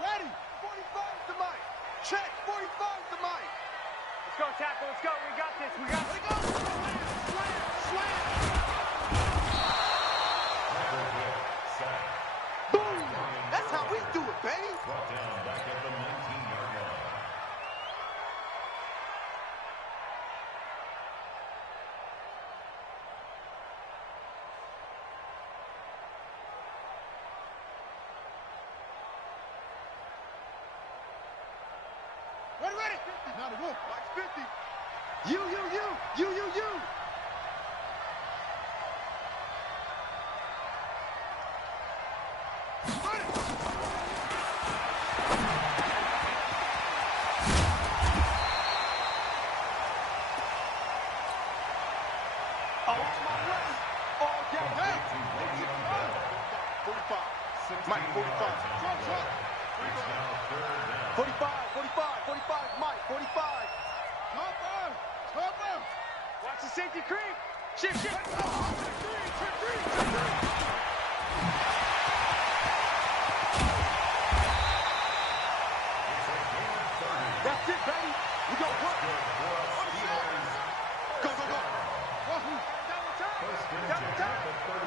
Ready? 45 to Mike. Check. 45 to Mike. Let's go, tackle. Let's go. We got this. We got this. Go. Slam. Slam. Boom. That's how we do it, baby. Brought down back at the 19-yard line. Ready. Now to go. Mike's 50. You. Ready. Oh, my left. All down. 45. Mike, 45. 45, Mike, 45. Top him. Watch the safety creep. Shift. Check three. That's it, baby. We go work. Go. Double time.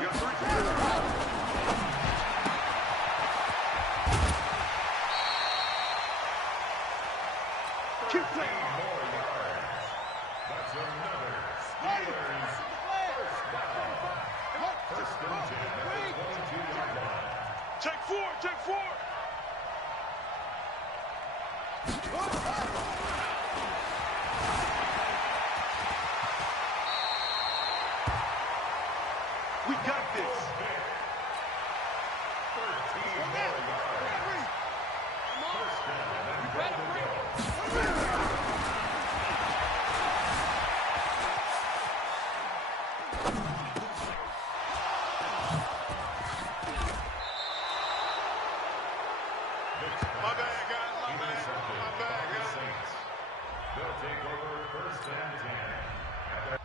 You're three. Keep playing. More yards. That's another Steelers first down. First and 10 at the 22-yard line. Take four. We got this. 13 more yards. First down and ready to go. My bad, guys. My bad. Saints. They'll take over first and 10.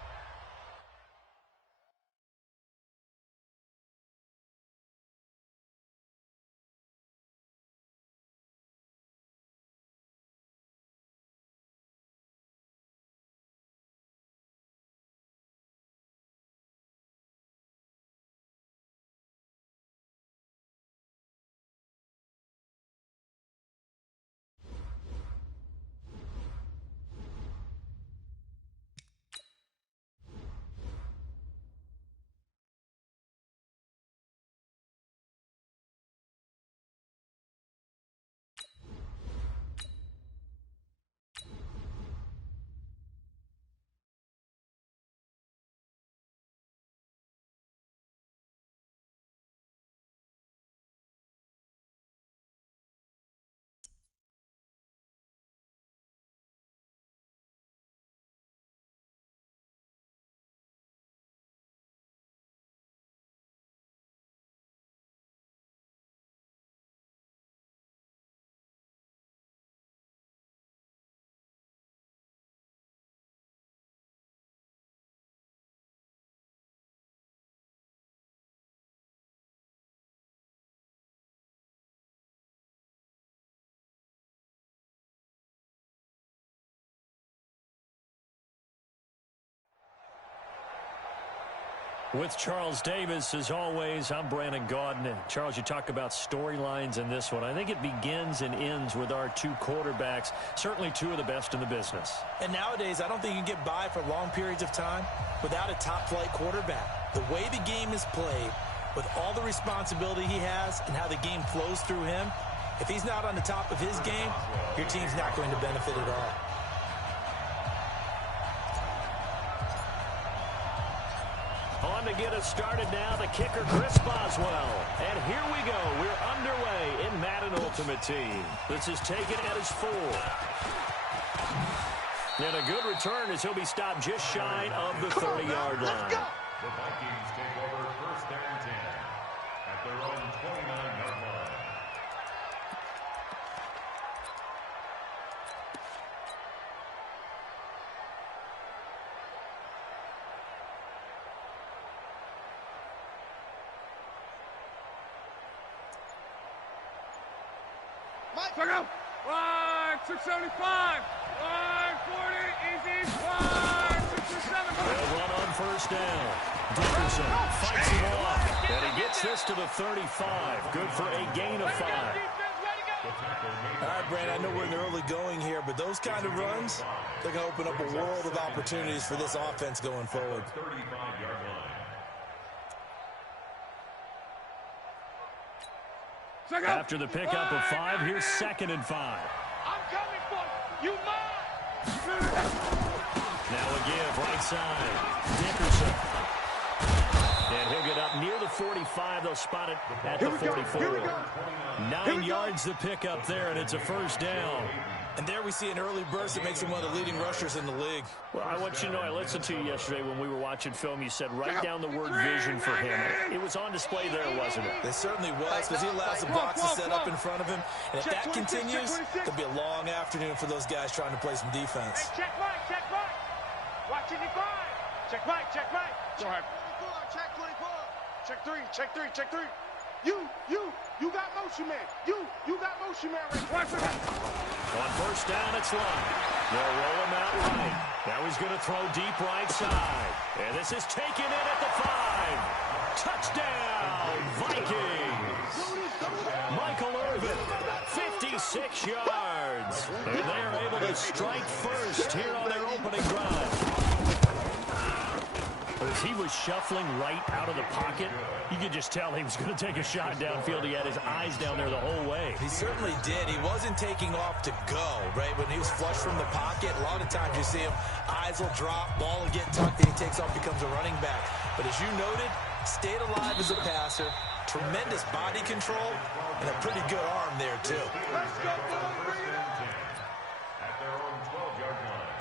With Charles Davis, as always, I'm Brandon Gaudin. And Charles, you talk about storylines in this one. I think it begins and ends with our two quarterbacks, certainly two of the best in the business. And nowadays, I don't think you can get by for long periods of time without a top-flight quarterback. The way the game is played, with all the responsibility he has and how the game flows through him, if he's not on the top of his game, your team's not going to benefit at all. On to get us started now, the kicker, Chris Boswell. And here we go. We're underway in Madden Ultimate Team. This is taken at his 4. And a good return as he'll be stopped just shy of the 30-yard line. The Vikings take over 1st and 10 at their own 29-yard line. Check out. Line 675. Line 40. Easy. Line 667. They'll run on 1st down. Dickerson fights him off. And he gets this to the 35. Good for a gain of 5. All right, Brandon, I know we're in the early going here, but those kind of runs, they're going to open up a world of opportunities for this offense going forward. 35-yard line. After the pickup of 5, here's 2nd and 5. I'm coming for you. You mine. Now a give, right side. Dickerson. And he'll get up near the 45. They'll spot it at the 44. 9 yards the pickup there, and it's a 1st down. And there we see an early burst that makes him one of the leading rushers in the league. Well, I want you to know, I listened to you yesterday when we were watching film. You said write down the word vision for him. It was on display there, wasn't it? It certainly was, because he allows the box to set up in front of him. And if that continues, it'll be a long afternoon for those guys trying to play some defense. Hey, check right, check right. Watch it, 5. Check right, check right. Go ahead. Check 24. Check 3, check 3, check 3. You got motion man. You got motion man right. Watch it. On 1st down, it's Love. They'll roll him out right. Now he's going to throw deep right side. And this is taken in at the 5. Touchdown, Vikings. Michael Irvin, 56 yards. And they are able to strike first here on their opening drive. As he was shuffling right out of the pocket, you could just tell he was going to take a shot downfield. He had his eyes down there the whole way. He certainly did. He wasn't taking off to go, right? When he was flush from the pocket, a lot of times you see him, eyes will drop, ball will get tucked, and he takes off, becomes a running back. But as you noted, stayed alive as a passer, tremendous body control, and a pretty good arm there, too. Let's go, boys. At their own 12-yard line.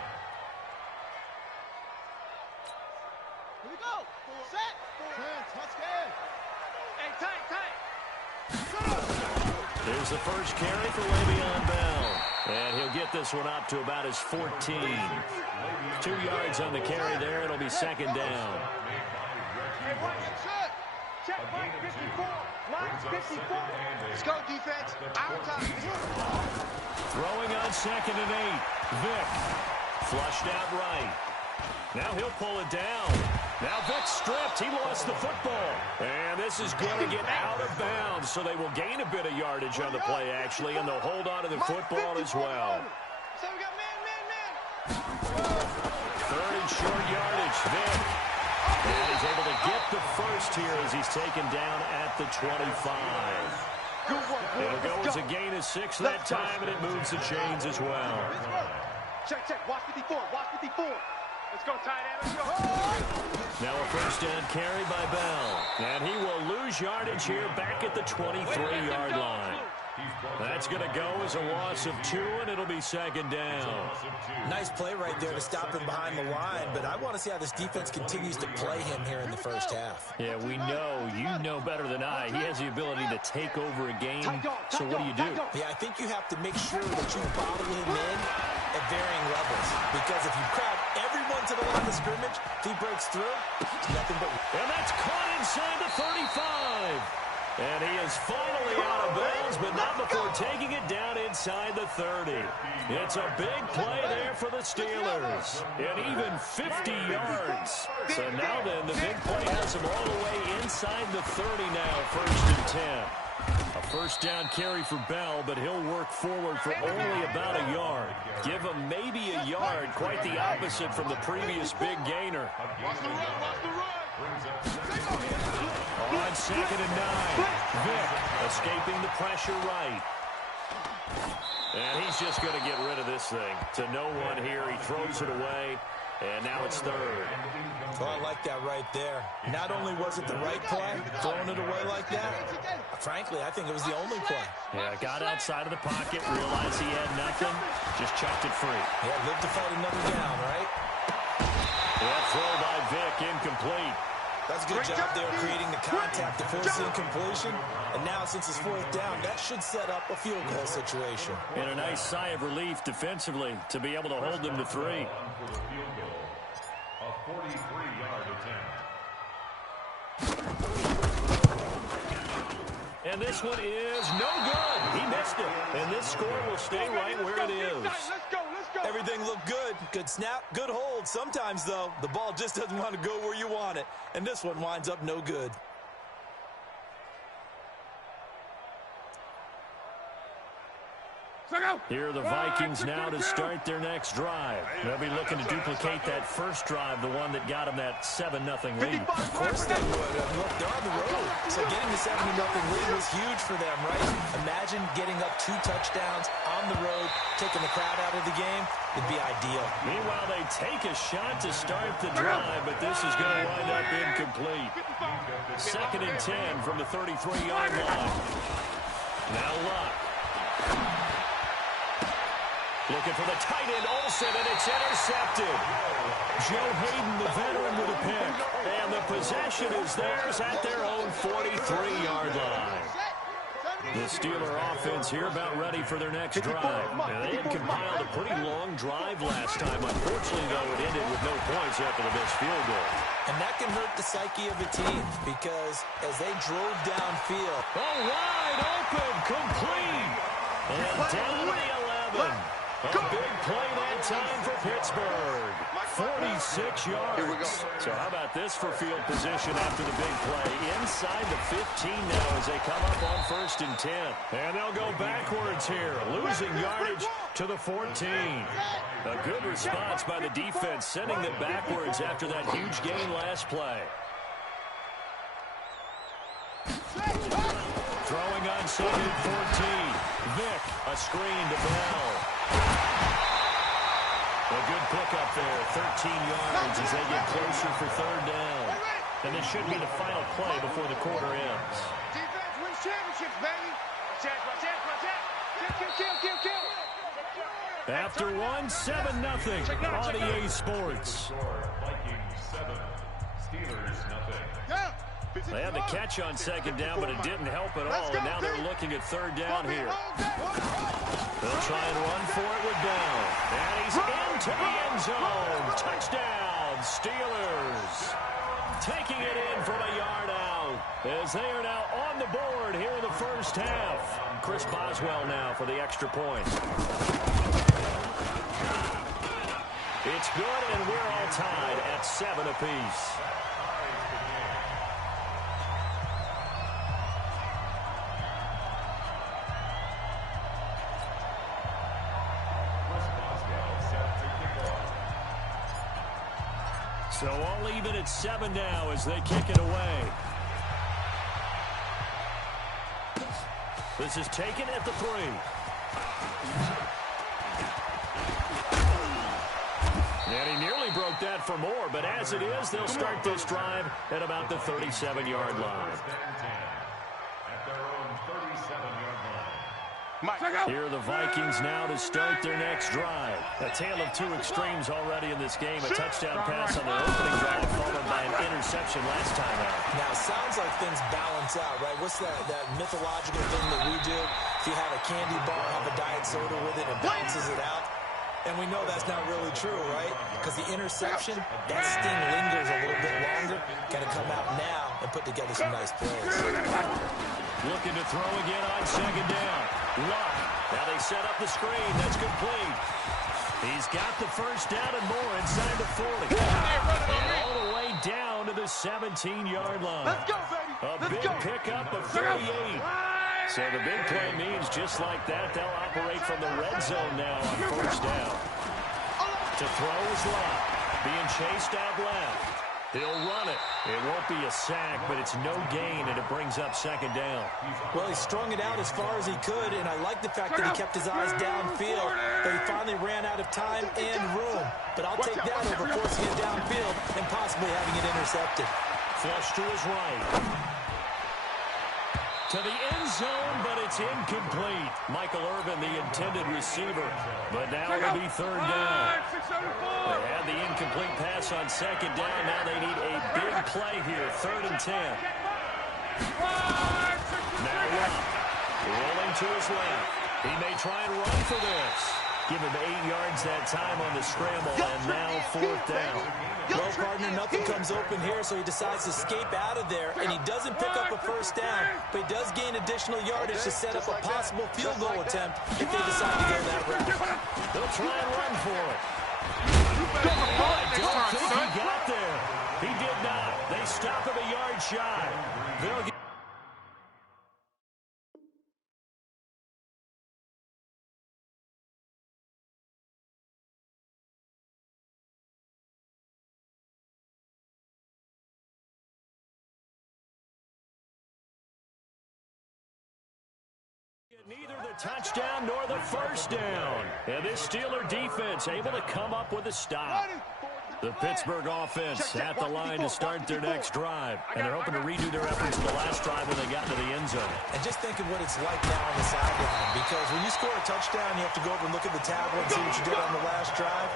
Here we go. Set. Touchdown. Hey, tight. There's the first carry for Le'Veon Bell. And he'll get this one up to about his 14. 2 yards on the carry there. It'll be 2nd down. Hey, watch it. Check right, 54. Line 54. Let's go, defense. Our time. Throwing on 2nd and 8. Vick flushed out right. Now he'll pull it down. Now Vick stripped. He lost the football. And this is going to get out of bounds, so they will gain a bit of yardage on the play, actually, and they'll hold on to the football as well. So we got man. 3rd and short yardage. Vick. And he's able to get the first here as he's taken down at the 25. Good work, boy. It'll go as a gain of 6 that time, and it moves the chains as well. Check. Watch 54. Watch 54. Let's go, tight end. Let's go. Now a 1st down carry by Bell. And he will lose yardage here back at the 23-yard line. That's going to go as a loss of 2, and it'll be 2nd down. Nice play right there to stop him behind the line, but I want to see how this defense continues to play him here in the 1st half. Yeah, we know. You know better than I. He has the ability to take over a game. So what do you do? Yeah, I think you have to make sure that you bottle him in at varying levels, because if you crowd everyone to the line of scrimmage, if he breaks through, it's nothing but... And that's caught inside the 35. And he is finally out of bounds, but not before taking it down inside the 30. It's a big play there for the Steelers. And even 50 yards. So now then, the big play has him all the way inside the 30 now, 1st and 10. A first down carry for Bell, but he'll work forward for only about a yard. Give him maybe a yard, quite the opposite from the previous big gainer. Watch the run, watch the run. On 2nd and 9, Vick escaping the pressure right. And he's just going to get rid of this thing. To no one here, he throws it away, and now it's 3rd. Oh, I like that right there. Not only was it the right play, throwing it away like that, frankly, I think it was the only play. Yeah, got outside of the pocket, realized he had nothing, just chucked it free. Yeah, live to fight another down, right? That throw by Vick, incomplete. That's a good job there creating the contact to force the incompletion. And now, since it's 4th down, that should set up a field goal situation. And a nice sigh of relief defensively to be able to hold them to 3. A 43-yard attempt. And this one is no good. He missed it. And this score will stay right where it is. Let's go, let's go. Everything looked good. Good snap, good hold. Sometimes, though, the ball just doesn't want to go where you want it. And this one winds up no good. Here are the Vikings now to start their next drive. They'll be looking to duplicate that first drive, the one that got them that 7-0 lead. Of course they would. Look, they're on the road. So getting the 7-0 lead was huge for them, right? Imagine getting up 2 touchdowns on the road, taking the crowd out of the game. It'd be ideal. Meanwhile, they take a shot to start the drive, but this is going to wind up incomplete. 2nd and 10 from the 33-yard line. Now Luck. Looking for the tight end, Olsen, and it's intercepted. Joe Hayden, the veteran, with a pick. And the possession is theirs at their own 43-yard line. The Steeler offense here about ready for their next drive. Now, they had compiled a pretty long drive last time. Unfortunately, though, it ended with no points after the missed field goal. And that can hurt the psyche of a team because as they drove downfield. Oh, wide open, complete. And down to the 11. A big play that time for Pittsburgh. 46 yards. Here we go. So how about this for field position after the big play? Inside the 15 now as they come up on 1st and 10. And they'll go backwards here, losing yardage to the 14. A good response by the defense, sending them backwards after that huge gain last play. Throwing on 2nd and 14. Vick, a screen to Bell. A good pickup there, 13 yards as they get closer for 3rd down. And this should be the final play before the quarter ends. Defense wins championships, baby. Kill. After one, 7-0 on EA Sports. Vikings 7, Steelers 0. They had the catch on 2nd down, but it didn't help at all. And now they're looking at 3rd down here. They'll try and run for it with Bell. And he's into the end zone. Touchdown, Steelers. Taking it in from a yard out as they are now on the board here in the first half. Chris Boswell now for the extra point. It's good, and we're all tied at 7 apiece. So all even at 7 now as they kick it away. This is taken at the 3. And he nearly broke that for more, but as it is, they'll start this drive at about the 37-yard line. At their own 37-yard line. Here are the Vikings now to start their next drive. A tale of 2 extremes already in this game. A touchdown pass on their opening drive followed by an interception last time out. Now, it sounds like things balance out, right? What's that mythological thing that we do? If you have a candy bar, have a diet soda with it, and balances it out. And we know that's not really true, right? Because the interception, that sting lingers a little bit longer. Got to come out now and put together some nice plays. Looking to throw again on 2nd down. Luck. Now they set up the screen. That's complete. He's got the first down and more inside the 40. And all the way down to the his 17-yard line. Let's go, baby. A big pickup of 38. So the big play means just like that, they'll operate from the red zone now on first down. To throw is Lott, being chased out left. He'll run it. It won't be a sack, but it's no gain, and it brings up second down. Well, he strung it out as far as he could, and I like the fact that he kept his eyes downfield, but he finally ran out of time and room. But I'll take that over forcing it downfield and possibly having it intercepted. Flush to his right. To the end zone, but it's incomplete. Michael Irvin, the intended receiver. But now it'll be third down. They had the incomplete pass on second down. Now they need a big play here. 3rd and 10. Now Lott, rolling to his left. He may try and run for this. Give him 8 yards that time on the scramble, and now 4th down. Well, partner, nothing comes open here, so he decides to escape out of there, and he doesn't pick up a first down, but he does gain additional yardage to set up a possible field goal attempt if they decide to go that route. They'll try and run for it. I don't think he got there. He did not. They stop him a yard shy. They'll get neither the touchdown nor the first down. And this Steeler defense able to come up with a stop. The Pittsburgh offense at the line to start their next drive. And they're hoping to redo their efforts in the last drive when they got into the end zone. And just think of what it's like now on the sideline, because when you score a touchdown, you have to go over and look at the tablet and see what you did on the last drive.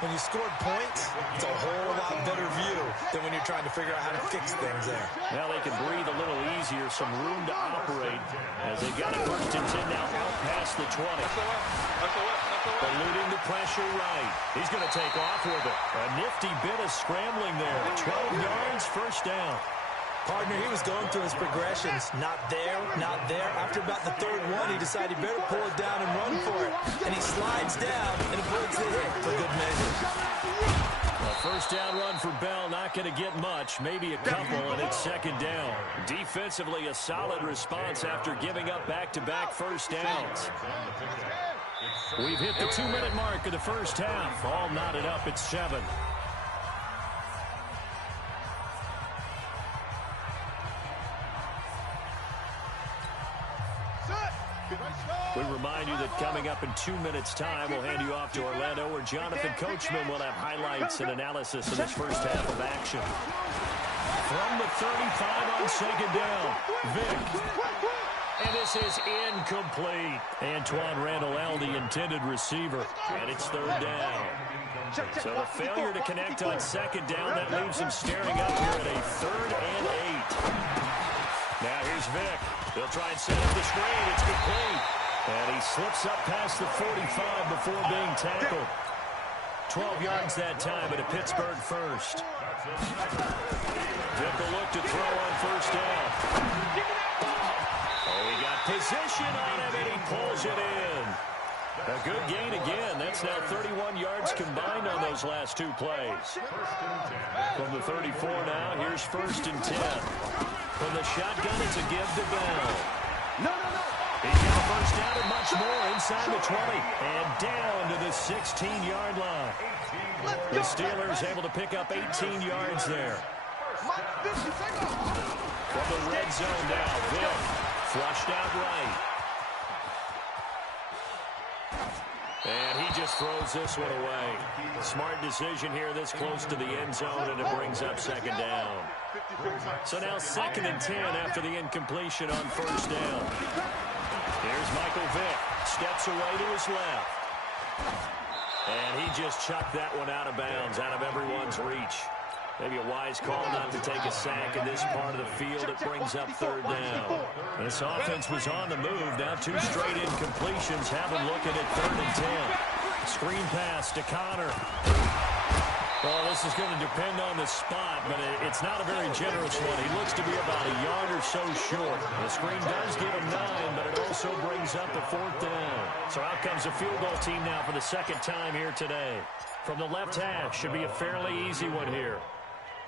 When you scored points, it's a whole lot better view than when you're trying to figure out how to fix things there. Now they can breathe a little easier, some room to operate as they got it 1st and 10 now out past the 20. Eluding the pressure right. He's going to take off with it. A nifty bit of scrambling there. 12 yards, first down. Partner, he was going through his progressions. Not there, not there. After about the 3rd one, he decided he better pull it down and run for it. And he slides down and avoids the hit for good measure. A first down run for Bell, not going to get much, maybe a couple, and it's second down. Defensively, a solid response after giving up back-to-back first downs. We've hit the 2-minute mark of the first half. All knotted up at 7. We remind you that coming up in 2 minutes' time, we'll hand you off to Orlando, where Jonathan Coachman will have highlights and analysis of this first half of action. From the 35 on second down, Vick. And this is incomplete. Antoine Randall L., the intended receiver, and it's 3rd down. So the failure to connect on second down, that leaves him staring up here at a 3rd and 8. Now here's Vick. They'll try and set up the screen. It's complete. And he slips up past the 45 before being tackled. 12 yards that time at a Pittsburgh first. Vick will look to throw on first down. Oh, he got position on him, and he pulls it in. A good gain again. That's now 31 yards combined on those last 2 plays. From the 34 now, here's 1st and 10. From the shotgun, it's a give to Bell. He's got a first down and much more inside the 20. And down to the 16-yard line. The Steelers able to pick up 18 yards there. From the red zone now, Vick flushed out right. And he just throws this one away. Smart decision here this close to the end zone, and it brings up second down. So now 2nd and 10 after the incompletion on first down. Here's Michael Vick. Steps away to his left. And he just chucked that one out of bounds, out of everyone's reach. Maybe a wise call not to take a sack in this part of the field. It brings up 3rd down. This offense was on the move. Now 2 straight incompletions have them looking at 3rd and 10. Screen pass to Connor. Well, this is going to depend on the spot, but it's not a very generous one. He looks to be about a yard or so short. The screen does give him 9, but it also brings up a 4th down. So out comes the field goal team now for the 2nd time here today. From the left hash, should be a fairly easy one here.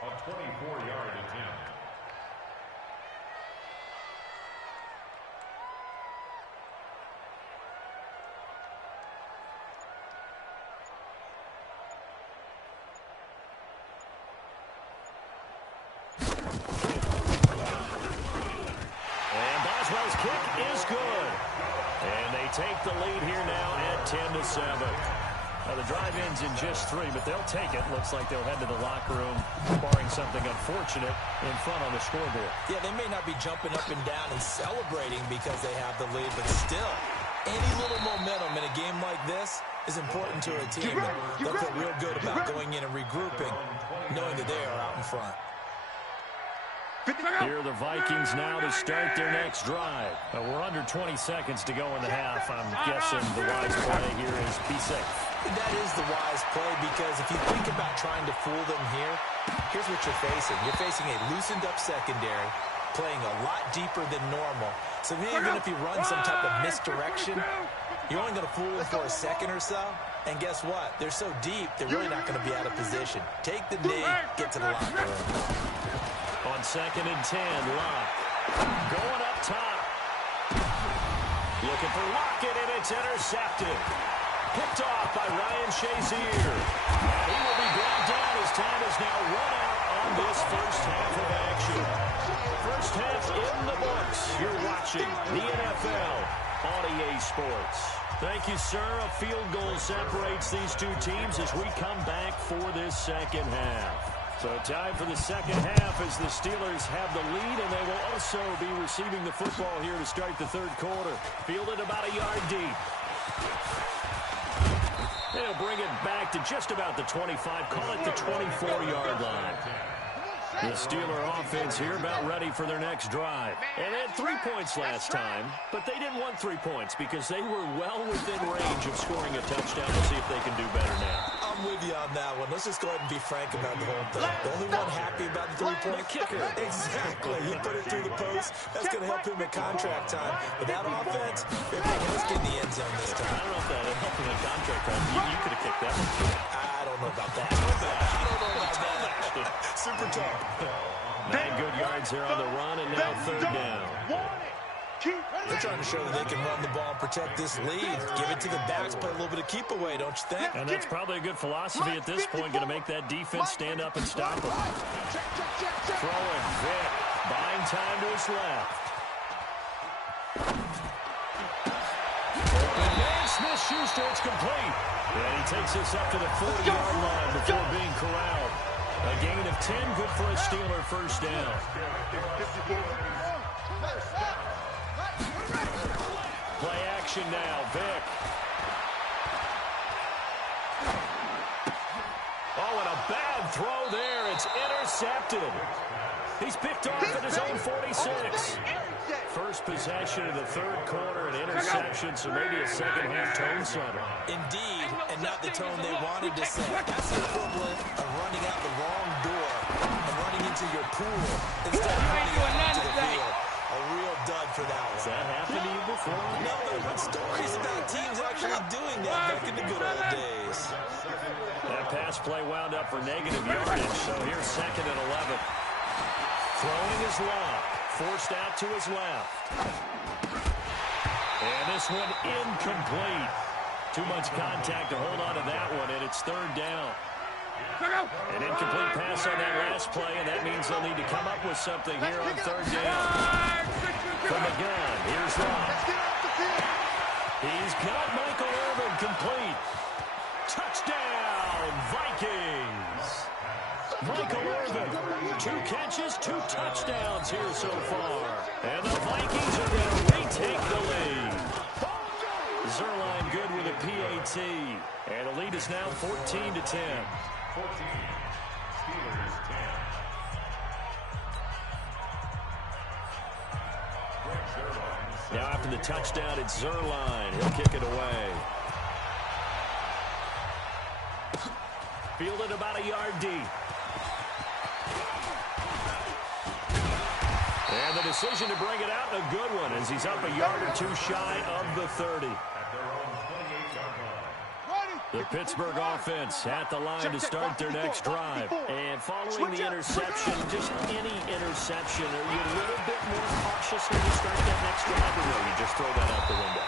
A 24-yard kick is good. And they take the lead here now at 10-7. Now, the drive ends in just 3, but they'll take it. Looks like they'll head to the locker room, barring something unfortunate in front on the scoreboard. Yeah, they may not be jumping up and down and celebrating because they have the lead, but still, any little momentum in a game like this is important to a team. They'll feel real good about going in and regrouping, knowing that they are out in front. Here are the Vikings now to start their next drive. We're under 20 seconds to go in the half. I'm guessing the wise play here is be safe. That is the wise play, because if you think about trying to fool them here, here's what you're facing. You're facing a loosened-up secondary, playing a lot deeper than normal. So even if you run some type of misdirection, you're only going to fool them for a second or so. And guess what? They're so deep, they're really not going to be out of position. Take the knee, get to the locker room. On 2nd and 10, Locke going up top. Looking for Lockett, and it's intercepted. Picked off by Ryan Shazier. And he will be brought down as time is now run out on this first half of action. First half in the books. You're watching the NFL on EA Sports. Thank you, sir. A field goal separates these two teams as we come back for this second half. So time for the second half as the Steelers have the lead, and they will also be receiving the football here to start the third quarter. Fielded about a yard deep. They'll bring it back to just about the 25, call it the 24-yard line. The Steeler offense here about ready for their next drive. And they had 3 points last time, but they didn't want 3 points because they were well within range of scoring a touchdown. We'll see if they can do better now. I'm with you on that one. Let's just go ahead and be frank about the whole thing. The only one happy about the three-point kicker. Exactly. He put it through the post. That's going to help him in contract time. But that offense, they're making us get in the end zone this time. I don't know if that helped him in contract time. You could have kicked that one. I don't know about that. I don't know about that. Super tough. 9 good yards here on the run, and now third down. They're trying to show that they can run the ball and protect this lead. Give it to the backs, play a little bit of keep away, don't you think? And that's probably a good philosophy at this point, going to make that defense stand up and stop them. Throwing, Vick, buying time to his left. Open man, Smith-Schuster, it's complete. And he takes this up to the 40-yard line before being corralled. A gain of 10, good for a Steeler first down. Play action now, Vick. Oh, and a bad throw there. It's intercepted. He's picked off at his own 46. First possession of the third quarter, an interception, so maybe a second-half tone setter. Indeed, and not the tone they wanted to set. That's the equivalent of running out the wrong door and running into your pool instead of running out into the field. A real dud for that one. Has that happened to you before? No, there have been stories about teams actually doing that back in the good old days. That pass play wound up for negative yardage, so here's 2nd and 11. Throwing his Locke, forced out to his left. And this one incomplete. Too much contact to hold on to that one, and it's third down. An incomplete pass on that last play, and that means they'll need to come up with something here on third down. From the gun, here's Locke. He's got Michael Irvin complete. Touchdown, Vikings. Michael Irvin, 2 catches, 2 touchdowns here so far. And the Vikings are going to retake the lead. Zuerlein good with a PAT. And the lead is now 14-10. 14, Steelers 10. Now after the touchdown, it's Zuerlein. He'll kick it away. Fielded about a yard deep. And the decision to bring it out, a good one, as he's up a yard or 2 shy of the 30. The Pittsburgh offense at the line to start their next drive. And following the interception, just any interception, are you a little bit more cautious when you start that next drive, or will you just throw that out the window?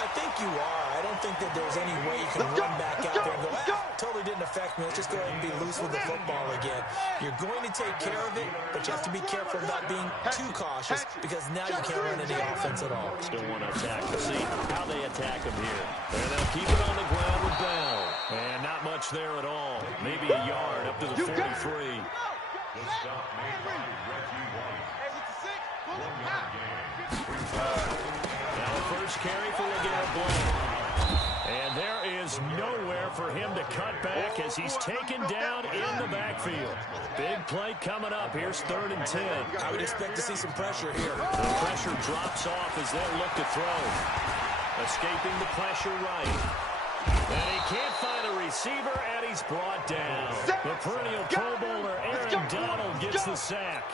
I think you are. I don't think that there's any way you can run back out there and go, totally didn't affect me. Let's just go ahead and be loose with the football again. You're going to take care of it, but you have to be careful about being too cautious because now you can't run any offense at all. Still want to attack. Let's see how they attack him here. And they'll keep it on the ground with Bell. And not much there at all. Maybe a yard up to the 43. The stop made by Reggie White. 1 yard gain. Now a first carry for LeGarrette Blount. And there is nowhere for him to cut back as he's taken down in the backfield. Big play coming up. Here's 3rd and 10. I would expect to see some pressure here. The pressure drops off as they'll look to throw. Escaping the pressure right. And he can't find a receiver, and he's brought down. The perennial Pro Bowler, Aaron Donald, gets the sack.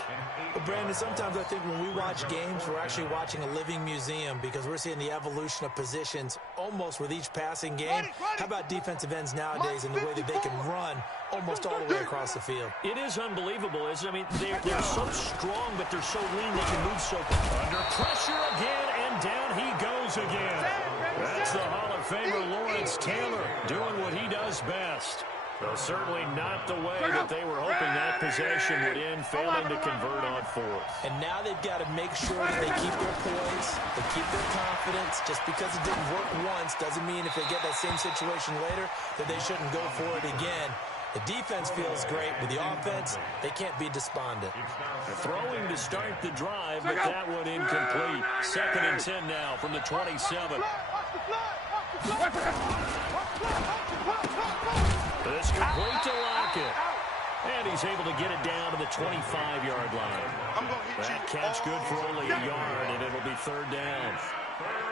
But Brandon, sometimes I think when we watch games, we're actually watching a living museum because we're seeing the evolution of positions almost with each passing game. How about defensive ends nowadays and the way that they can run almost all the way across the field? It is unbelievable, isn't it? I mean, they're so strong, but they're so lean, they can move so under pressure again, and down he goes again. That's the Hall of Famer Lawrence Taylor doing what he does best. Though certainly not the way that they were hoping that possession would end, failing to convert on 4th. And now they've got to make sure that they keep their poise, they keep their confidence. Just because it didn't work once doesn't mean if they get that same situation later that they shouldn't go for it again. The defense feels great. With the offense, they can't be despondent. Throwing to start the drive, but that one incomplete. 2nd and 10 now from the 27. This complete to Lockett. And he's able to get it down to the 25-yard line. That catch good for only a yard, and it'll be 3rd down.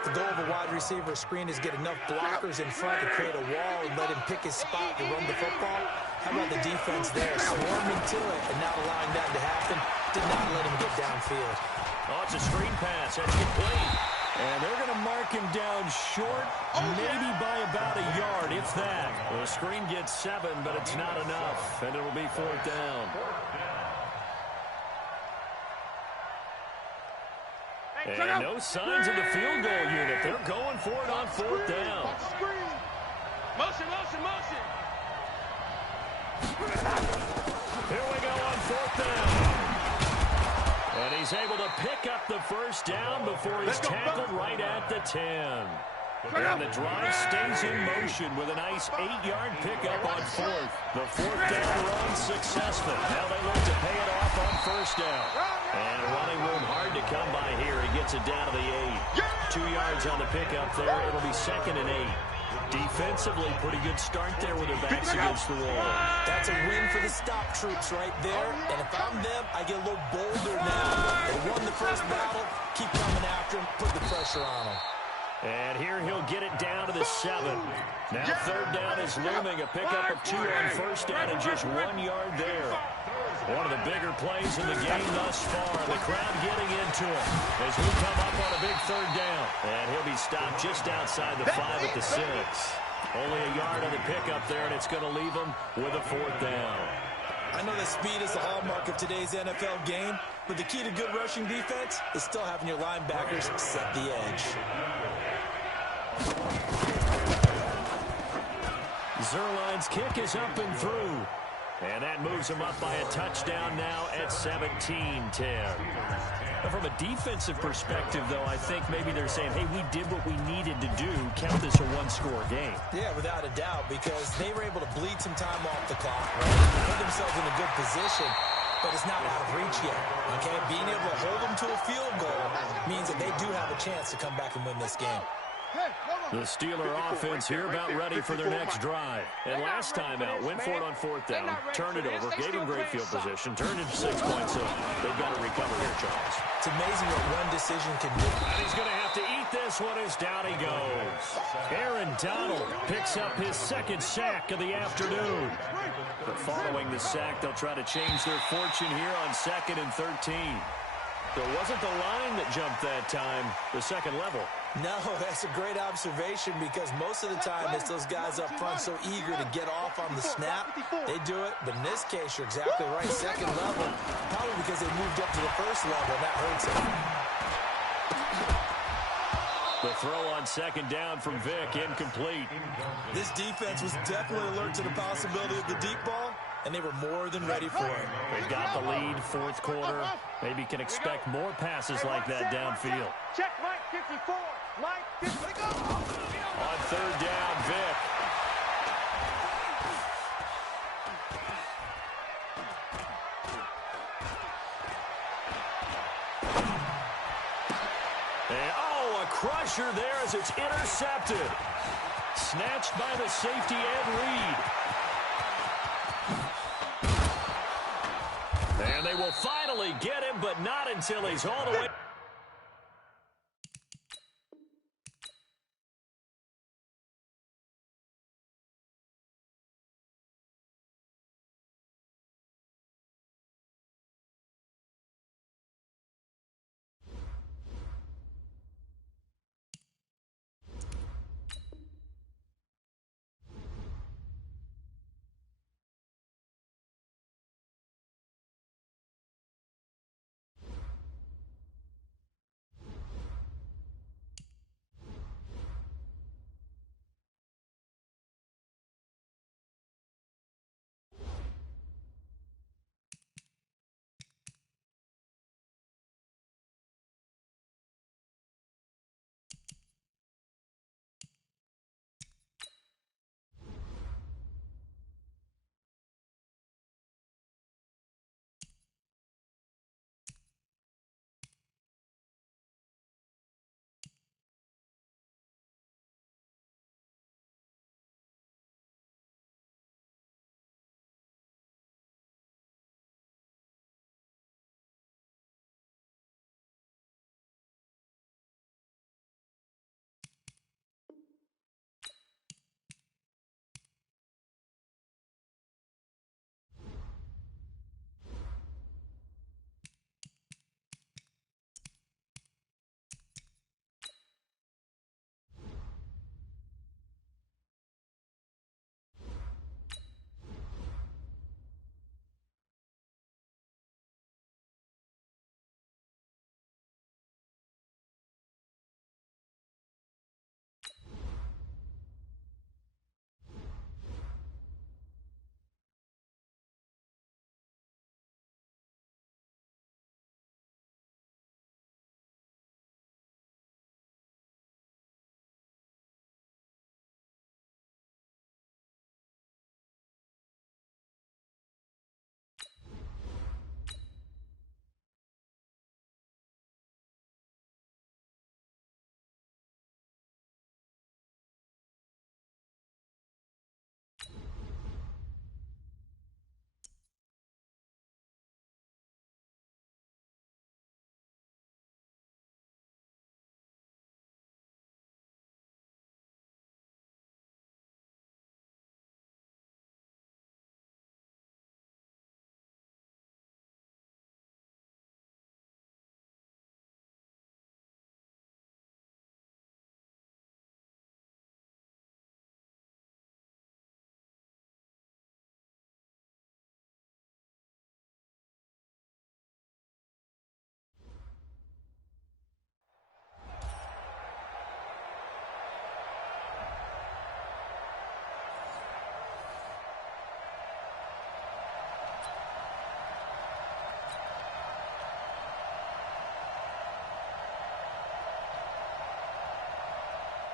The goal of a wide receiver screen is get enough blockers in front to create a wall and let him pick his spot to run the football. How about the defense there? Swarming to it and not allowing that to happen. Did not let him get downfield. Oh, it's a screen pass. That's complete. And they're going to mark him down short, maybe by about a yard, if that. The screen gets 7, but it's not enough, and it'll be 4th down. And no signs of the field goal unit. They're going for it on 4th down. Motion, motion, motion. Here we go on 4th down. And he's able to pick up the first down before he's tackled right at the 10. And the drive stays in motion with a nice 8-yard pickup on 4th. The 4th down run successful. Now they look to pay it off on 1st down. And running room hard to come by here. He gets it down to the 8. 2 yards on the pickup there. It'll be 2nd and 8. Defensively, pretty good start there with their backs against the wall. That's a win for the stop troops right there. And if I'm them, I get a little bolder now. They won the first battle. Keep coming after him. Put the pressure on him. And here he'll get it down to the 7. Now 3rd down is looming. A pickup of 2 on 1st down and just 1 yard there. One of the bigger plays in the game thus far. The crowd getting into it as we come up on a big 3rd down. And he'll be stopped just outside the 5 at the 6. Only a yard on the pickup there, and it's going to leave him with a 4th down. I know that speed is the hallmark of today's NFL game, but the key to good rushing defense is still having your linebackers set the edge. Zuerlein's kick is up and through. And that moves him up by a touchdown now at 17-10. From a defensive perspective, though, I think maybe they're saying, hey, we did what we needed to do. Count this a one-score game. Yeah, without a doubt, because they were able to bleed some time off the clock, right? Put themselves in a good position, but it's not out of reach yet, okay? Being able to hold them to a field goal means that they do have a chance to come back and win this game. The Steeler offense here about ready for their next drive. And last time out, went for it on 4th down, turned it over, gave him great field position, turned it to 6 points. So they've got to recover here, Charles. It's amazing what one decision can do. And he's going to have to eat this one as down he goes. Aaron Donald picks up his 2nd sack of the afternoon. But following the sack, they'll try to change their fortune here on 2nd and 13. So it wasn't the line that jumped that time, the second level. No, that's a great observation because most of the time it's those guys up front so eager to get off on the snap. They do it, but in this case, you're exactly right. Second level, probably because they moved up to the first level, and that hurts them. The throw on second down from Vic, incomplete. This defense was definitely alert to the possibility of the deep ball, and they were more than ready for it. They've got the lead, fourth quarter. Maybe can expect more passes like that downfield. Check Mike 54. Mike 54. On third down, Vic. And, oh, a crusher there as it's intercepted. Snatched by the safety, Ed Reed. And they will finally get him, but not until he's all the way.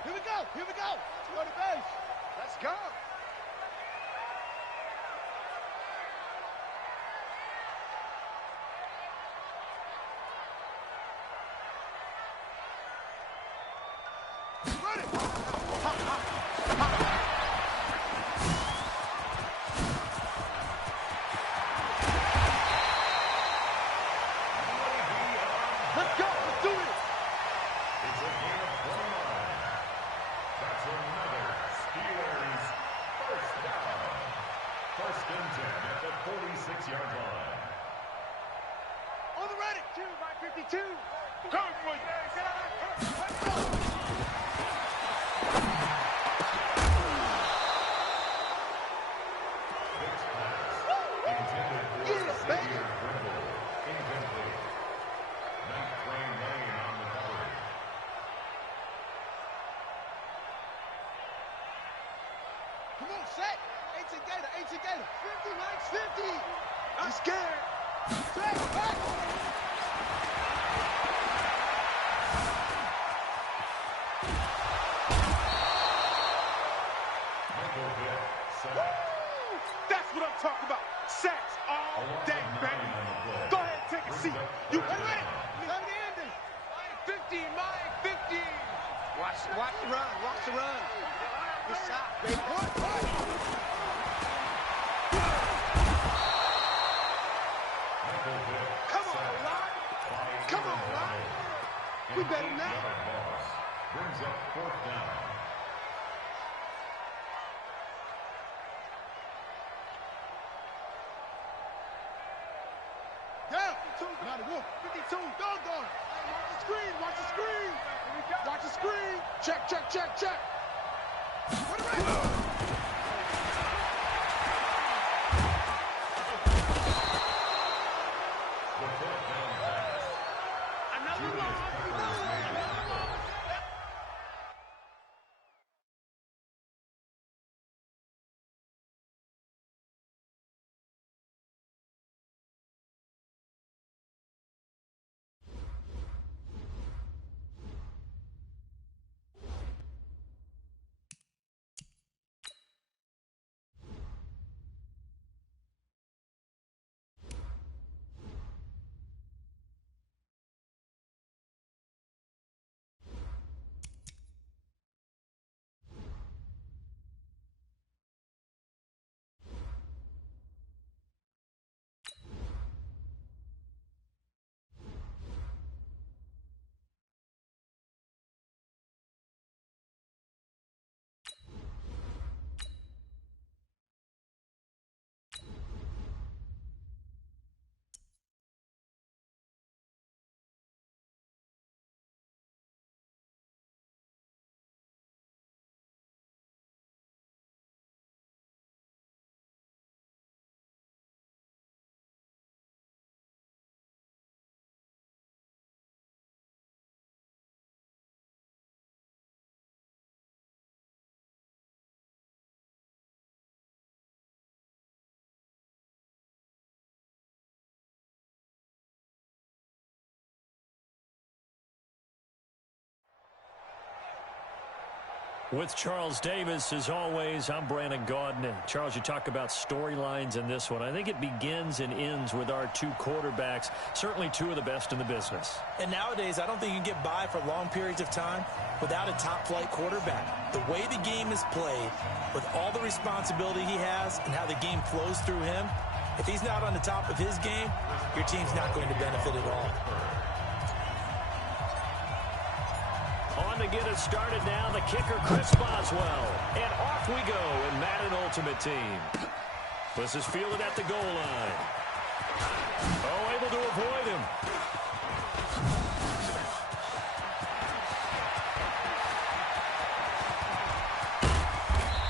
Here we go. Here we go. Let's go to base. Let's go. Let's go. Let's do it. It's a game of 29. That's another Steelers first down. First and 10 at the 46-yard line. On the ready. 2 by 52. Come with it. Let's go. set. 18 Gator, 18 Gator. 50, Mike, 50. I'm scared. Back, back. That's what I'm talking about. Sacks all day, baby. Go ahead and take a seat. You ready? Come to the ending. Mike 50, Mike 50. Watch the run. Watch the run. Good shot, baby. What? Come on, Lon. Come on, Lon. We better than that. Brings up 4th down. Down. Now the wolf. 52. Doggone. Watch the screen. Watch the screen. Watch the screen. Check, check, check, check. What a race. With Charles Davis, as always, I'm Brandon Gaudin. And Charles, you talk about storylines in this one. I think it begins and ends with our two quarterbacks, certainly two of the best in the business. And nowadays, I don't think you can get by for long periods of time without a top-flight quarterback. The way the game is played, with all the responsibility he has and how the game flows through him, if he's not on the top of his game, your team's not going to benefit at all. On to get us started now, the kicker, Chris Boswell. And off we go in Madden Ultimate Team. This is fielded at the goal line. Oh, able to avoid him.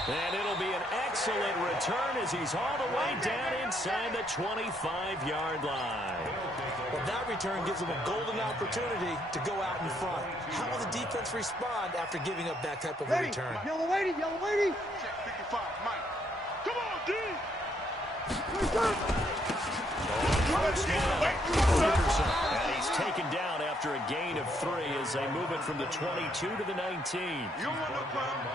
And it'll be an excellent return as he's all the way down inside the 25-yard line. Well, that return gives them a golden opportunity to go out in front. How will the defense respond after giving up that type of a return? Yellow lady, yellow lady. Check 55, Mike. Come on, D. And he's taken down after a gain of 3 as they move it from the 22 to the 19. You don't want no problem.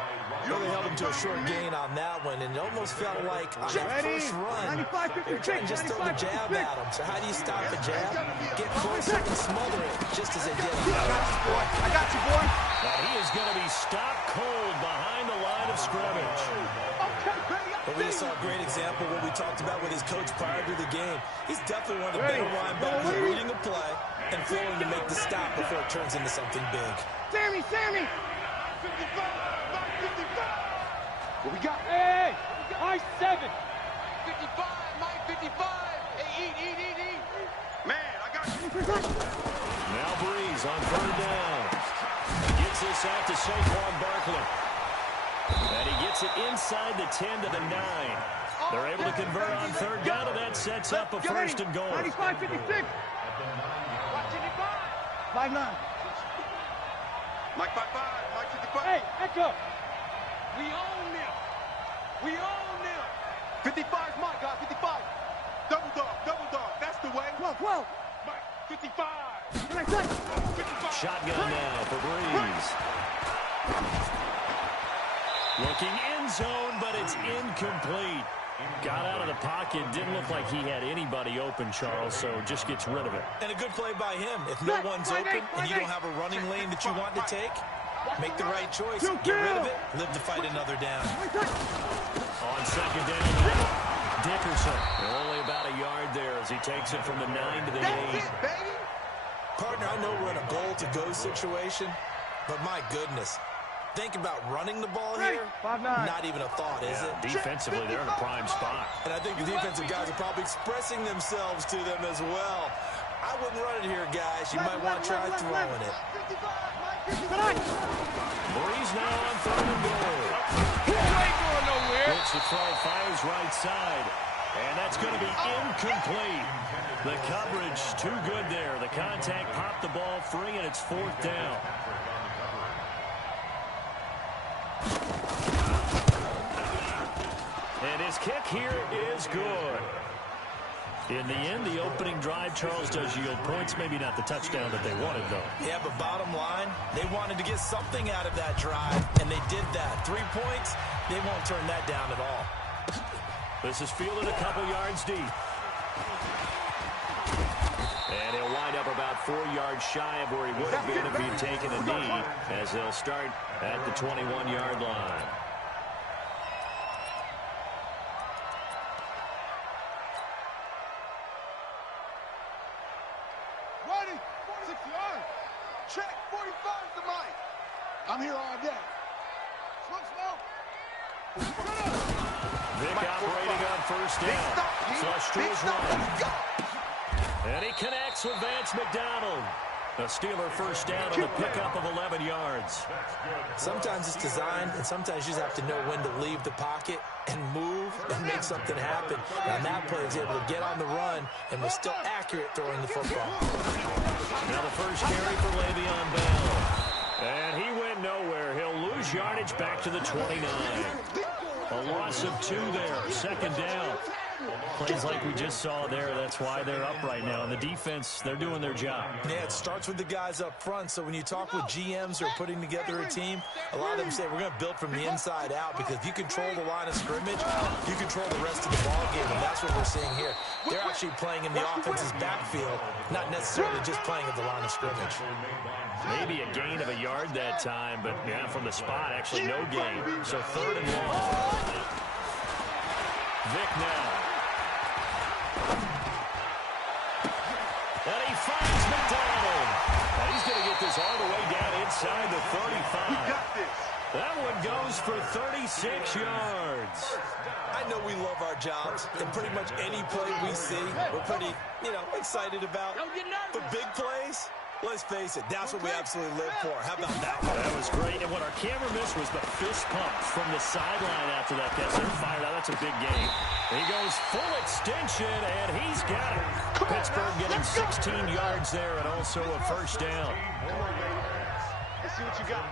Really held him to a short gain on that one, and it almost felt like on that first run, they were trying to just throw the jab at him. So how do you stop the jab? Get closer and smother it, just as they did. I got you, boy. And he is going to be stopped cold behind the line of scrimmage. But we saw a great example of what we talked about with his coach prior to the game. He's definitely one of the better linebackers at reading a play and flowing to make the stop before it turns into something big. Sammy! 55, Mike 55. What we got? Hey, Mike 7. 55, Mike 55. Hey, eat. Man, I got you. Now Breeze on 3rd down. Gets this out to Saquon Barkley. And he gets it inside the 10 to the 9. They're able to convert on 3rd down, and that sets up a 1st and goal. 95, 56. 5'9". Mike 55, Mike 55. Hey, Echo. We own them. We own them. 55 is my guy, 55. Double dog, that's the way. Whoa. Mike, 55. 55. Shotgun now for Breeze. Looking end zone, but it's incomplete. Got out of the pocket. Didn't look like he had anybody open, Charles, so just gets rid of it. And a good play by him. If no one's open and you don't have a running lane that you want to take, make the right choice. Get rid of it. Live to fight another down. On second down now, Dickerson. Only about a yard there as he takes it from the 9 to the 8. Partner, I know we're in a goal-to-go situation, but my goodness. Think about running the ball here. 5'9". Not even a thought, is it? Defensively, they're in a prime spot. And I think the defensive guys are probably expressing themselves to them as well. I wouldn't run it here, guys. You might want to try throwing it. Breeze now on 3rd and goal. He ain't going nowhere. Looks to throw, fires right side. And that's going to be incomplete. The coverage too good there. The contact popped the ball free, and it's 4th down. And his kick here is good. In the end, the opening drive, Charles, does yield points. Maybe not the touchdown that they wanted, though. Yeah, but bottom line, they wanted to get something out of that drive, and they did that. 3 points, they won't turn that down at all. This is fielded a couple yards deep. And he'll wind up about 4 yards shy of where he would have been if he'd taken a knee, as they'll start at the 21-yard line. Ready, 6 yards. Check, 45 to Mike. I'm here all day. Slow. Vic operating on 1st down. Flush to his right. And he connects with Vance McDonald. A Steeler 1st down on the pickup of 11 yards. Sometimes it's designed, and sometimes you just have to know when to leave the pocket and move and make something happen. And that player is able to get on the run and was still accurate throwing the football. Now the first carry for Le'Veon Bell. And he went nowhere. He'll lose yardage back to the 29. A loss of 2 there. 2nd down. Plays like we just saw there. That's why they're up right now. And the defense, they're doing their job. Yeah, it starts with the guys up front. So when you talk with GMs who are putting together a team, a lot of them say we're going to build from the inside out, because if you control the line of scrimmage, you control the rest of the ball game, and that's what we're seeing here. They're actually playing in the offense's backfield, not necessarily just playing at the line of scrimmage. Maybe a gain of a yard that time, but yeah, from the spot, actually no gain. So 3rd and long. Vic now. And he finds McDonald. And he's going to get this all the way down inside the 35. We got this. That one goes for 36 yards. I know we love our jobs, and pretty much any play we see, we're pretty, excited about. But big plays, let's face it, that's what we absolutely live for. How about that one? That was great. And what our camera missed was the fist pump from the sideline after that. They're fired out. That's a big game. He goes full extension, and he's got it. Pittsburgh getting 16 yards there and also a 1st down. Let's see what you got.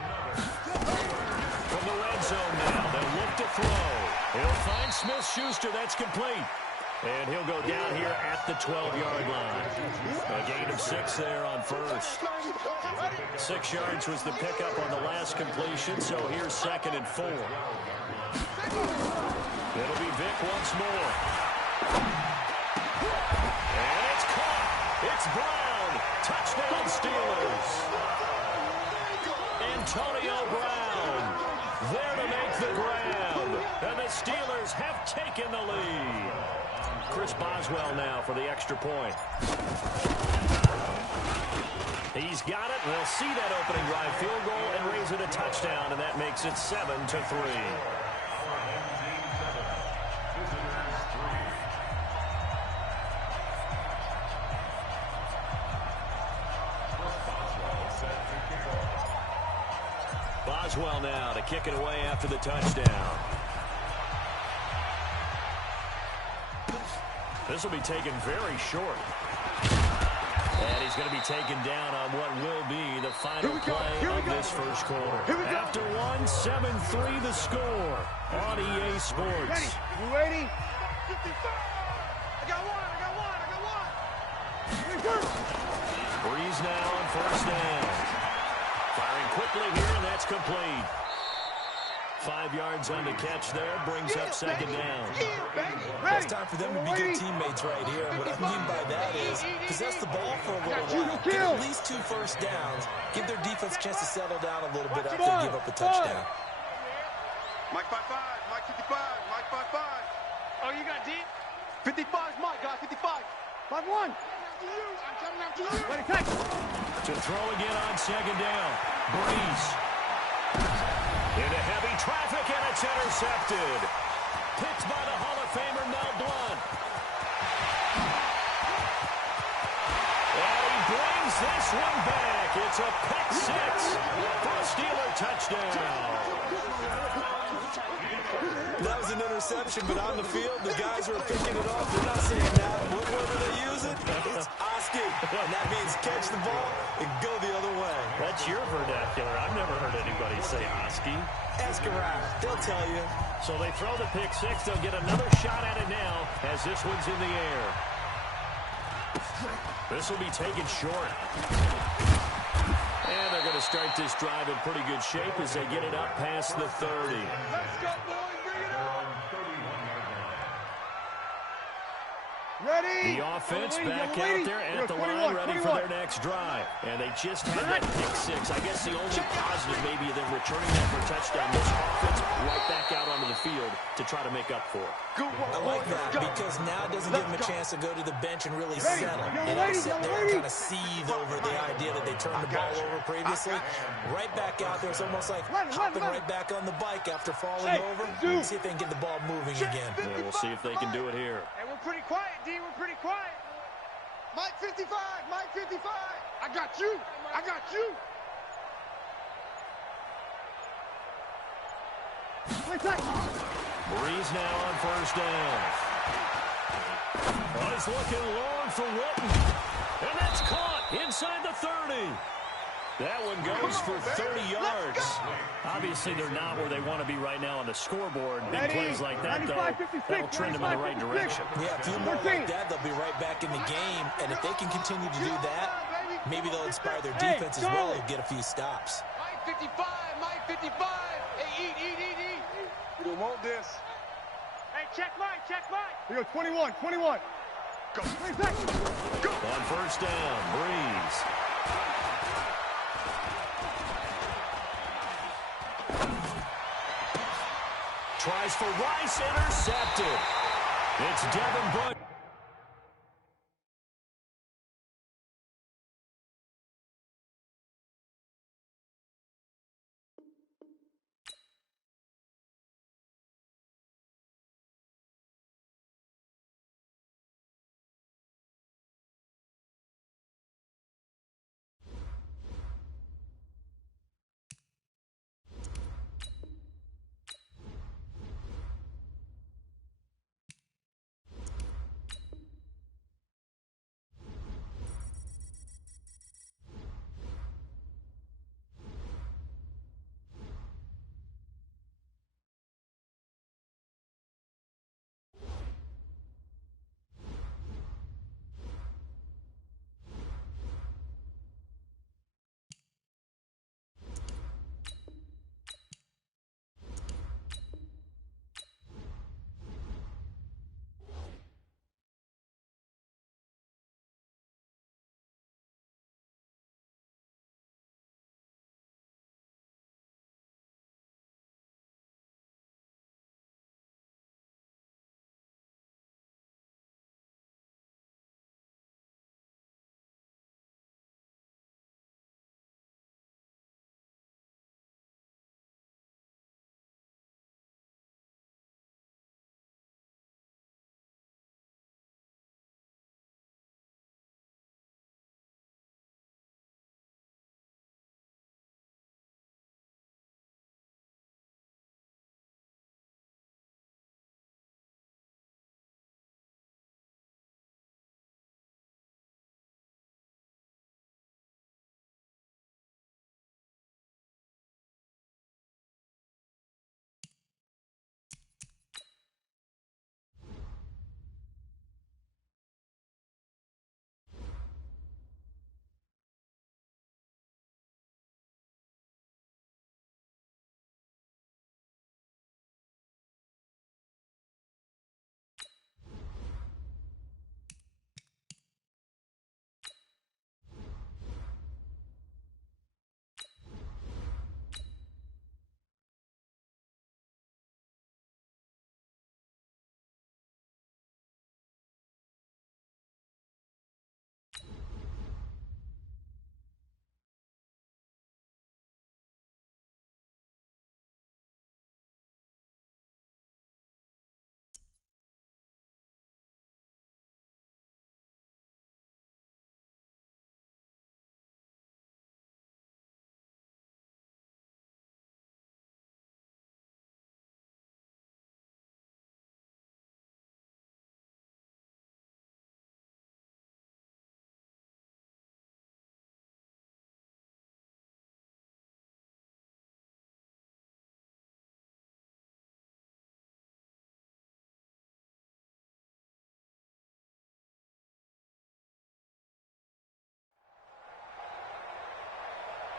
From the red zone now, they'll look to throw. He'll find Smith-Schuster. That's complete. And he'll go down here at the 12-yard line. A gain of 6 there on 1st. 6 yards was the pickup on the last completion, so here's 2nd and 4. It'll be Vic once more. And it's caught. It's Brown. Touchdown Steelers. Antonio Brown there to make the grab. And the Steelers have taken the lead. Chris Boswell now for the extra point. He's got it. We'll see that opening drive field goal and raise it a touchdown, and that makes it 7-3. Boswell now to kick it away after the touchdown. This will be taken very short. And he's going to be taken down on what will be the final play of this first quarter. After one, 7-3 the score on EA Sports. You ready? 55. I got one. Breeze now on first down. Firing quickly here, and that's complete. 5 yards on the catch there, brings up second down. It's time for them to be good teammates right here. And what I mean by that is possess the ball for a little while. Get at least 2 first downs. Give their defense a chance to settle down a little bit after they give up a touchdown. Mike 5-5, Mike 55, Mike 5-5. Oh, you got deep? 55's Mike, guys, 55. 5-1. I'm coming after you. Ready, catch. To throw again on second down. Breeze. Into heavy traffic, and it's intercepted. Picked by the Hall of Famer Mel Blount. And he brings this one back. It's a pick 6 for a Steeler touchdown. That was an interception, but on the field, the guys who are picking it off, they're not saying that. What word do they use it? It's Oski. And that means catch the ball and go the other way. That's your vernacular. I've never heard anybody say Oski. Ask around. They'll tell you. So they throw the pick 6. They'll get another shot at it now as this one's in the air. This will be taken short. And they're going to start this drive in pretty good shape as they get it up past the 30. Let's go, boys. Bring it on. Ready? The offense back out there at the line, ready for their next drive. And they just had that pick 6. I guess the only positive maybe of them returning that for a touchdown. This offense right back out onto the field to try to make up for it. I like that because now it doesn't give them a chance to go to the bench and really settle. They don't sit there and kind of seethe over the idea that they turned the ball over previously. Right back out there. It's almost like hopping right back on the bike after falling over. See if they can get the ball moving again. Yeah, we'll see if they can do it here. Hey, we're pretty quiet, D. We're pretty quiet. Mike 55, Mike 55. I got you. I got you. Breeze now on first down. Oh, he's looking long for Witten. And that's caught inside the 30. That one goes for 30 yards. Obviously, they're not where they want to be right now on the scoreboard. Big plays like that, though, that'll trend them in the right direction. Yeah, a few more like that, they'll be right back in the game. And if they can continue to do that, maybe they'll inspire their defense as well and get a few stops. Mike 55, Mike 55. Hey, eat. You want this. Hey, check Mike. Here, 21. Go. Go. On first down, Breeze. Tries for Rice, intercepted. It's Devin Bush.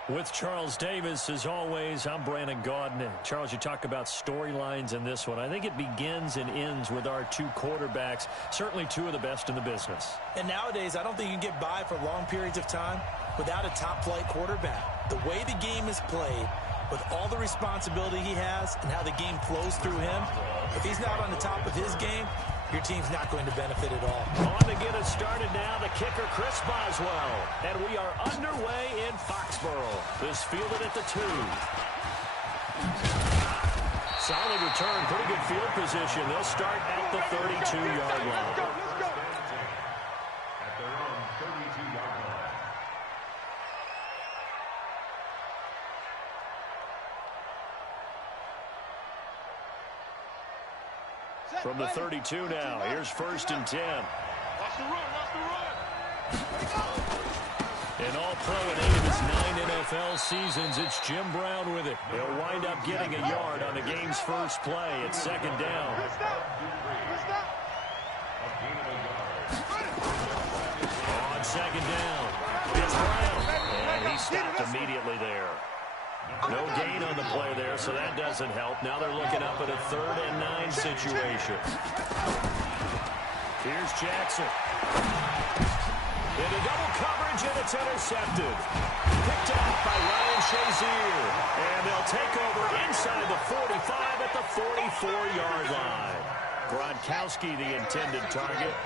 With Charles Davis, as always, I'm Brandon Gaudin. Charles, you talk about storylines in this one. I think it begins and ends with our two quarterbacks, certainly two of the best in the business. And nowadays, I don't think you can get by for long periods of time without a top-flight quarterback. The way the game is played, with all the responsibility he has and how the game flows through him, if he's not on the top of his game, your team's not going to benefit at all. On to get us started now, the kicker, Chris Boswell. And we are underway in Foxborough. This fielded at the 2. Solid return, pretty good field position. They'll start at the 32-yard line. At their own 32-yard line. From the 32 now, here's 1st and 10. Watch the run, watch the run. An all-pro in 8 of his 9 NFL seasons, it's Jim Brown with it. He'll wind up getting a yard on the game's first play. It's 2nd down. On 2nd down, it's Brown. And he stopped immediately there. No gain on the play there, so that doesn't help. Now they're looking up at a 3rd and 9 situation. Here's Jackson. Into double coverage, and it's intercepted. Picked up by Ryan Shazier. And they'll take over inside the 45 at the 44-yard line. Gronkowski, the intended target.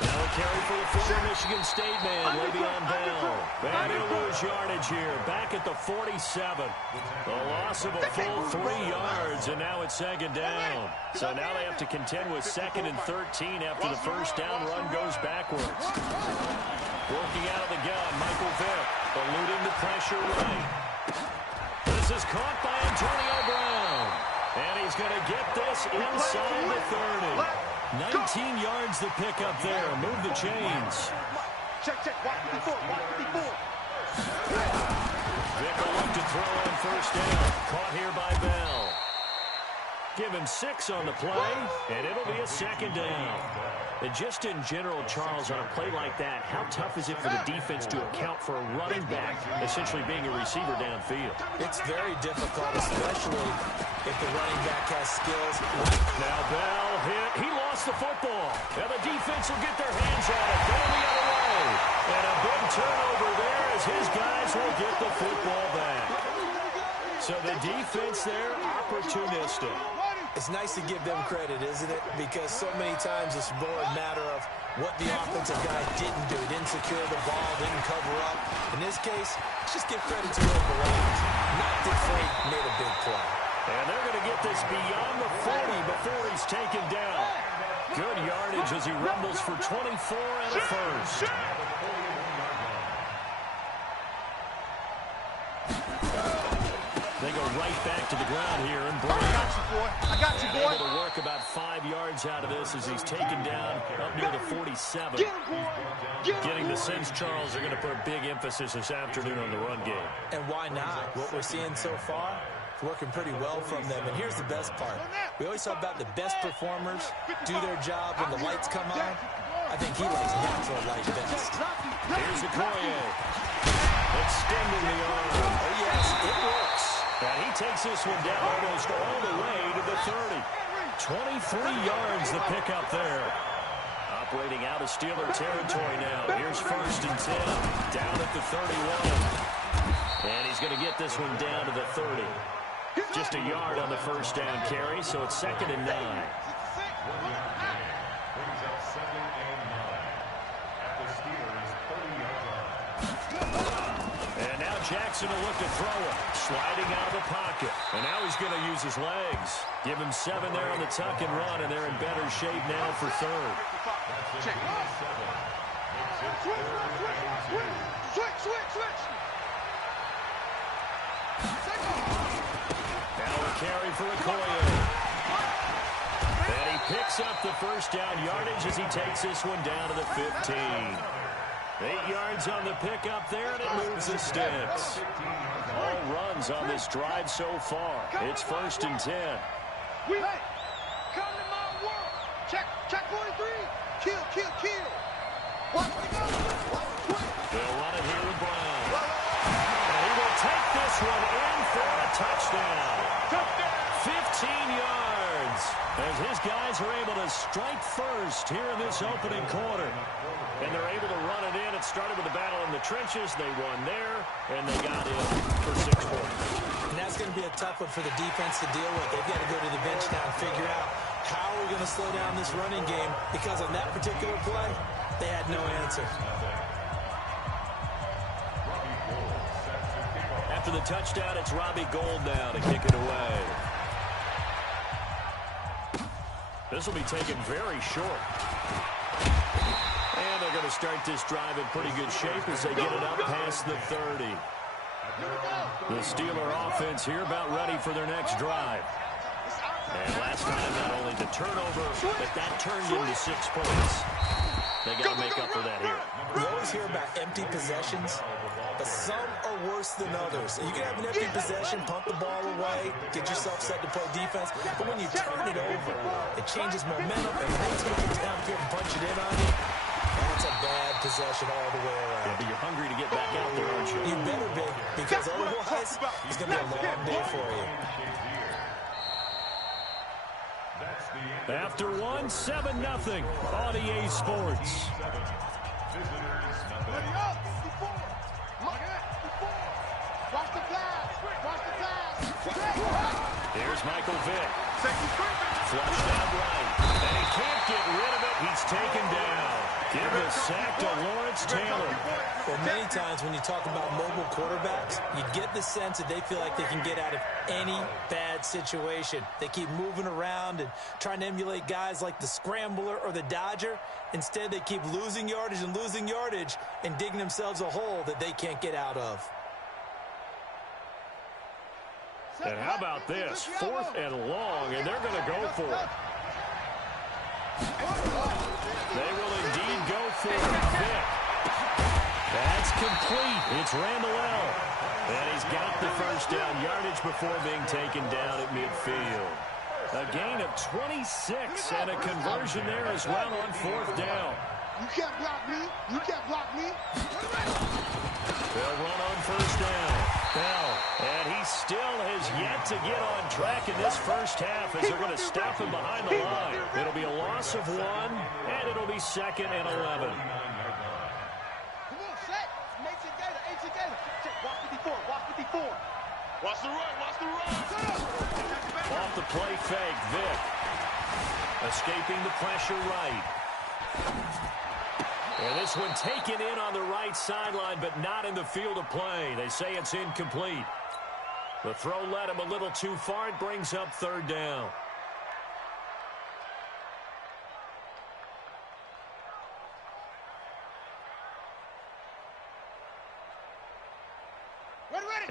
Now a carry for the former Michigan State man, Le'Veon Bell. And he'll lose yardage here, back at the 47. A loss of a full 3 yards, and now it's 2nd down. So now they have to contend with 2nd and 13 after the first down run goes backwards. Working out of the gun, Michael Vick, eluding the pressure right. This is caught by Antonio Brown. And he's going to get this inside the 30. 19 yards to pick up there. Move the chains. Check, watch 54, watch 54. Vick will look to throw on 1st down. Caught here by Bell. Give him 6 on the play, and it'll be a 2nd down. And just in general, Charles, on a play like that, how tough is it for the defense to account for a running back essentially being a receiver downfield? It's very difficult, especially if the running back has skills. Now Bell hit. He lost the football. Now the defense will get their hands on it. Going the other way. And a big turnover there as his guys will get the football back. So the defense there, opportunistic. It's nice to give them credit, isn't it? Because so many times it's more a matter of what the offensive guy didn't do. Didn't secure the ball, didn't cover up. In this case, let's just give credit to where it belongs. Knocked it free, made a big play. And they're going to get this beyond the 40 before he's taken down. Good yardage as he rumbles for 24 and a first. They go right back to the ground here, and Brown I got you, boy. able to work about 5 yards out of this as he's taken down up near the 47. Getting the sense, Charles, they're going to put a big emphasis this afternoon on the run game. And why not? What we're seeing so far, it's working pretty well from them. And here's the best part. We always talk about the best performers do their job when the lights come on. I think he likes natural light best. Here's Okoye. Extending the arm. Oh, yes, it works. And he takes this one down almost all the way to the 30. 23 yards the pickup there. Operating out of Steeler territory now. Here's 1st and 10. Down at the 31. And he's going to get this one down to the 30. Just a yard on the first down carry, so it's 2nd and 9. Brings up 2nd and 9 at the Steelers' 30-yard line. And now Jackson will look to throw it. Sliding out of the pocket. And now he's going to use his legs. Give him 7 there on the tuck and run, and they're in better shape now for 3rd. Check. Switch. Now a carry for Okoye. And he picks up the first down yardage as he takes this one down to the 15. 8 yards on the pickup there, and it moves the sticks. All runs on this drive so far. It's 1st and 10. Hey, come to my world. Check 43. Kill. They'll run it here with Brown. And he will take this one in for a touchdown. 15 yards. As his guys are able to strike first here in this opening quarter. And they're able to run it in. It started with a battle in the trenches. They won there, and they got in for 6 points. And that's going to be a tough one for the defense to deal with. They've got to go to the bench now and figure out how we're going to slow down this running game, because on that particular play, they had no answer. After the touchdown, it's Robbie Gould now to kick it away. This will be taken very short. And they're going to start this drive in pretty good shape as they get it up past the 30. The Steeler offense here about ready for their next drive. And last time, not only the turnover, but that turned into 6 points. They got to make up for that here. We always hear about empty possessions, but some are worse than others. You can have an empty possession, punt the ball away, get yourself set to play defense, but when you turn it over, it changes momentum, and when they take it downfield and punch it in on you, that's a bad possession all the way around. Yeah, but you're hungry to get back out there, aren't you? You better be, because otherwise, it's going to be a long day for you. After 1, 7-0 on EA Sports. Here's Michael Vick. Flushed out right. And he can't get rid of it. He's taken down. Give the sack to Lawrence Taylor. Well, many times when you talk about mobile quarterbacks, you get the sense that they feel like they can get out of any bad situation. They keep moving around and trying to emulate guys like the Scrambler or the Dodger. Instead, they keep losing yardage and digging themselves a hole that they can't get out of. And how about this? 4th and long, and they're going to go for it. They will indeed go for it. Vick. That's complete. It's Randall. And he's got the first down yardage before being taken down at midfield. A gain of 26 and a conversion there as well on 4th down. You can't block me. You can't block me. They'll run on 1st down. Bell, and he still has yet to get on track in this first half as they're going to stop him behind the line. It'll be a loss of 1, and it'll be 2nd and 11. Come on, set. Mason Gator, Ancient Gator. Watch 54, watch 54. Watch the run, watch the run. Off the play fake, Vick. Escaping the pressure right. And this one taken in on the right sideline, but not in the field of play. They say it's incomplete. The throw led him a little too far. It brings up 3rd down.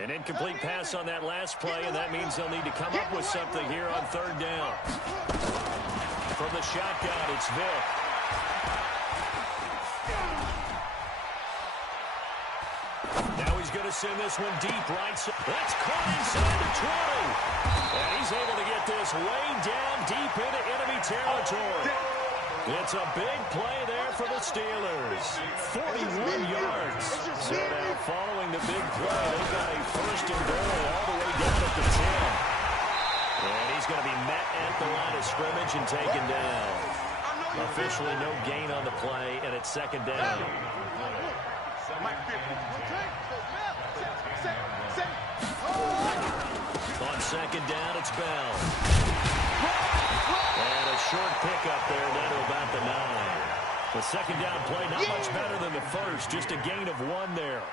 An incomplete pass on that last play, and that means they'll need to come up with something here on 3rd down. From the shotgun, it's Vick. Now he's going to send this one deep right side. That's caught inside the 20. And he's able to get this way down deep into enemy territory. It's a big play there for the Steelers. 41 yards. So now following the big play, they've got a 1st and goal all the way down at the 10. And he's going to be met at the line of scrimmage and taken down. Officially no gain on the play, and it's 2nd down. On 2nd down, it's Bell. And a short pickup there down to about the 9. The 2nd down play, not much better than the first, just a gain of 1 there.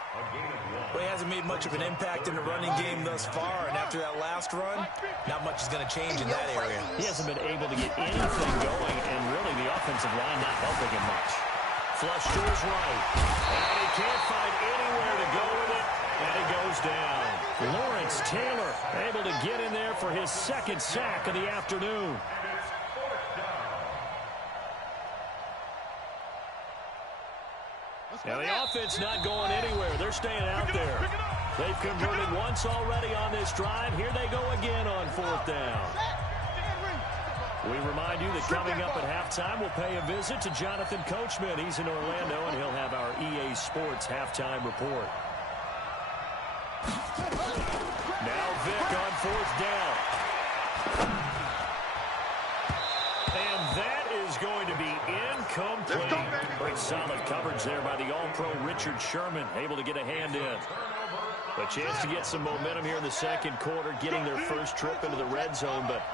Well, he hasn't made much of an impact in the running game thus far, and after that last run, not much is going to change in that area. He hasn't been able to get anything going, and really the offensive line not helping him much. Flush to his right, and he can't find anywhere to go with it, and he goes down. Lawrence Taylor able to get in there for his 2nd sack of the afternoon. Now the offense not going anywhere. They're staying out there. They've converted once already on this drive. Here they go again on 4th down. We remind you that coming up at halftime, we'll pay a visit to Jonathan Coachman. He's in Orlando, and he'll have our EA Sports halftime report. Now Vick on fourth down. And that is going to be incomplete. Great solid coverage there by the All-Pro Richard Sherman, able to get a hand in. A chance to get some momentum here in the second quarter, getting their first trip into the red zone, but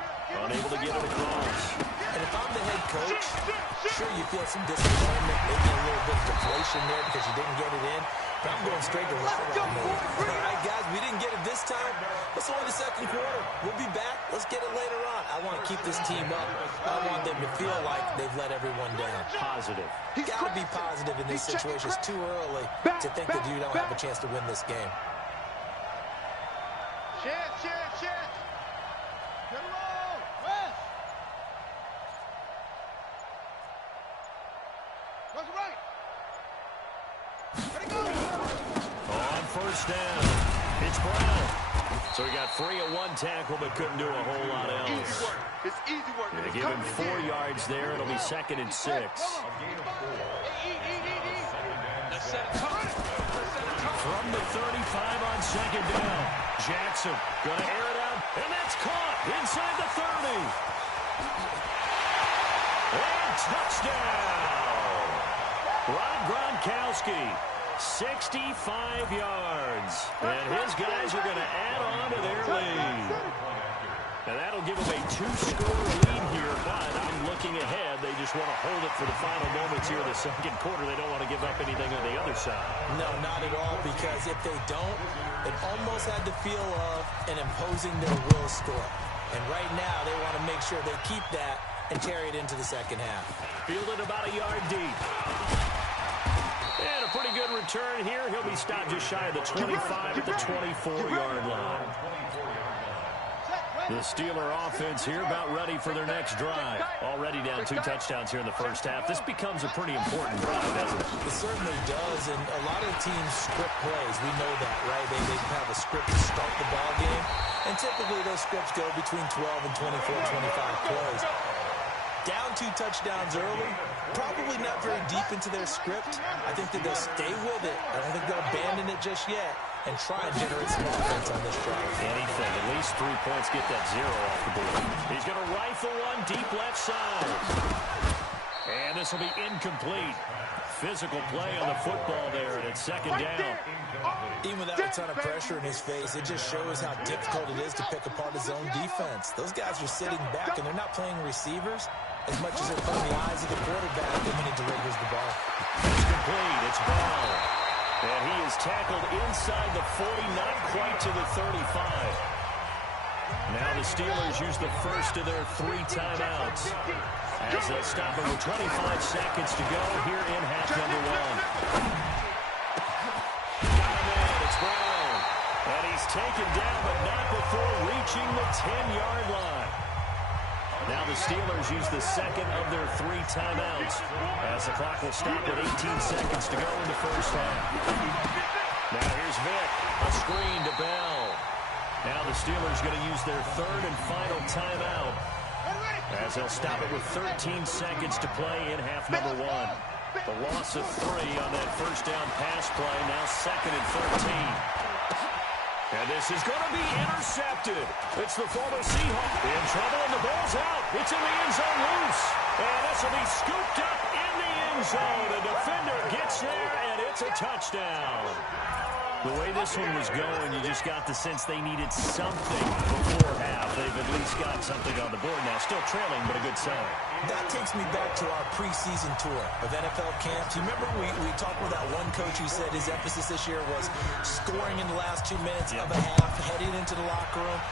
unable to get it across. And if I'm the head coach, sure you feel some disappointment, maybe a little bit of deflation there because you didn't get it in. But I'm going straight to rah-rah mode. All right, guys, we didn't get it this time. It's only the second quarter. We'll be back. Let's get it later on. I want to keep this team up. I want them to feel like they've let everyone down. Positive. Got to be positive in this situation. It's too early to think that you don't have a chance to win this game. Chance. Get it roll. West. Goes right. Ready, go. On first down, it's Brown. So he got free at one tackle, but couldn't do a whole lot else. Easy work. It's easy work. They give him 4 yards there. It'll be 2nd and 6. From the 35 on 2nd down. Jackson going to air it out, and that's caught inside the 30. And touchdown! Rob Gronkowski, 65 yards. And his guys are going to add on to their lead. And that'll give them a 2-score lead here, but I'm looking ahead. They just want to hold it for the final moments here in the second quarter. They don't want to give up anything on the other side. No, not at all, because if they don't, it almost had the feel of an imposing their will score. And right now, they want to make sure they keep that and carry it into the second half. Fielded about a yard deep. And a pretty good return here. He'll be stopped just shy of the 25 at the 24-yard line. The Steeler offense here about ready for their next drive. Already down 2 touchdowns here in the first half. This becomes a pretty important drive, doesn't it? It certainly does, and a lot of teams script plays. We know that, right? They have a script to start the ball game, and typically those scripts go between 12 and 24, 25 plays. Down 2 touchdowns early, probably not very deep into their script. I think that they'll stay with it. I don't think they'll abandon it just yet and try and generate some offense on this drive. Anything, at least 3 points, get that 0 off the board. He's going to rifle one deep left side. And this will be incomplete. Physical play on the football there, and it's 2nd down. Even without a ton of pressure in his face, it just shows how difficult it is to pick apart his own defense. Those guys are sitting back, and they're not playing receivers as much as they're putting the eyes of the quarterback the minute he delivers the ball. It's complete. It's Bell. And he is tackled inside the 40, not quite to the 35. Now the Steelers use the first of their 3 timeouts as they'll stop it with 25 seconds to go here in half number 1. Got him in. It's Brown. And he's taken down, but not before reaching the 10-yard line. Now the Steelers use the second of their 3 timeouts as the clock will stop with 18 seconds to go in the first half. Now here's Vick. A screen to Bell. Now the Steelers going to use their 3rd and final timeout as they'll stop it with 13 seconds to play in half number 1. The loss of 3 on that first down pass play. Now 2nd and 13. And this is going to be intercepted. It's the former Seahawk in trouble, and the ball's out. It's in the end zone loose. And this will be scooped up in the end zone. The defender gets there, and it's a touchdown. The way this one was going, you just got the sense they needed something before half. They've at least got something on the board now. Still trailing, but a good sign. That takes me back to our preseason tour of NFL camps. You remember we talked with that one coach who said his emphasis this year was scoring in the last 2 minutes of a half, heading into the locker room.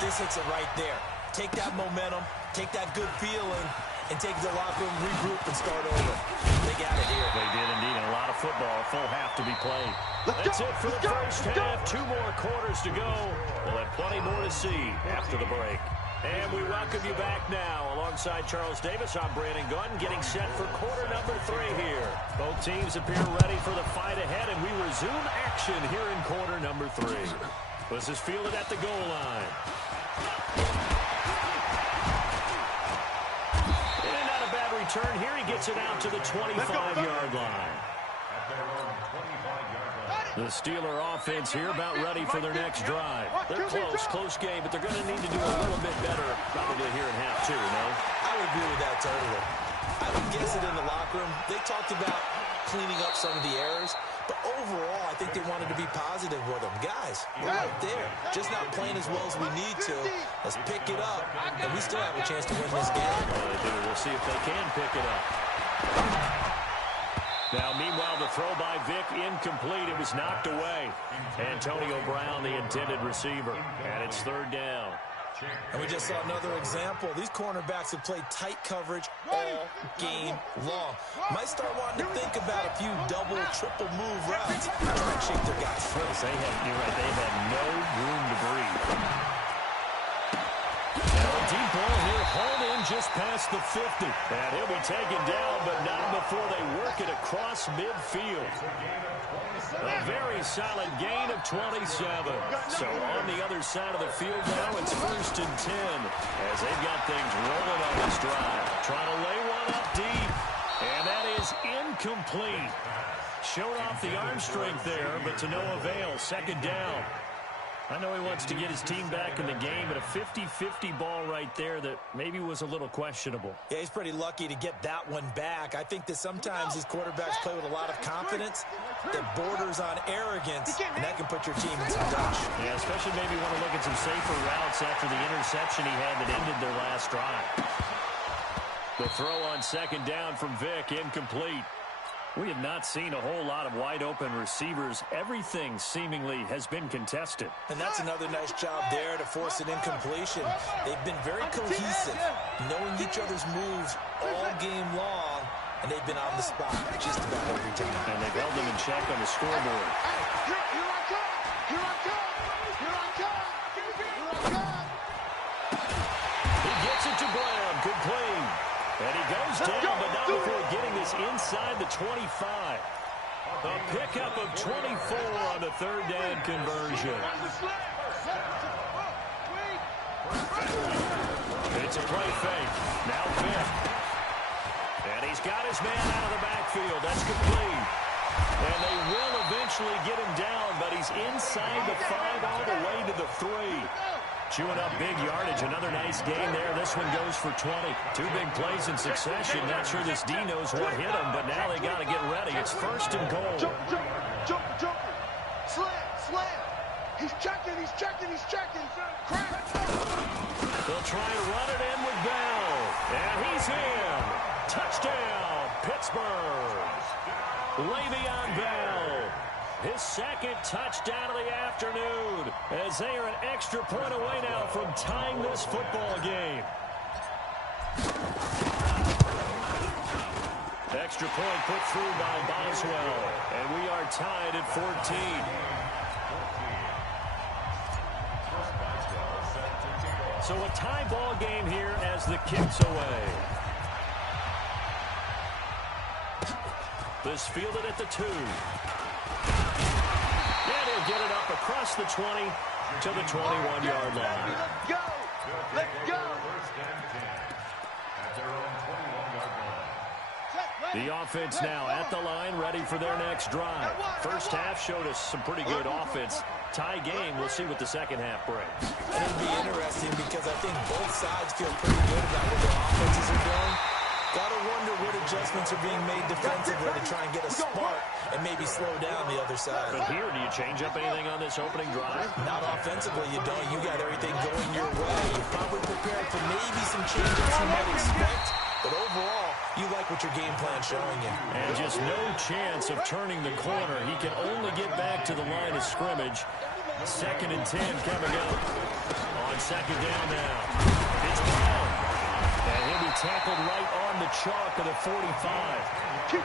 This hits it right there. Take that momentum, take that good feeling, and take the locker room, regroup, and start over. They got it here. They did indeed, and a lot of football, a full half to be played. That's it for the first half. 2 more quarters to go. We'll have plenty more to see after the break. And we welcome you back now. Alongside Charles Davis, I'm Brandon Gunn, getting set for quarter number 3 here. Both teams appear ready for the fight ahead, and we resume action here in quarter number 3. This is fielded at the goal line. return here. He gets it out to the 25-yard line. The Steeler offense here about ready for their next drive. They're close game, but they're going to need to do a little bit better probably here in half two, no? I would agree with that totally. I would guess it in the locker room. They talked about cleaning up some of the errors, but overall, I think they wanted to be positive with them. Guys, we're right there. Just not playing as well as we need to. Let's pick it up, and we still have a chance to win this game. We'll see if they can pick it up. Now, meanwhile, the throw by Vick incomplete. It was knocked away. Antonio Brown, the intended receiver, and it's third down. And we just saw another example. These cornerbacks have played tight coverage all game long. Might start wanting to think about a few double, triple move routes to try and shake their guys free. You're right, they've had no room to breathe. Now a deep ball here, hauled in just past the 50. And he'll be taken down, but not before they work it across midfield. A very solid gain of 27. So on the other side of the field now, it's 1st and 10 as they've got things rolling on this drive. Trying to lay one up deep, and that is incomplete. Showed off the arm strength there, but to no avail. Second down. I know he wants to get his team back in the game, but a 50-50 ball right there that maybe was a little questionable. Yeah, he's pretty lucky to get that one back. I think that sometimes these quarterbacks play with a lot of confidence that borders on arrogance, and that can put your team in some touch. Yeah, especially maybe want to look at some safer routes after the interception he had that ended their last drive. The throw on second down from Vick, incomplete. We have not seen a whole lot of wide-open receivers. Everything seemingly has been contested. And that's another nice job there to force an incompletion. They've been very cohesive, knowing each other's moves all game long, and they've been on the spot just about every time. And they've held them in check on the scoreboard. Here I come! Here I come! Here I come! Here I come! He gets it to Brown, complete. And he goes down, but not before getting this inside the 25. A pickup of 24 on the third down conversion. It's a play fake. Now Vick. And he's got his man out of the backfield. That's complete. And they will eventually get him down, but he's inside the 5 all the way to the 3. Chewing up big yardage. Another nice gain there. This one goes for 20. 2 big plays in succession. Not sure this D knows what hit him, but now they got to get ready. It's 1st and goal. Jumper. Slam. He's checking. Crack. They'll try and run it in with Bell. And he's in. Touchdown, Pittsburgh. Le'Veon Bell. His second touchdown of the afternoon as they are an extra point away now from tying this football game. Extra point put through by Boswell, and we are tied at 14. So a tie ball game here as the kick's away. This fielded at the 2. And he'll get it up across the 20 to the 21-yard line. Let's go! The offense now at the line, ready for their next drive. First half showed us some pretty good offense. Tie game, we'll see what the second half brings. And it'll be interesting because I think both sides feel pretty good about what their offenses are doing. Gotta wonder what adjustments are being made defensively to try and get a spark and maybe slow down the other side. But here, do you change up anything on this opening drive? Not offensively, you don't. You got everything going your way. You're probably prepared for maybe some changes you might expect, but overall, you like what your game plan's showing you. And just no chance of turning the corner. He can only get back to the line of scrimmage. 2nd and 10 coming up. On second down now. It's Brown. And he'll be tackled right on the chalk of the 45.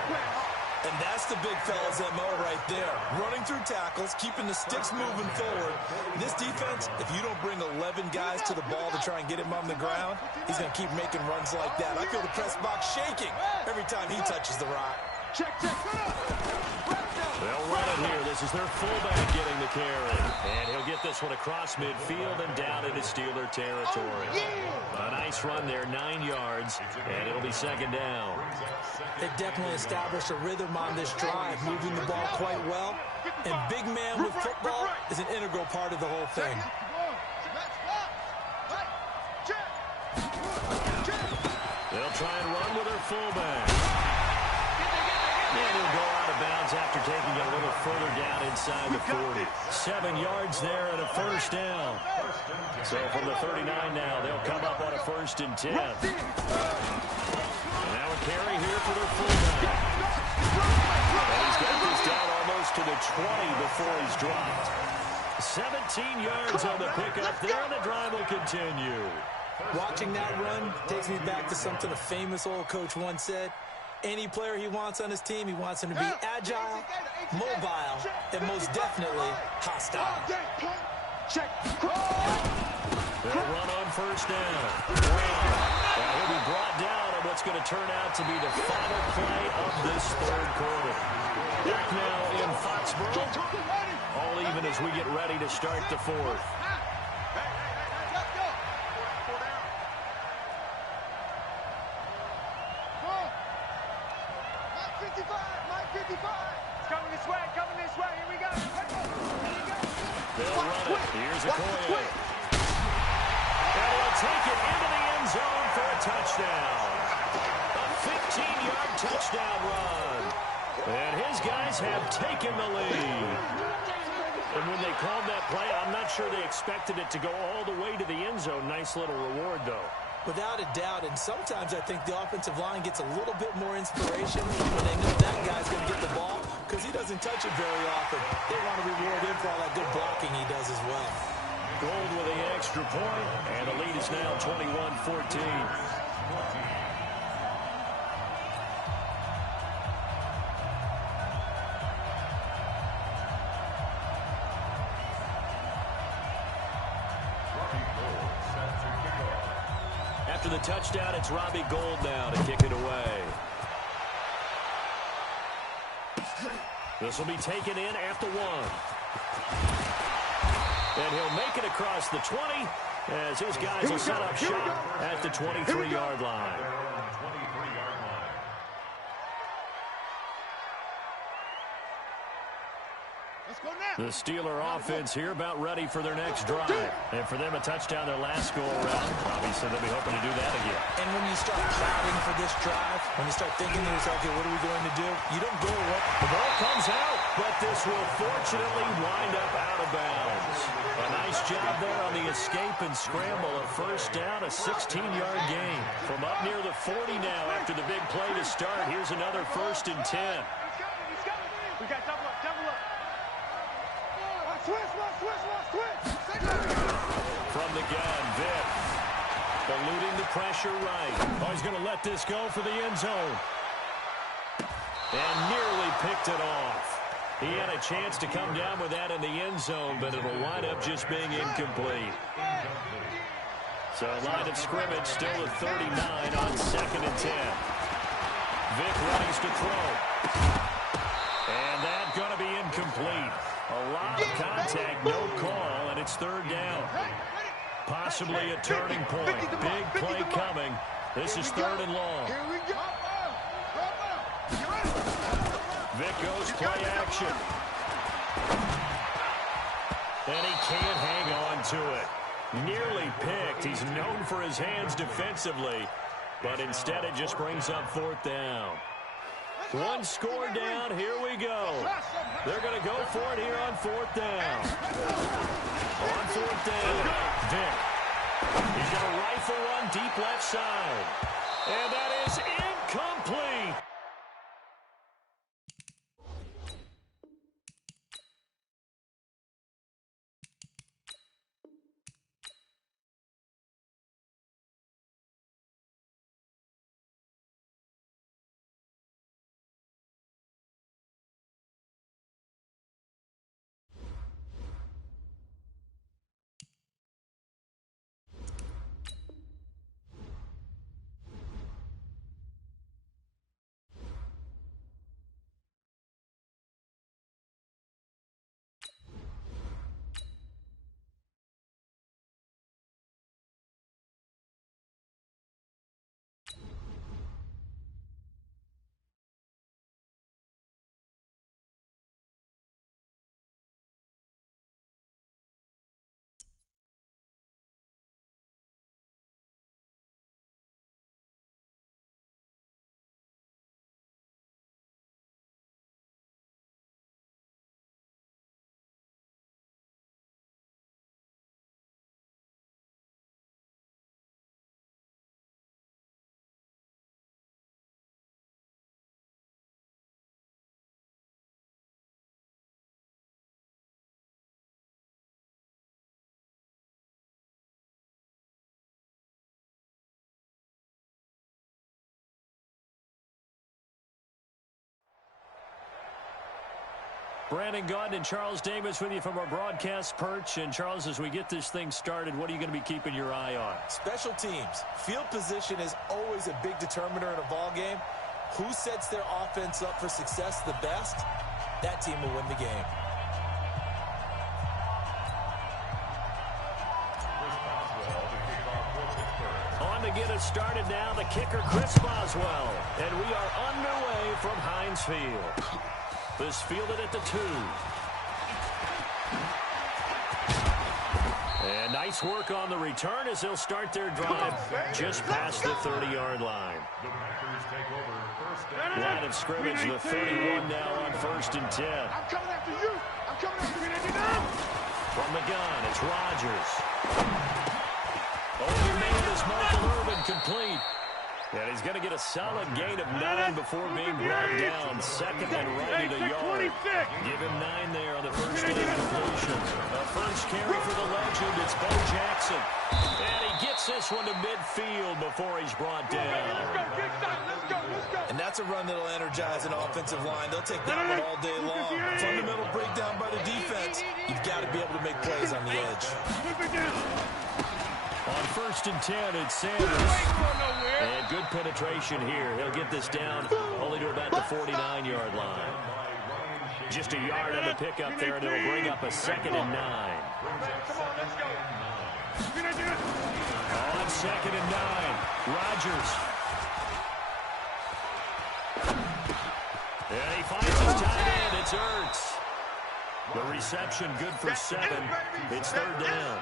And that's the big fella's MO right there. Running through tackles, keeping the sticks moving forward. This defense, if you don't bring 11 guys to the ball to try and get him on the ground, he's going to keep making runs like that. I feel the press box shaking every time he touches the rock. Check. They'll run it here. This is their fullback getting the carry. And he'll get this one across midfield and down into Steeler territory. A nice run there, 9 yards, and it'll be second down. They definitely established a rhythm on this drive, moving the ball quite well. And big man with football is an integral part of the whole thing. They'll try and run with their fullback. And he'll go out of bounds after taking it a little further down inside the 40. 7 yards there and a first down. So from the 39 now, they'll come up on a 1st and 10. And now a carry here for their fullback. And he's got this down almost to the 20 before he's dropped. 17 yards on the pickup there, and the drive will continue. Watching that run takes me back to something a famous old coach once said. Any player he wants on his team, he wants him to be agile, mobile, and most definitely hostile. They'll run on 1st down. And he'll be brought down on what's going to turn out to be the final play of this 3rd quarter. Back now in Foxborough. All even as we get ready to start the 4th. They'll run it. Here's Okoye. And he'll take it into the end zone for a touchdown. A 15-yard touchdown run. And his guys have taken the lead. And when they called that play, I'm not sure they expected it to go all the way to the end zone. Nice little reward, though. Without a doubt, and sometimes I think the offensive line gets a little bit more inspiration when they know that guy's going to get the ball because he doesn't touch it very often. They want to reward him for all that good blocking he does as well. Gold with the extra point, and the lead is now 21-14. After the touchdown, it's Robbie Gould now to kick it away. This will be taken in at the 1. And he'll make it across the 20 as his guys will set up shop at the 23-yard line. The Steeler offense here about ready for their next drive. And for them, a touchdown their last go-around. Obviously, they'll be hoping to do that again. And when you start plotting for this drive, when you start thinking to yourself, okay, what are we going to do? You don't go with the ball comes out, but this will fortunately wind up out of bounds. A nice job there on the escape and scramble. A first down, a 16-yard gain. From up near the 40 now after the big play to start. Here's another 1st and 10. We got double up, double up. From the gun, Vick. Eluding the pressure right. Oh, he's going to let this go for the end zone. And nearly picked it off. He had a chance to come down with that in the end zone, but it'll wind up just being incomplete. So line of scrimmage still at 39 on 2nd and 10. Vick readies to throw. And that's going to be incomplete. A lot of contact, no call, and it's 3rd down. Possibly a turning point. Big play coming. This is 3rd and long. Vick goes play action. And he can't hang on to it. Nearly picked. He's known for his hands defensively, but instead it just brings up 4th down. 1 score down, here we go. They're going to go for it here on 4th down. On 4th down, Vick. He's going to rifle one deep left side. And that is incomplete. Brandon Gaudin and Charles Davis with you from our broadcast perch. And, Charles, as we get this thing started, what are you going to be keeping your eye on? Special teams. Field position is always a big determiner in a ball game. Who sets their offense up for success the best, that team will win the game. On to get us started now, the kicker, Chris Boswell. And we are underway from Heinz Field. This fielded at the 2. And nice work on the return as they'll start their drive just past the 30-yard line. Line of scrimmage, the 31 now on 1st and 10. I'm coming after you. I'm coming after you. From the gun, it's Rodgers. Only man is Michael Irvin complete. And he's going to get a solid gain of 9 before being brought down. 2nd and right at a yard. Give him 9 there on the first completion. The first carry for the legend, it's Bo Jackson. And he gets this one to midfield before he's brought down. And that's a run that'll energize an offensive line. They'll take that one all day long. Fundamental breakdown by the defense. You've got to be able to make plays on the edge. On 1st and 10, it's Sanders. And good penetration here. He'll get this down only to about the 49-yard line. Just a yard on the pickup there, and it'll bring up a 2nd and 9. On 2nd and 9, Rodgers. And he finds his tight end. It's Ertz. The reception good for 7. It's 3rd down.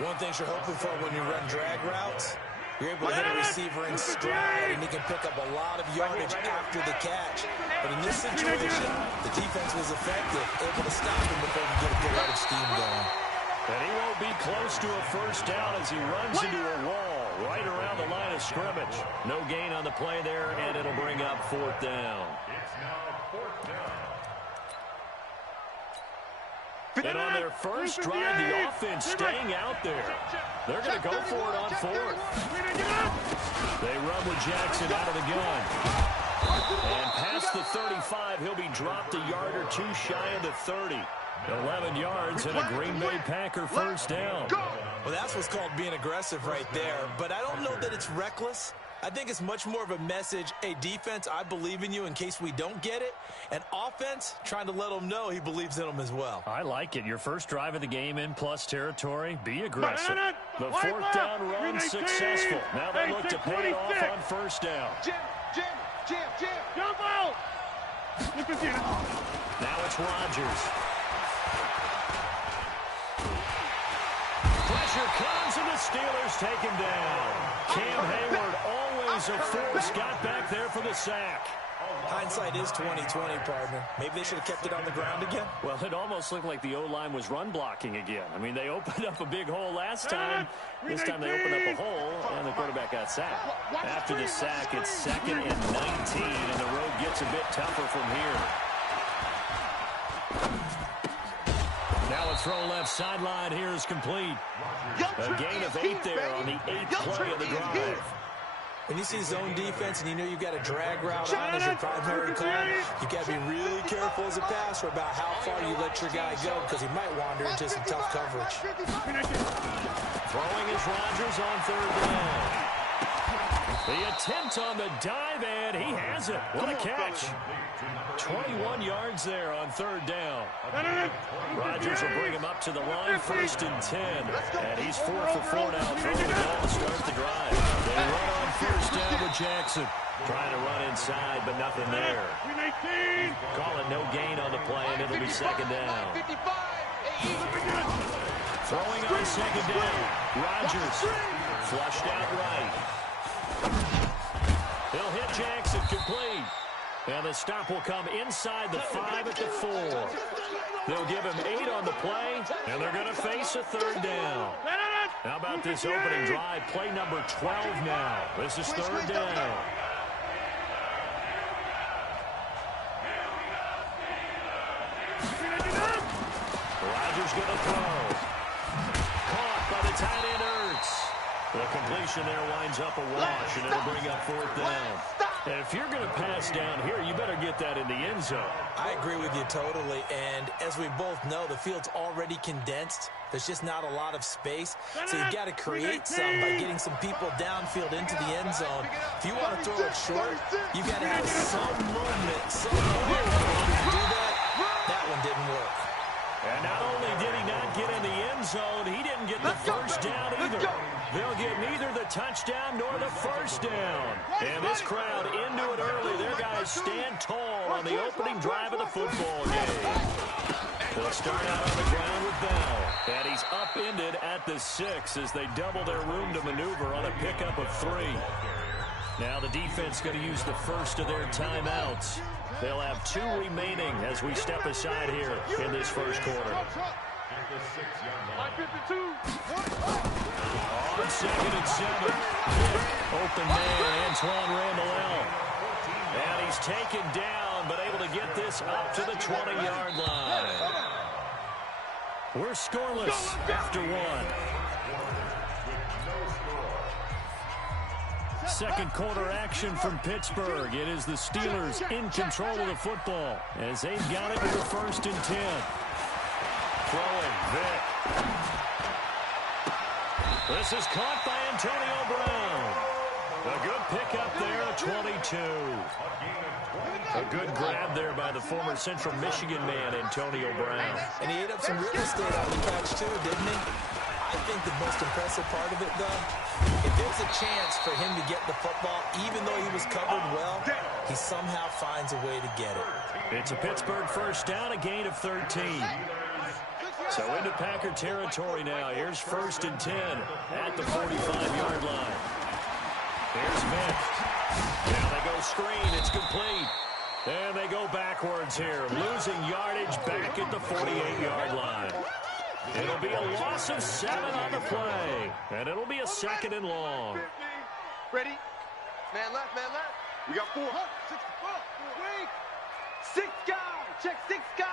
One thing you're hoping for when you run drag routes, you're able to hit a receiver in stride, and he can pick up a lot of yardage after the catch. But in this situation, the defense was effective, able to stop him before he get a good run of steam going. And he won't be close to a first down as he runs into a wall right around the line of scrimmage. No gain on the play there, and it'll bring up 4th down. It's now 4th down. And on their first drive, the offense staying out there. They're going to go for it on 4th. They run with Jackson out of the gun. And past the 35, he'll be dropped a yard or 2 shy of the 30. 11 yards and a Green Bay Packer first down. Well, that's what's called being aggressive right there. But I don't know that it's reckless. I think it's much more of a message, hey, defense, I believe in you in case we don't get it. And offense, trying to let them know he believes in them as well. I like it. Your first drive of the game in plus territory, be aggressive. The 4th down run successful. Now they look to pay it off on 1st down. Jump out! Now it's Rodgers. Pressure comes and the Steelers take him down. Cam Hayward, always a force, got back there for the sack. Hindsight is 20/20, partner. Maybe they should have kept it on the ground again. Well, it almost looked like the O-line was run blocking again. I mean, they opened up a big hole last time. This time they opened up a hole, and the quarterback got sacked. After the sack, it's 2nd and 19, and the road gets a bit tougher from here. Now a throw left sideline here is complete. A gain of 8 there on the 8th play of the drive. When you see zone defense and you know you've got a drag route on as your primary call, you've got to be really careful as a passer about how far you let your guy go because he might wander into some tough coverage. Throwing is Rodgers on 3rd down. The attempt on the dive, and he has it. What a catch. 21 yards there on 3rd down. Rodgers will bring him up to the line, 1st and 10. And he's 4 for 4 now, throwing the ball to start the drive. They run on 1st down with Jackson. Trying to run inside, but nothing there. Call it no gain on the play, and it'll be 2nd down. Throwing on 2nd down. Rodgers flushed out right. He'll hit Jackson complete. And the stop will come inside the 5 at the 4. They'll give him 8 on the play, and they're going to face a 3rd down. How about this opening drive? Play number 12 now. This is 3rd down. Rodgers going to throw. Caught by the tight end Ertz. The completion there winds up a wash, and it'll bring up 4th down. And if you're going to pass down here, you better get that in the end zone. I agree with you totally. And as we both know, the field's already condensed. There's just not a lot of space. So you've got to create some by getting some people downfield into the end zone. If you want to throw it short, you've got to have some movement, some movement to do that. That one didn't work. And not only did he not get in the end zone, he didn't get the first down either. They'll get neither the touchdown nor the first down. And this crowd into it early. Their guys stand tall on the opening drive of the football game. They'll start out on the ground with Bell. And he's upended at the 6 as they double their room to maneuver on a pickup of 3. Now the defense going to use the first of their timeouts. They'll have 2 remaining as we step aside here in this first quarter. On 2nd and 7. Open man, Antoine Randall. And he's taken down, but able to get this up to the 20-yard line. We're scoreless after 1. Second quarter action from Pittsburgh. It is the Steelers in control of the football as they've got it with the 1st and 10. Throwing, Vick. This is caught by Antonio Brown. A good pickup there at 22. A good grab there by the former Central Michigan man, Antonio Brown. And he ate up some real estate on the catch, too, didn't he? I think the most impressive part of it, though, if there's a chance for him to get the football, even though he was covered well, he somehow finds a way to get it. It's a Pittsburgh first down, a gain of 13. So into Packer territory now. Here's 1st and 10 at the 45-yard line. There's Vick. Now they go screen. It's complete. And they go backwards here, losing yardage back at the 48-yard line. It'll be a loss of 7 on the play, and it'll be a 2nd and long. Ready? Man left, man left. We got 4. 64. Wait. 6 guys. Check 6 guys.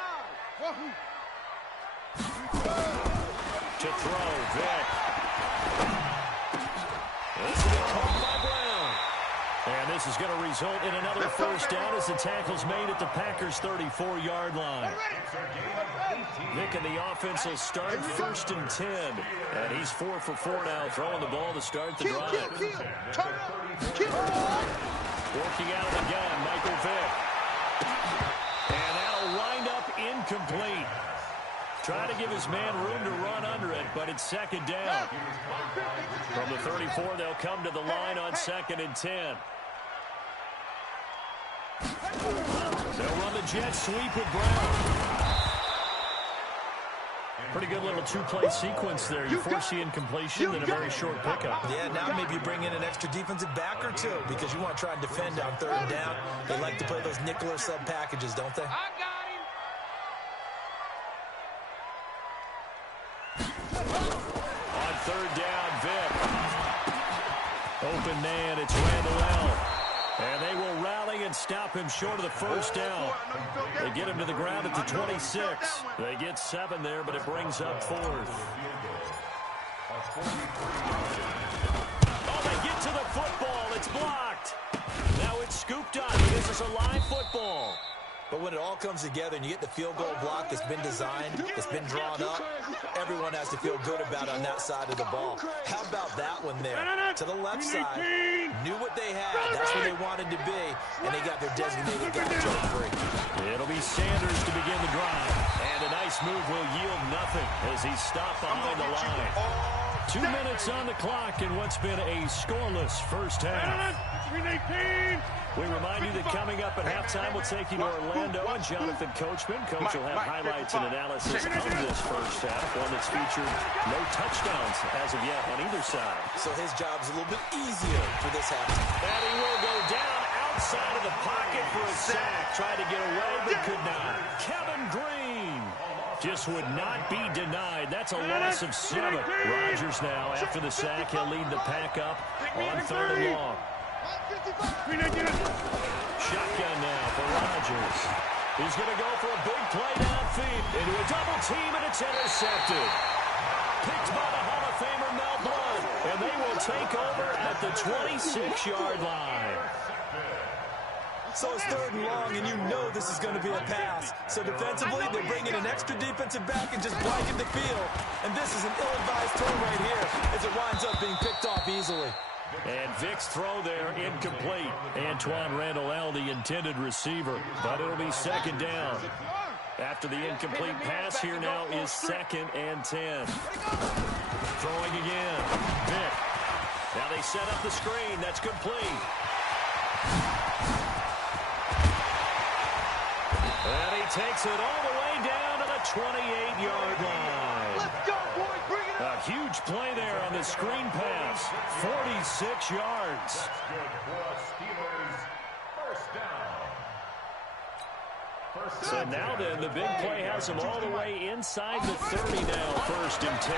To throw, Vick. This will be caught by Brown. And this is going to result in another first down as the tackle's made at the Packers' 34-yard line. Vick and the offense will start 1st and 10. And he's 4 for 4 now, throwing the ball to start the drive. Working out of the gun, Michael Vick. And that'll wind up incomplete. Try to give his man room to run under it, but it's 2nd down. From the 34, they'll come to the line on 2nd and 10. They'll run the jet sweep with Brown. Pretty good little 2-play sequence there. You force the incompletion and a very short pickup. Yeah, now maybe you bring in an extra defensive back or 2 because you want to try and defend on 3rd down. They like to play those nickel or sub packages, don't they? I got him. On 3rd down, Vick. Open man, it's Randall. And they will rally and stop him short of the first down. They get him to the ground at the 26. They get 7 there, but it brings up 4th. Oh, they get to the football. It's blocked. Now it's scooped up. This is a live football. But when it all comes together and you get the field goal block that's been designed, that's been drawn up, everyone has to feel good about on that side of the ball. How about that one there? To the left side, knew what they had. That's where they wanted to be, and they got their designated guy jump free. It'll be Sanders to begin the drive. And a nice move will yield nothing as he's stopped behind the line. 2 minutes on the clock in what's been a scoreless first half. We remind you that coming up at halftime, we'll take you to Orlando and Jonathan Coachman. Coach will have highlights and analysis of this first half, one that's featured no touchdowns as of yet on either side. So his job's a little bit easier for this halftime. And he will go down outside of the pocket for a sack. Tried to get away, but could not. Kevin Green just would not be denied. That's a loss of 7. Rodgers now, after the sack, he'll lead the pack up on 3rd and long. Shotgun now for Rodgers. He's going to go for a big play downfield. Into a double team, and it's intercepted. Picked by the Hall of Famer Mel Blount. And they will take over at the 26-yard line. So it's 3rd and long, and you know this is going to be a pass. So defensively, they're bringing an extra defensive back and just blanket the field. And this is an ill-advised throw right here as it winds up being picked off easily. And Vic's throw there incomplete. Antoine Randall, the intended receiver, but it'll be 2nd down. After the incomplete pass, here now is 2nd and 10. Throwing again. Vic. Now they set up the screen. That's complete. And he takes it all the way down to the 28-yard line. Let's go, boys. Bring it up. A huge play there on the screen pass. 46 yards. That's good for us Steelers. First down. So now then, the big play has him all the way inside the 30 now. 1st and 10.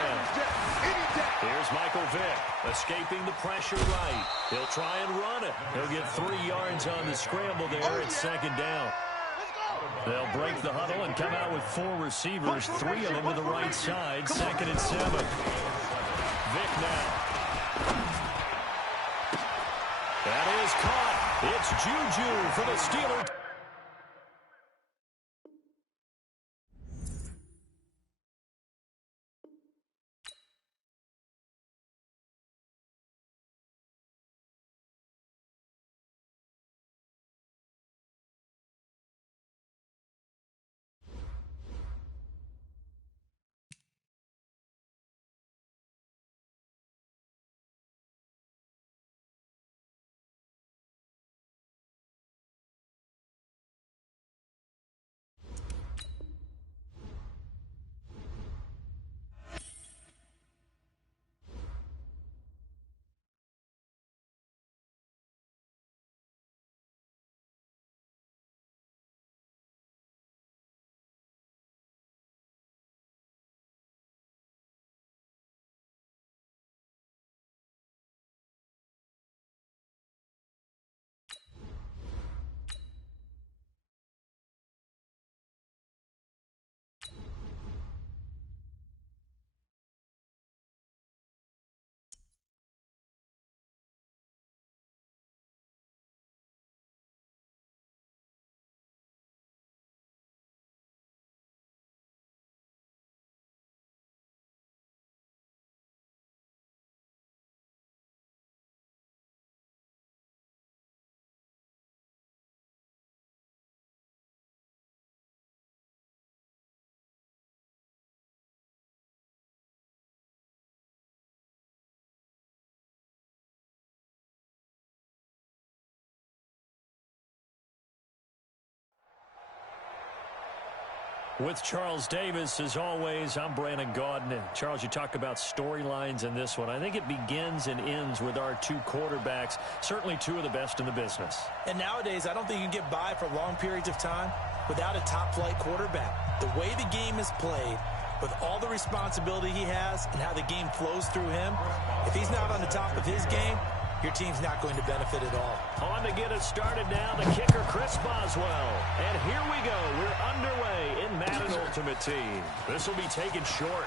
Here's Michael Vick, escaping the pressure right. He'll try and run it. He'll get 3 yards on the scramble there. It's 2nd down. They'll break the huddle and come out with 4 receivers, 3 of them to the right side. 2nd and 7. Vick now. That is caught. It's Juju for the Steelers. With Charles Davis, as always, I'm Brandon Gaudin. And Charles, you talk about storylines in this one. I think it begins and ends with our 2 quarterbacks, certainly 2 of the best in the business. And nowadays, I don't think you can get by for long periods of time without a top-flight quarterback. The way the game is played, with all the responsibility he has and how the game flows through him, if he's not on the top of his game, your team's not going to benefit at all. On to get it started now, the kicker, Chris Boswell. And here we go. We're underway in Madden Ultimate Team. This will be taken short.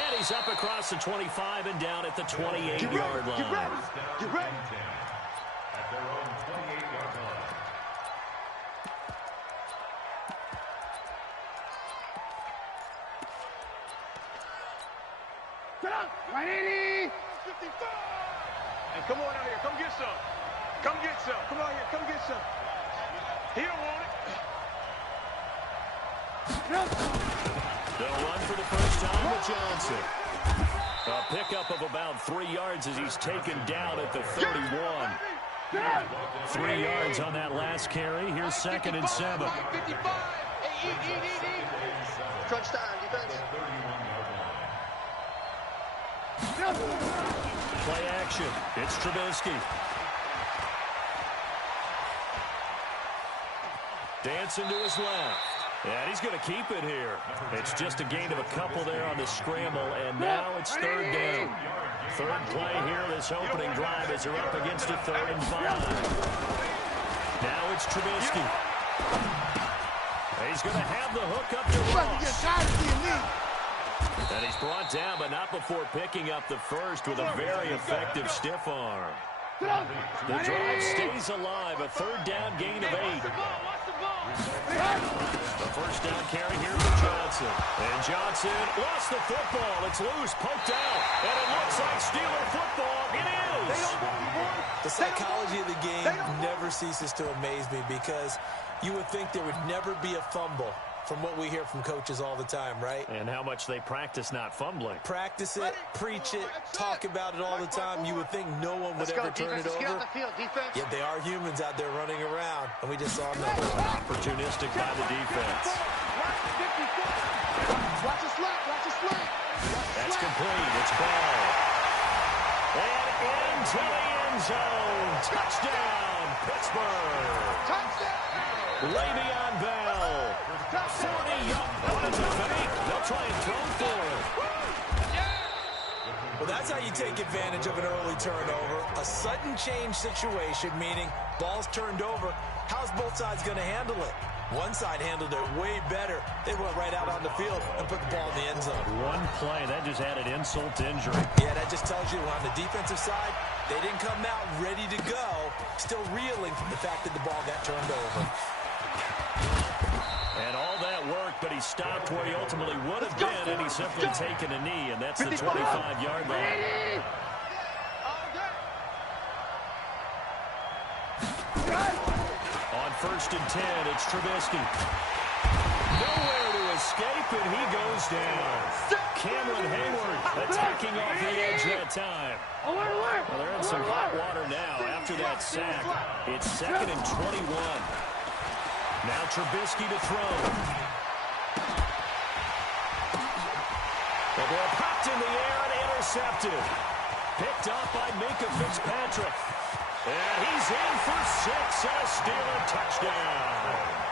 And he's up across the 25 and down at the 28-yard line. Get ready. Get ready. At their own 28-yard line. Get up. 180. 55. Hey, come on out here. Come get some. Come get some. Come on here. Come get some. He don't want it. They'll run for the first time with Johnson. A pickup of about 3 yards as he's taken down at the 31. 3 yards on that last carry. Here's 2nd and 7. 55. Hey, eat. Crunch time, defense. Play action. It's Trubisky. Dancing to his left. And he's going to keep it here. It's just a gain of a couple there on the scramble, and now it's 3rd down. 3rd play here, this opening drive as they're up against a 3rd and 5. Now it's Trubisky. He's going to have the hook up to Ross. And he's brought down, but not before picking up the first with a very effective stiff arm. The drive stays alive. A third down gain of 8. The first down carry here for Johnson. And Johnson lost the football. It's loose, poked out. And it looks like Steeler football. It is. The psychology of the game never ceases to amaze me because you would think there would never be a fumble from what we hear from coaches all the time, right? And how much they practice not fumbling. Practice it, preach it, talk about it all the time. You would think no one would ever turn it over. Yet they are humans out there running around, and we just saw nothing. Opportunistic by the defense. Watch it slap, watch it slap. That's complete. It's ball. And into the end zone. Touchdown, Pittsburgh. Touchdown. Le'Veon Bell. 40 yards. They'll try and throw for it. Well, that's how you take advantage of an early turnover. A sudden change situation, meaning ball's turned over. How's both sides going to handle it? One side handled it way better. They went right out on the field and put the ball in the end zone. One play, that just added insult to injury. Yeah, that just tells you on the defensive side, they didn't come out ready to go, still reeling from the fact that the ball got turned over. And all that worked, but he stopped where he ultimately would have been, and he's simply taken a knee, and that's the 25-yard line. On 1st and 10, it's Trubisky. Nowhere to escape, and he goes down. Cameron Hayward attacking off the edge that time. Well, they're in some hot water now after that sack. It's 2nd and 21. Now Trubisky to throw. The ball popped in the air and intercepted. Picked up by Minkah Fitzpatrick. And he's in for 6 and a Steeler touchdown.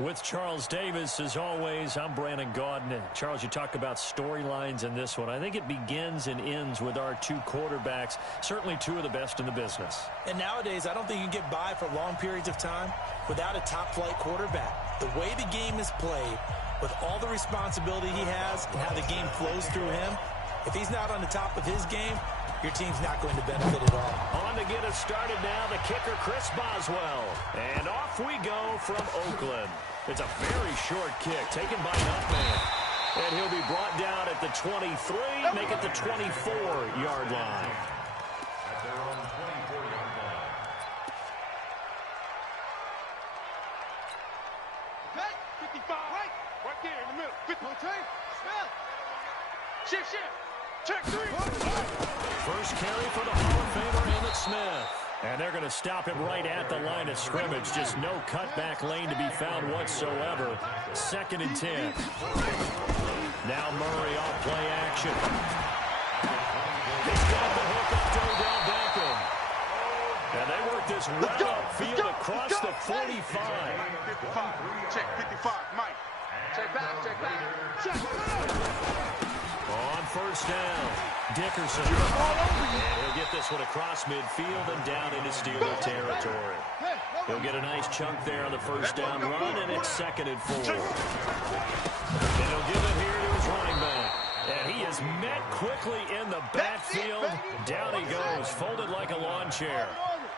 With Charles Davis, as always, I'm Brandon Gaudin. And Charles, you talk about storylines in this one. I think it begins and ends with our two quarterbacks, certainly two of the best in the business. And nowadays, I don't think you can get by for long periods of time without a top-flight quarterback. The way the game is played, with all the responsibility he has and how the game flows through him, if he's not on the top of his game, your team's not going to benefit at all. On to get us started now, the kicker, Chris Boswell. And off we go from Oakland. It's a very short kick taken by Nutman. And he'll be brought down at the 23, make it the 24-yard line. At their own 24-yard line. Okay, 55, right there in the middle. 50, okay, Smith. Shift. Check 3. First carry for the Hall of Famer, Emmitt Smith. And they're going to stop him right at the line of scrimmage. Just no cutback lane to be found whatsoever. 2nd and 10. Now Murray off play action. He's got the hook up to Odell Beckham. And they work this well upfield across the 45. 55. Check 55. Mike. Check back. Check back. Check. On first down, Dickerson. And he'll get this one across midfield and down into Steeler territory. He'll get a nice chunk there on the first down run, and it's 2nd and 4. And he'll give it here to his running back. And he is met quickly in the backfield. Down he goes, folded like a lawn chair.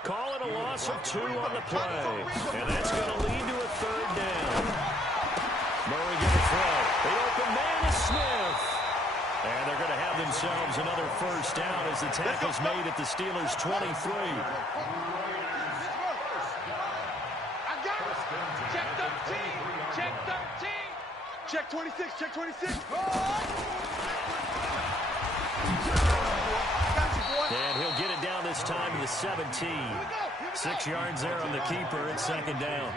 Call it a loss of 2 on the play. And that's going to lead to a 3rd down. Murray going to throw. The open man is Smith. And they're going to have themselves another first down as the tackle's made at the Steelers' 23. Check 13. Check 13. Check 26. Check 26. And he'll get it down this time to the 17. 6 yards there on the keeper. It's 2nd down.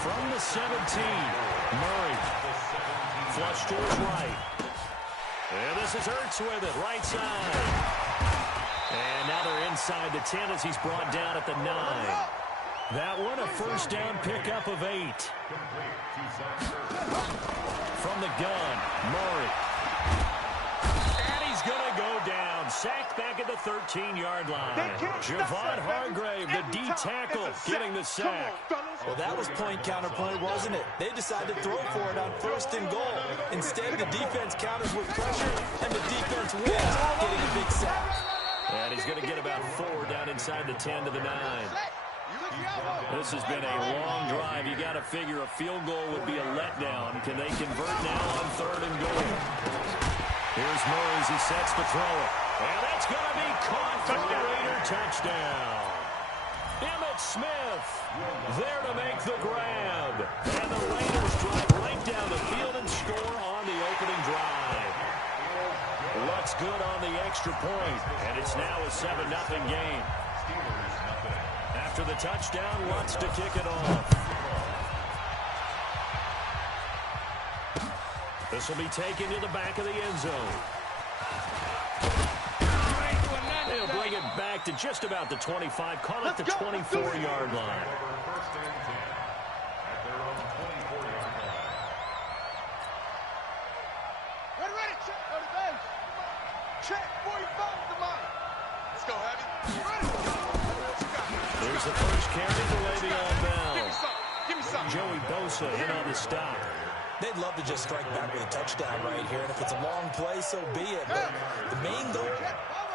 From the 17, Murray. Flush to his right. And this is Ertz with it, right side. And now they're inside the 10 as he's brought down at the 9. That one a first down pickup of 8. From the gun, Murray. And he's going to go down. Sacked back at the 13-yard line. Javon Hargrave, the D tackle, getting the sack. Well, that was point-counterpoint, wasn't it? They decided to throw for it on 1st and goal. Instead, the defense counters with pressure, and the defense wins, getting a big sack. And he's going to get about 4 down inside the 10 to the 9. This has been a long drive. You got to figure a field goal would be a letdown. Can they convert now on 3rd and goal? Here's Murray as he sets to throw it. And that's going to be caught for the Raider touchdown. Emmitt Smith there to make the grab. And the Raiders drive right down the field and score on the opening drive. Looks good on the extra point. And it's now a 7-0 game. After the touchdown, wants to kick it off. This will be taken to the back of the end zone. They'll bring it back to just about the 25, call it the 24-yard line. Ready. Check 45 to mine. Let's go, Heavy. There's the first carry for Le'Veon Bell. Give me some. Joey Bosa in on the stop. They'd love to just strike back with a touchdown right here, and if it's a long play, so be it. But the main goal,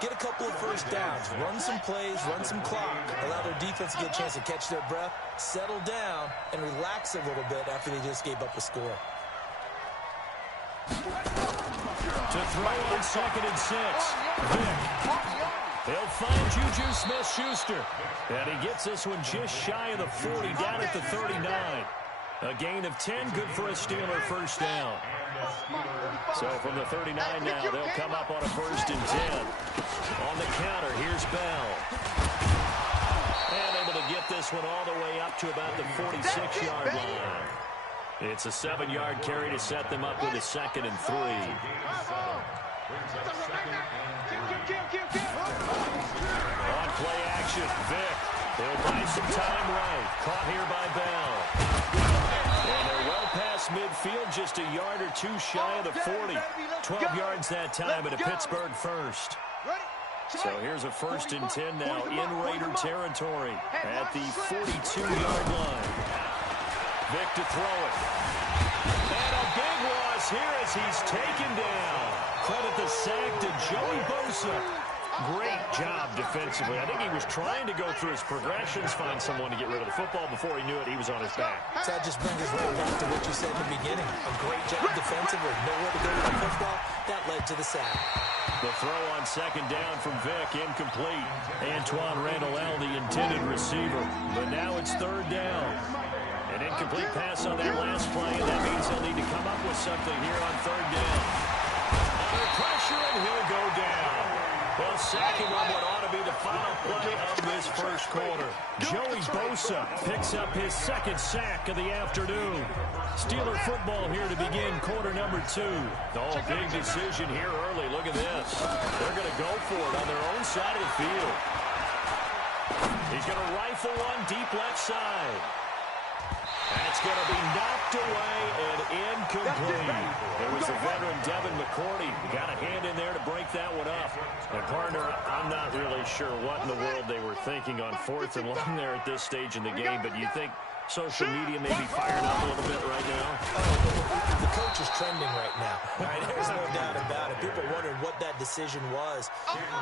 get a couple of first downs, run some plays, run some clock, allow their defense to get a chance to catch their breath, settle down, and relax a little bit after they just gave up a score. To throw on 2nd and 6. Vick. They'll find Juju Smith-Schuster. And he gets this one just shy of the 40, down at the 39. A gain of 10, good for a Steeler first down. So from the 39 now, they'll come up on a 1st and 10. On the counter, here's Bell. And able to get this one all the way up to about the 46-yard line. It's a 7-yard carry to set them up with a 2nd and 3. On play action, Vick. He'll buy some time right. Caught here by Bell. And they're well past midfield, just a yard or 2 shy of the 40. 12 yards that time at a Pittsburgh first. So here's a 1st and 10 now in Raider territory at the 42-yard line. Vick to throw it. And a big loss here as he's taken down. Credit the sack to Joey Bosa. Great job defensively. I think he was trying to go through his progressions, find someone to get rid of the football. Before he knew it, he was on his back. So that just brings us right back to what you said in the beginning. A great job defensively. Nowhere to go with the football. That led to the sack. The throw on 2nd down from Vick, incomplete. Antoine Randall, the intended receiver. But now it's 3rd down. An incomplete pass on that last play, and that means they'll need to come up with something here on 3rd down. Under pressure, and he'll go down. They'll sack him on what ought to be the final play of this first quarter. Joey Bosa picks up his second sack of the afternoon. Steeler football here to begin quarter number 2. Oh, big decision here early. Look at this. They're going to go for it on their own side of the field. He's going to rifle one deep left side. That's going to be knocked away and incomplete. It was the veteran Devin McCourty. Got a hand in there to break that one up. And partner, I'm not really sure what in the world they were thinking on 4th and long there at this stage in the game, but you think social media may be firing up a little bit right now? The coach is trending right now. Right? There's no doubt about it. People wondering what that decision was.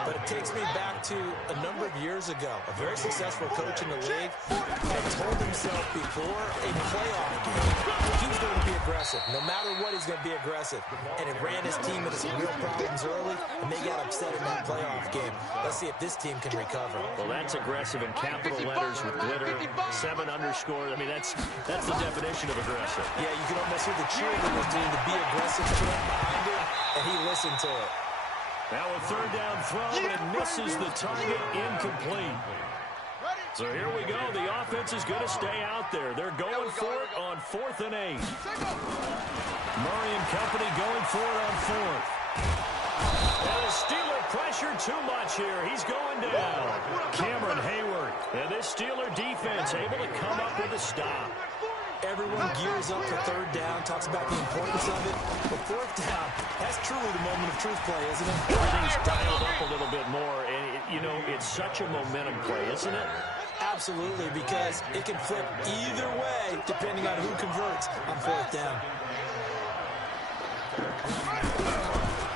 But it takes me back to a number of years ago. A very successful coach in the league had told himself before a playoff game he was going to be aggressive. No matter what, he's going to be aggressive. And it ran his team into some real problems early, and they got upset in that playoff game. Let's see if this team can recover. Well, that's aggressive in capital letters with glitter, 7 underscore. I mean, that's the definition of aggressive. Yeah, you can almost hear the cheerleaders doing the be aggressive chant behind it, and he listened to it. Now a third down throw, but it misses the target, incomplete. So here we go. The offense is going to stay out there. They're going for it on 4th and 8. Murray and company going for it on 4th. And the Steeler pressure too much here. He's going down. Cameron Hayward. And this Steeler defense able to come up with a stop. Everyone gears up for third down, talks about the importance of it. But 4th down, that's truly the moment of truth play, isn't it? Everything's dialed up a little bit more. And, it's such a momentum play, isn't it? Absolutely, because it can flip either way depending on who converts on 4th down.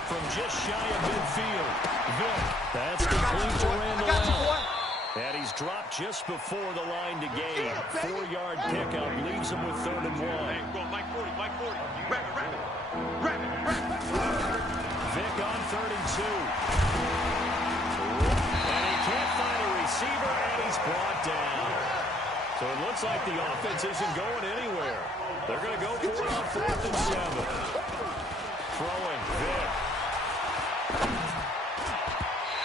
From just shy of midfield, Vick. That's complete to Randall Allen. And he's dropped just before the line to gain. 4-yard pickup leaves him with 3rd and 1. Mike 40, Mike 40. Vick on 3rd and 2. And he can't find a receiver, and he's brought down. So it looks like the offense isn't going anywhere. They're going to go for it on 4th and 7. Throwing, Vick.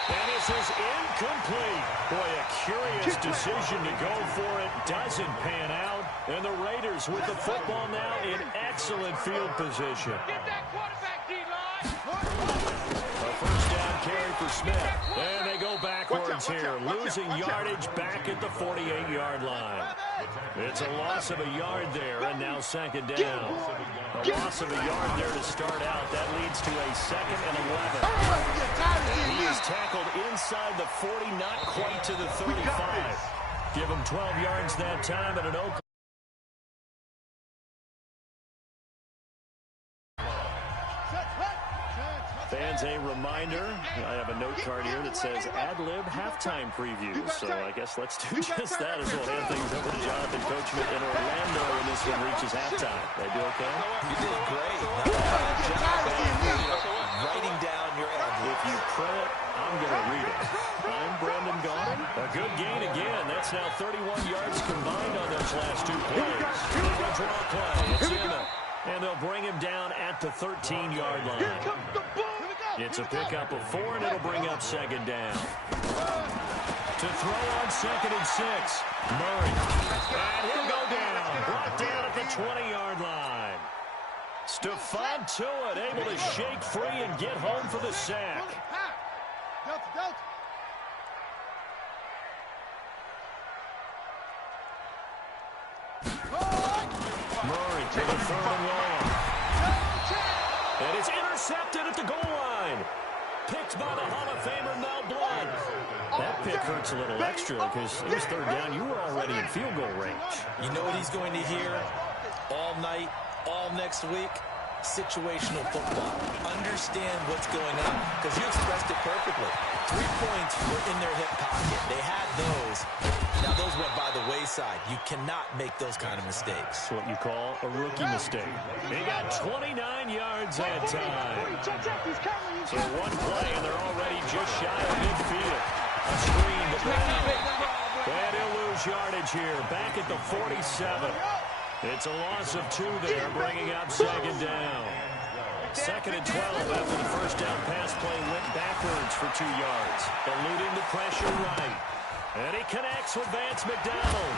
And this is incomplete. Boy, a curious decision to go for it. Doesn't pan out. And the Raiders with the football now in excellent field position. Get that quarterback, D-line. A first down carry for Smith. And they go backwards here. Losing yardage back at the 48-yard line. It's a loss of a yard there, and now 2nd down. A loss of a yard there to start out. That leads to a 2nd and 11. And he is tackled inside the 40, not quite to the 35. Give him 12 yards that time and an Oakland. Fans, a reminder, I have a note card here that says ad-lib halftime preview. So I guess let's do just that as we'll hand things over to Jonathan Coachman in Orlando when this one reaches halftime. They do okay? You did great. Writing down your ad-lib. If you print it, I'm going to read it. I'm Brendan Gaudin. A good gain again. That's now 31 yards combined on those last 2 plays. Here we go, draw play. It's Emmett. And they'll bring him down at the 13-yard line. It's a pickup of 4, and it'll bring up 2nd down. To throw on 2nd and 6. Murray. And he'll go down. Brought down at the 20-yard line. Stephon Tuitt able to shake free and get home for the sack. Murray to the 3rd and long. And it's intercepted at the goal line. Picked by the Hall of Famer Mel Blount. That pick hurts a little extra because it was 3rd down. You were already in field goal range. You know what he's going to hear all night, all next week? Situational football. Understand what's going on, because you expressed it perfectly. 3 points were in their hip pocket. They had those. Now those went by the wayside. You cannot make those kind of mistakes. That's what you call a rookie mistake. He got 29 yards that time. So 1 play, and they're already just shy of midfield. A screen to Brown. And he'll lose yardage here. Back at the 47. It's a loss of 2 there, bringing up 2nd down. 2nd and 12 after the first down pass play went backwards for 2 yards. Eluding the pressure right. And he connects with Vance McDonald.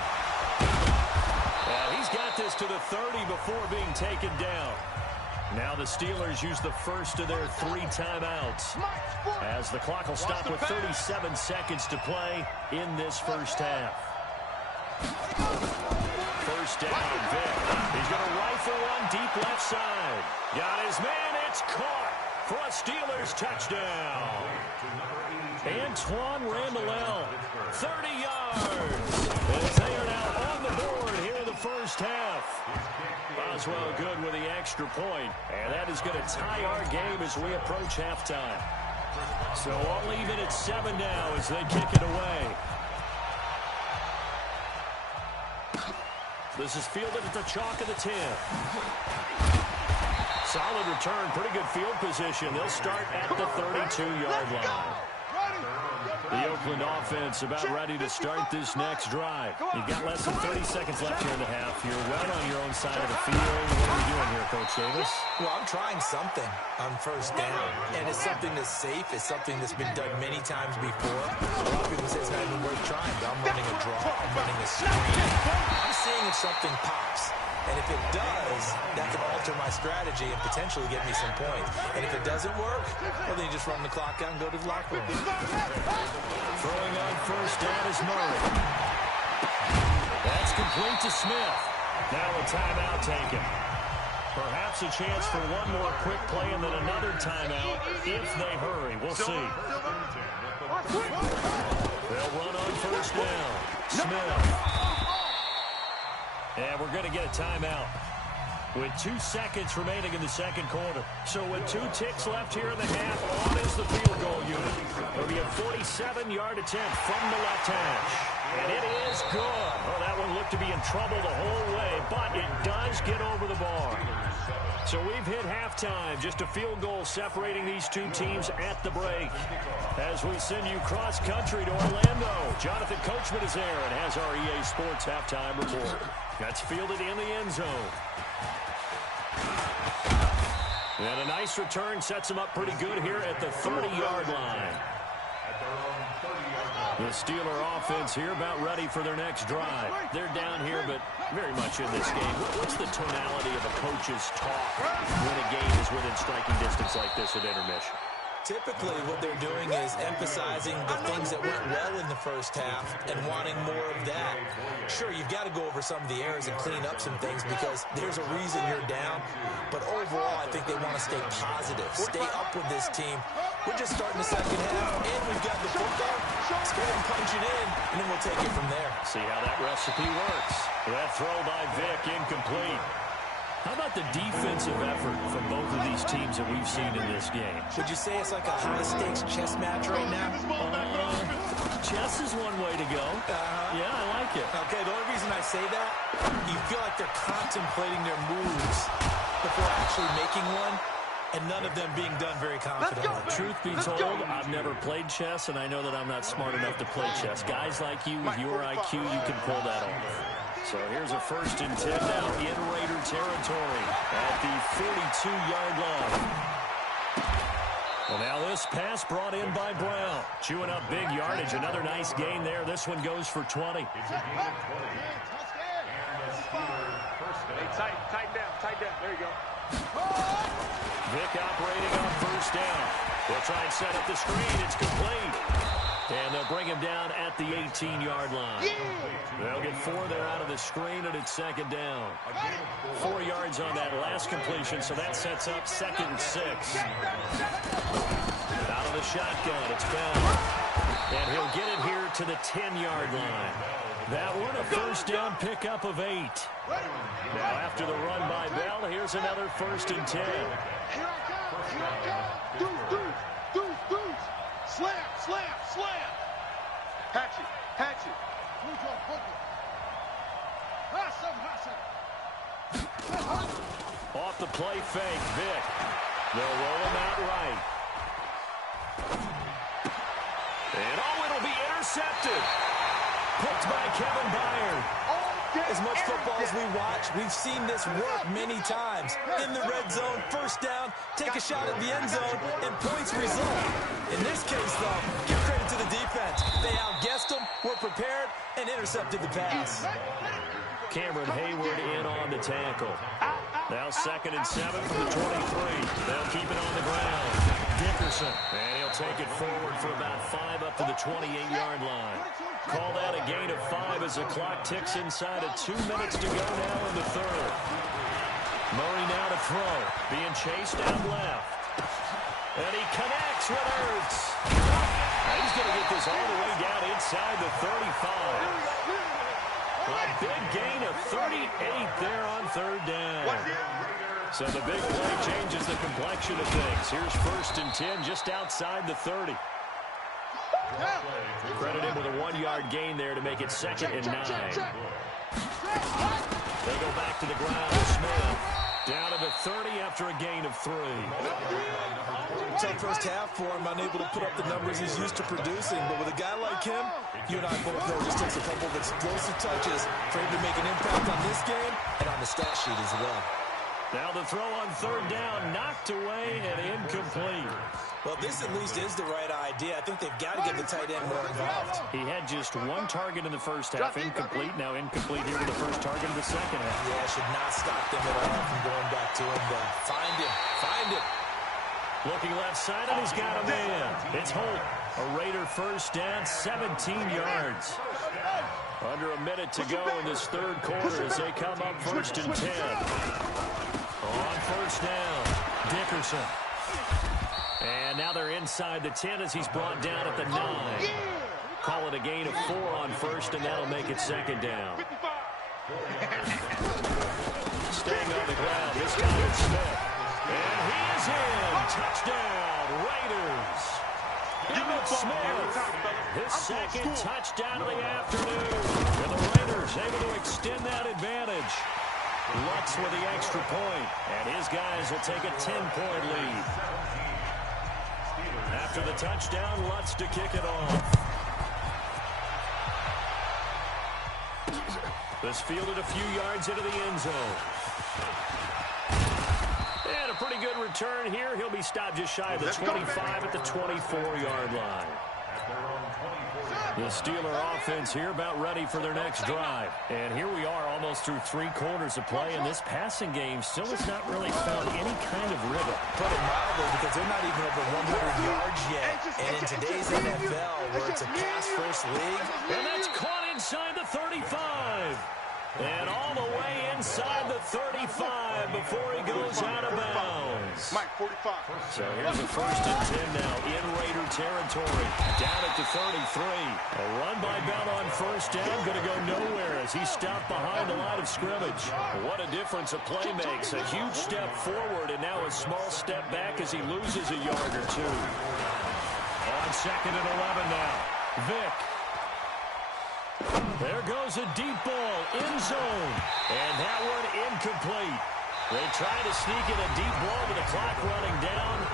And he's got this to the 30 before being taken down. Now the Steelers use the first of their 3 timeouts, as the clock will stop with 37 seconds to play in this first half. First down, Vic. He's going to rifle one deep left side. Got his man. It's caught for a Steelers touchdown. Antoine Randall, 30 yards. As they are now on the board here in the first half. Boswell good with the extra point. And that is going to tie our game as we approach halftime. So all even at 7 now as they kick it away. This is fielded at the chalk of the 10. Solid return, pretty good field position. They'll start at the 32-yard line. The Oakland offense about ready to start this next drive. You've got less than 30 seconds left here in the half. You're well on your own side of the field. What are you doing here, Coach Davis? Well, I'm trying something on first down, and it's something that's safe. It's something that's been done many times before. A lot of people say it's not even worth trying, but I'm running a draw. I'm running a screen. I'm seeing if something pops. And if it does, that can alter my strategy and potentially get me some points. And if it doesn't work, well, then you just run the clock out and go to the locker room. Throwing on first down is Murray. That's complete to Smith. Now a timeout taken. Perhaps a chance for one more quick play and then another timeout if they hurry. We'll see. They'll run on first down. Smith. And we're going to get a timeout with 2 seconds remaining in the second quarter. So with 2 ticks left here in the half, on is the field goal unit. It'll be a 47-yard attempt from the left hash. And it is good. Well, that one looked to be in trouble the whole way, but it does get over the bar. So we've hit halftime. Just a field goal separating these 2 teams at the break. As we send you cross-country to Orlando, Jonathan Coachman is there and has our EA Sports halftime report. That's fielded in the end zone. And a nice return sets him up pretty good here at the 30-yard line. The Steeler offense here about ready for their next drive. They're down here, but very much in this game. What's the tonality of a coach's talk when a game is within striking distance like this at intermission? Typically, what they're doing is emphasizing the things that went well in the first half and wanting more of that. Sure, you've got to go over some of the errors and clean up some things because there's a reason you're down. But overall, I think they want to stay positive, stay up with this team. We're just starting the second half, and we've got the football. Let's go ahead and punch it in, and then we'll take it from there. See how that recipe works. That throw by Vic, incomplete. How about the defensive effort from both of these teams that we've seen in this game? Would you say it's like a high-stakes chess match right now? Chess is one way to go. Yeah, I like it. Okay, the only reason I say that, you feel like they're contemplating their moves before actually making one, and none of them being done very confidently. Truth be told, I've never played chess, and I know that I'm not smart enough to play chess. Guys like you, with your IQ, you can pull that off. So here's a 1st and 10 now in Raider territory at the 42-yard line. Well, now this pass brought in by Brown. Chewing up big yardage. Another nice gain there. This one goes for 20. Hey, tighten down. There you go. Vic operating on first down. They'll try and set up the screen. It's complete. And they'll bring him down at the 18-yard line. They'll get 4 there out of the screen, and it's 2nd down. 4 yards on that last completion, so that sets up 2nd and 6. Out of the shotgun, it's Bell. And he'll get it here to the 10-yard line. That one a first down pickup of 8. Now after the run by Bell, here's another 1st and 10. Here I come. Deuce. Slam. Hatchet. Off the play fake, Vic. They'll roll him out right. And it'll be intercepted. Picked by Kevin Byard. As as much football as we watch, we've seen this work many times. In the red zone, first down, take a shot at the end zone, and points result. In this case, though, give credit to the defense. They outguessed them, were prepared, and intercepted the pass. Cameron Hayward in on the tackle. Now 2nd and 7 from the 23. They'll keep it on the ground. Dickerson, and he'll take it forward for about 5 up to the 28-yard line. Call that a gain of 5 as the clock ticks inside of 2 minutes to go now in the third. Murray now to throw, being chased down left. And he connects with Ertz. He's going to get this all the way down inside the 35. A big gain of 38 there on 3rd down. So the big play changes the complexion of things. Here's 1st and 10 just outside the 30. Credit him with a 1-yard gain there to make it 2nd and 9. They go back to the ground. Smith down to the 30 after a gain of 3. Tough first half for him, unable to put up the numbers he's used to producing. But with a guy like him, you and I both know it just takes a couple of explosive touches for him to make an impact on this game and on the stat sheet as well. Now the throw on 3rd down, knocked away and incomplete. Well, this at least is the right idea. I think they've got to get the tight end more involved. He had just 1 target in the first half, incomplete. Now incomplete here with the first target in the second half. Yeah, should not stop them at all from going back to him. Find him. Looking left side, and he's got a man. It's Holt. A Raider first down, 17 yards. Under a minute to go in this third quarter as they come up 1st and 10. On 1st down, Dickerson. And now they're inside the 10 as he's brought down at the 9. Call it a gain of 4 on 1st, and that'll make it 2nd down. Staying on the ground, this time it's Smith. And he is in. Touchdown, Raiders. Emmitt Smith, his 2nd touchdown of the afternoon. And the Raiders able to extend that advantage. Lutz with the extra point, and his guys will take a 10-point lead. After the touchdown, Lutz to kick it off. This fielded a few yards into the end zone. And a pretty good return here. He'll be stopped just shy of the 25 at the 24-yard line. The Steeler offense here about ready for their next drive. And here we are almost through 3 quarters of play, and this passing game still has not really found any kind of rhythm. Put it mildly, because they're not even over 100 yards yet. And in today's NFL, where it's a pass-first league. And that's caught inside the 35. And all the way inside the 35 before he goes out of bounds. Mike, 45. So here's a 1st and 10 now in Raider territory. Down at the 33. A run by Bell on 1st down. Going to go nowhere as he stopped behind the line of scrimmage. What a difference a play makes. A huge step forward and now a small step back as he loses a yard or 2. On 2nd and 11 now. Vick. There goes a deep ball, end zone, and that one incomplete. They try to sneak in a deep ball with the clock running down,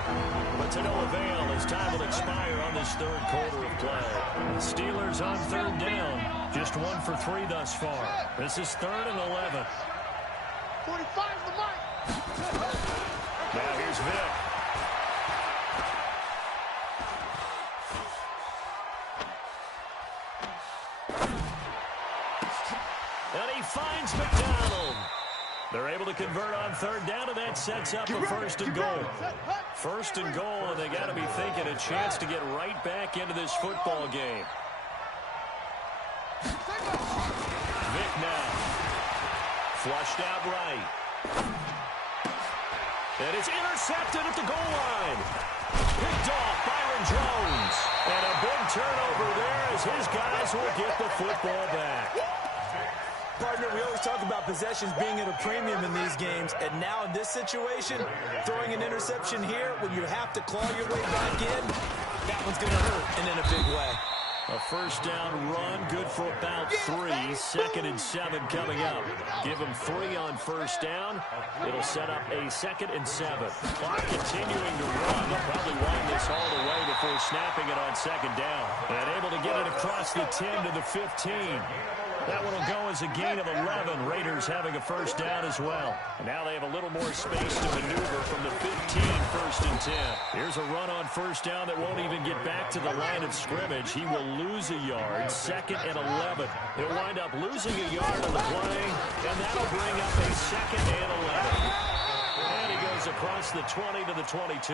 but to no avail as time will expire on this third quarter of play. Steelers on 3rd down, just 1 for 3 thus far. This is 3rd and 11. 45 the mic. Now here's Vick. And he finds McDonald. They're able to convert on 3rd down, and that sets up a 1st and goal. 1st and goal, and they got to be thinking a chance to get right back into this football game. Vick now. Flushed out right. And it's intercepted at the goal line. Picked off Byron Jones. And a big turnover there as his guys will get the football back. Partner, we always talk about possessions being at a premium in these games, and now in this situation, throwing an interception here when you have to claw your way back in, that one's going to hurt, and in a big way. A 1st down run, good for about 3. 2nd and 7 coming up. Give them 3 on 1st down. It'll set up a 2nd and 7. Clock continuing to run. They'll probably wind this all the way before snapping it on 2nd down. And able to get it across the 10 to the 15. That one will go as a gain of 11. Raiders having a first down as well. And now they have a little more space to maneuver from the 15, first and 10. Here's a run on first down that won't even get back to the line of scrimmage. He will lose a yard, second and 11. He'll wind up losing a yard on the play, and that'll bring up a second and 11. And he goes across the 20 to the 22.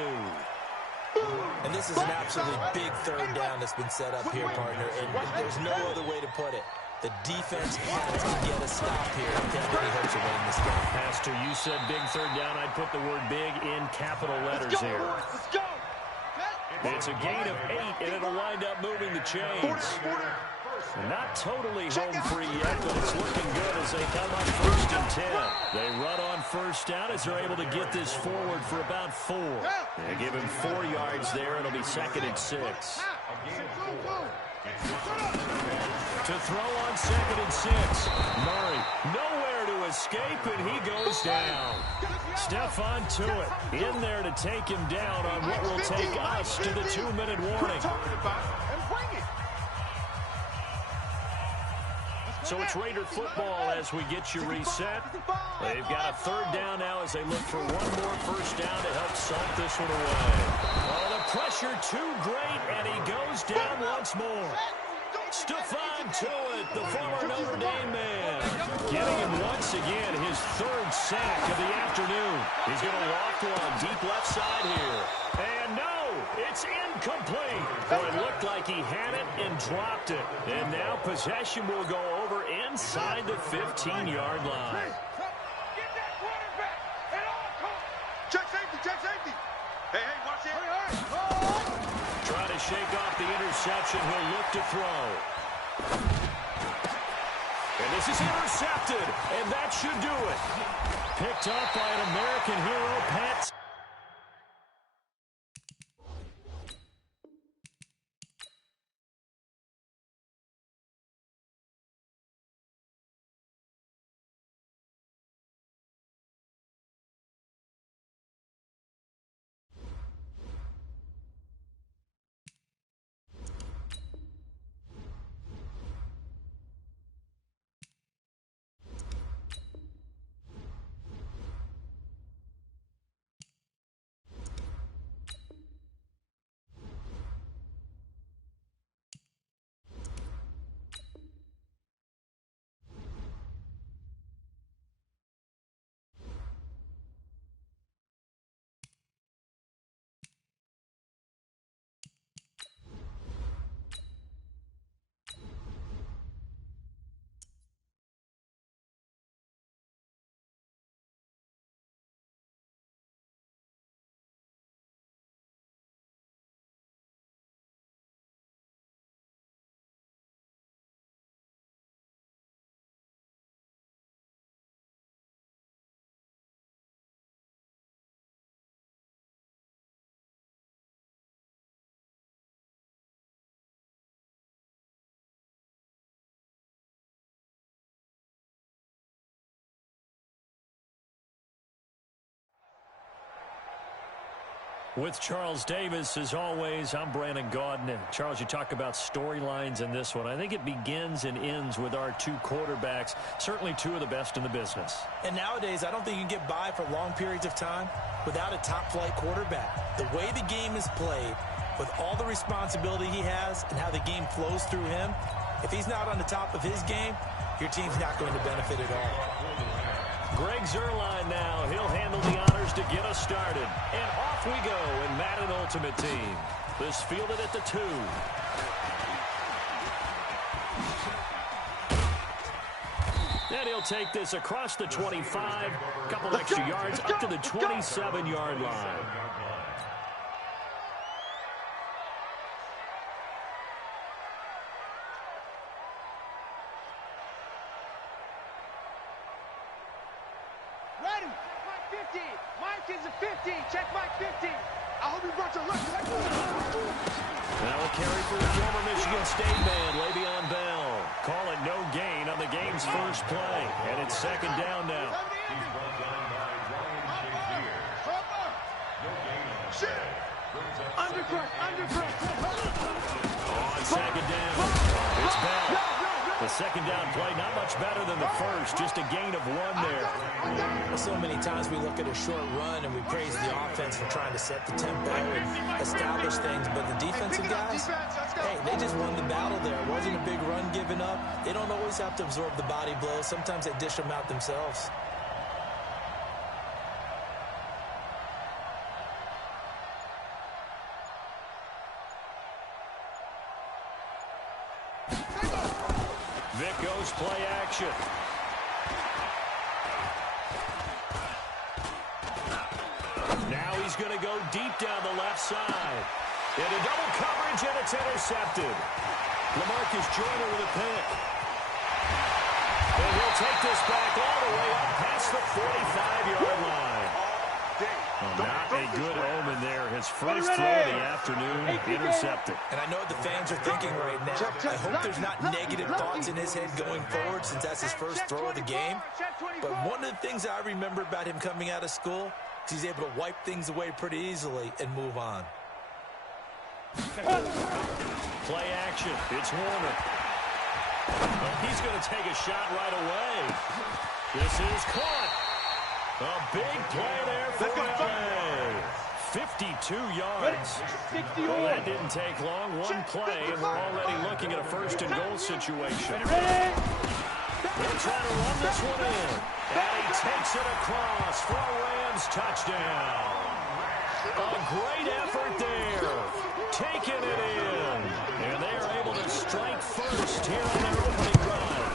And this is an absolutely big third down that's been set up here, partner, and there's no other way to put it. The defense has to get a stop here if they have any hopes of winning this game. Pastor, you said big third down. I'd put the word big in capital letters here. Let's go. It's a gain of 8, and it'll wind up moving the chains. Not totally home free yet, but it's looking good as they come up first and 10. They run on first down as they're able to get this forward for about 4. They give him 4 yards there. It'll be second and 6. To throw on second and 6. Murray nowhere to escape, and he goes down. Stephon Tuitt in there to take him down on what will take us to the 2-minute warning. So it's Raider football as we get you reset. They've got a third down now as they look for one more first down to help salt this one away. Oh, the pressure too great, and he goes down once more. Stephon Tuitt, the former Notre Dame man, getting him once again his third sack of the afternoon. He's going to loft one deep left side here. And no, it's incomplete. Boy, it looked like he had it and dropped it. And now possession will go over inside the 15-yard line. Get that quarterback at all costs. Check safety, check safety. Hey, watch it. Try to shake off the interception. He'll look to throw. And this is intercepted, and that should do it. Picked up by an American hero, Pat. With Charles Davis, as always, I'm Brandon Gaudin. Charles, you talk about storylines in this one. I think it begins and ends with our two quarterbacks, certainly two of the best in the business. And nowadays, I don't think you can get by for long periods of time without a top-flight quarterback. The way the game is played, with all the responsibility he has and how the game flows through him, if he's not on the top of his game, your team's not going to benefit at all. Greg Zuerlein now. He'll handle the honors to get us started. And off we go in Madden Ultimate Team. This fielded at the 2. And he'll take this across the 25. A couple extra yards up to the 27-yard line. Check Mike 50. I hope you brought your luck. Now a carry for the former Michigan State man, Le'Veon Bell. Call it no gain on the game's first play. And it's second down now. On second down, it's Bell. The second down play, not much better than the first, just a gain of 1 there. So many times we look at a short run and we praise the offense for trying to set the tempo and establish things, but the defensive guys, hey, they just won the battle there. It wasn't a big run given up. They don't always have to absorb the body blows. Sometimes they dish them out themselves. Vic goes play action. Now he's going to go deep down the left side. Into double coverage, and it's intercepted. LaMarcus Joyner with a pick. And he'll take this back all the way up past the 45-yard line. Not a good omen there. His first throw of the afternoon, intercepted. And I know what the fans are thinking right now. I hope there's not negative thoughts in his head going forward since that's his first throw of the game. But one of the things I remember about him coming out of school is he's able to wipe things away pretty easily and move on. Play action. It's Warner. Well, he's going to take a shot right away. This is caught. A big play there for LA. 52 yards. Well, that didn't take long. One play, and we're already looking at a first-and-goal situation. They'll try to run this one in. And he takes it across for a Rams touchdown. A great effort there. Taking it in. And they are able to strike first here on their opening drive.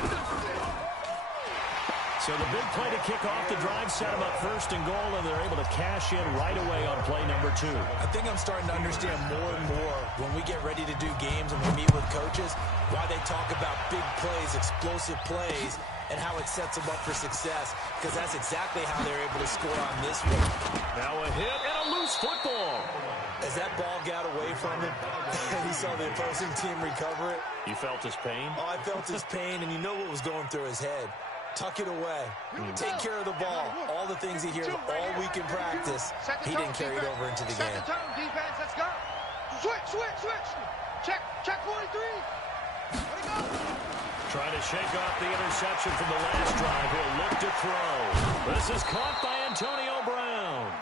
So the big play to kick off the drive set them up first and goal, and they're able to cash in right away on play number 2. I think I'm starting to understand more and more when we get ready to do games and we meet with coaches why they talk about big plays, explosive plays, and how it sets them up for success, because that's exactly how they're able to score on this one. Now a hit and a loose football. As that ball got away from him, and he saw the opposing team recover it. You felt his pain? Oh, I felt his pain, and you know what was going through his head. Tuck it away. Take care of the ball. All the things he hears all week in practice, he didn't carry it over into the game. Second tone, defense, let's go. Switch. Check 43. Let it go. Trying to shake off the interception from the last drive. He'll look to throw. This is caught by Antonio Brown.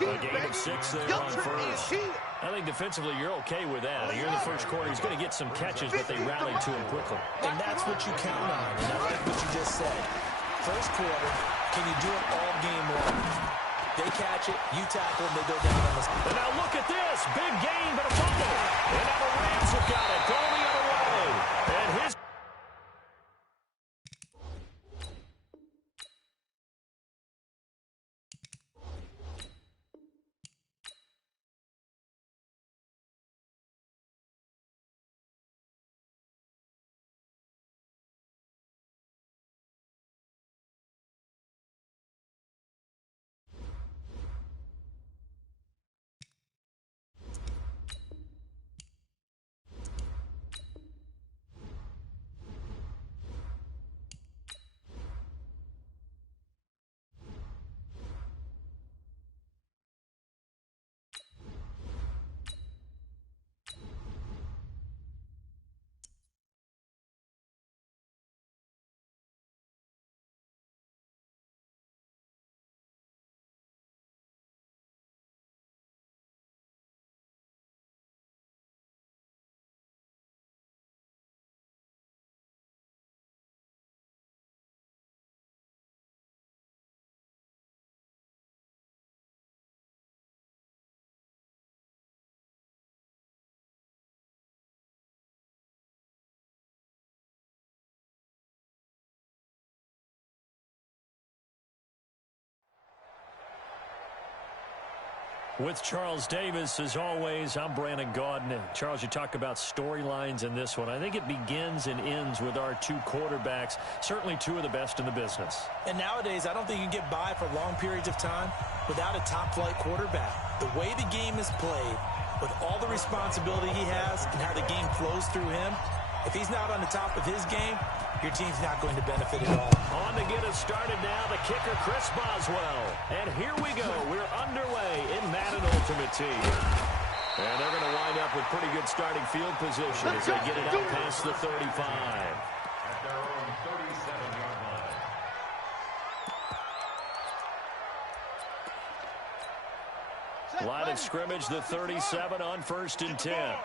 A gain of 6 there on first. I think defensively you're okay with that. Here in the first quarter, he's going to get some catches, but they rallied to him quickly. And that's what you count on. And I like what you just said. First quarter, can you do it all game long? They catch it, you tackle them, they go down on the... And now look at this. Big gain, but a fumble. And now the Rams have got it. Going the other way. And his... With Charles Davis, as always, I'm Brandon Gaudin. Charles, you talk about storylines in this one. I think it begins and ends with our 2 quarterbacks, certainly 2 of the best in the business. And nowadays, I don't think you can get by for long periods of time without a top-flight quarterback. The way the game is played, with all the responsibility he has and how the game flows through him, if he's not on the top of his game, your team's not going to benefit at all. On to get us started now, the kicker, Chris Boswell. And here we go. We're underway in Madden Ultimate Team. And they're going to wind up with pretty good starting field position as they get it out past the 35. At their own 37-yard line. Line of scrimmage, the 37 on 1st and 10.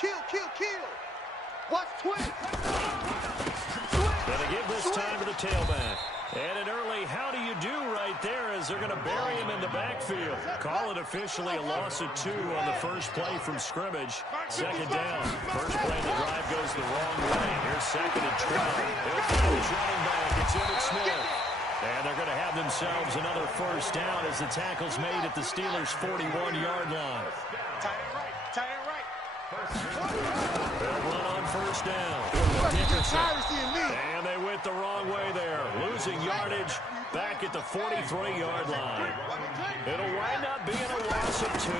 Kill, kill, kill. Watch twist. Going to give this time to the tailback. And an early how do you do right there as they're going to bury him in the backfield. Call it officially a loss of 2 on the first play from scrimmage. 2nd down. First play of the drive goes the wrong way. Here's 2nd and 12. They'll find his running back. It's Emmitt Smith. And they're going to have themselves another first down as the tackle's made at the Steelers' 41-yard line. Tight end right. Tight end right. They'll run on first down. And they went the wrong way there. Losing yardage back at the 43-yard line. It'll wind up being a loss of 2.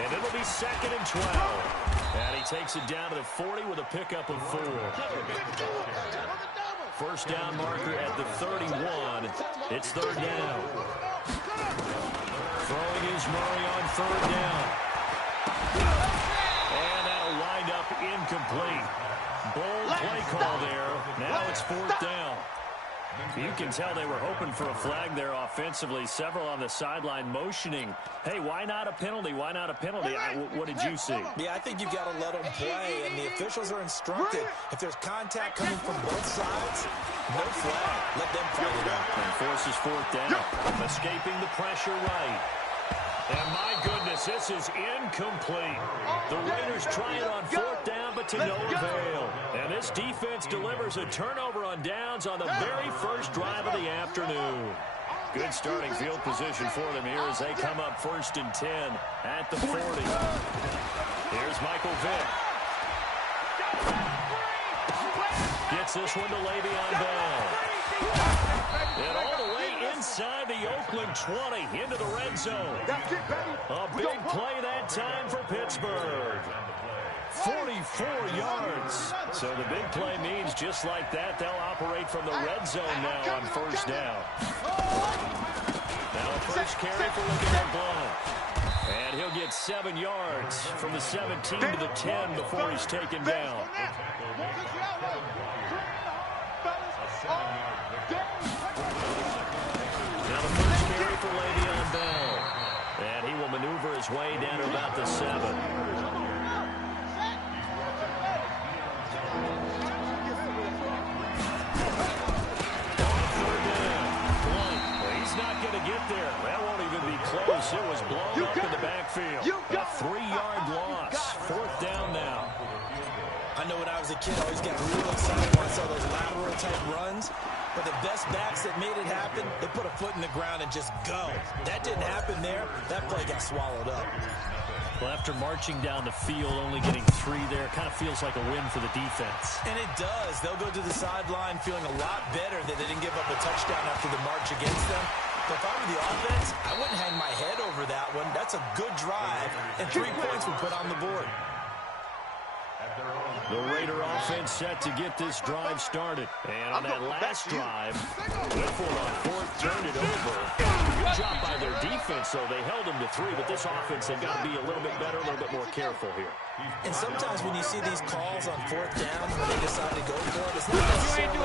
And it'll be 2nd and 12. And he takes it down to the 40 with a pickup of 4. First down marker at the 31. It's 3rd down. Throwing is Murray on 3rd down. And that'll wind up incomplete. Bold play call there. Now it's 4th down. You can tell they were hoping for a flag there offensively. Several on the sideline motioning. Hey, why not a penalty? Why not a penalty? What did you see? Yeah, I think you've got to let them play, and the officials are instructed. If there's contact coming from both sides, no flag. Let them fight it out. And forces 4th down. Escaping the pressure right. And my goodness, this is incomplete. The Raiders try it on 4th down, but to no avail. And this defense delivers a turnover on downs on the very first drive of the afternoon. Good starting field position for them here as they come up 1st and 10 at the 40. Here's Michael Vick. Gets this one to Le'Veon Bell. And all the way inside the Oakland 20 into the red zone. A big play that time for Pittsburgh. 44 yards. So the big play means just like that, they'll operate from the red zone now on 1st down. Now a first carry for LeGarrette Blount. And he'll get 7 yards from the 17 to the 10 before he's taken down. Now the first carry for Le'Veon Bell. And he will maneuver his way down to about the 7. He's not going to get there. That won't even be close. It was blown up in the backfield. A 3-yard loss. 4th down now. I know when I was a kid, I always got real excited when I saw those lateral-type runs. But the best backs that made it happen, they put a foot in the ground and just go. That didn't happen there. That play got swallowed up. Well, after marching down the field, only getting 3 there, kind of feels like a win for the defense. And it does. They'll go to the sideline feeling a lot better that they didn't give up a touchdown after the march against them. But if I were the offense, I wouldn't hang my head over that one. That's a good drive, and 3 points were put on the board. The Raider offense set to get this drive started. And on that last drive, Whitford on 4th turned it over. Good job by their defense, though. They held them to 3, but this offense, they've got to be a little bit better, a little bit more careful here. And sometimes when you see these calls on 4th down, when they decide to go for it, it's not necessarily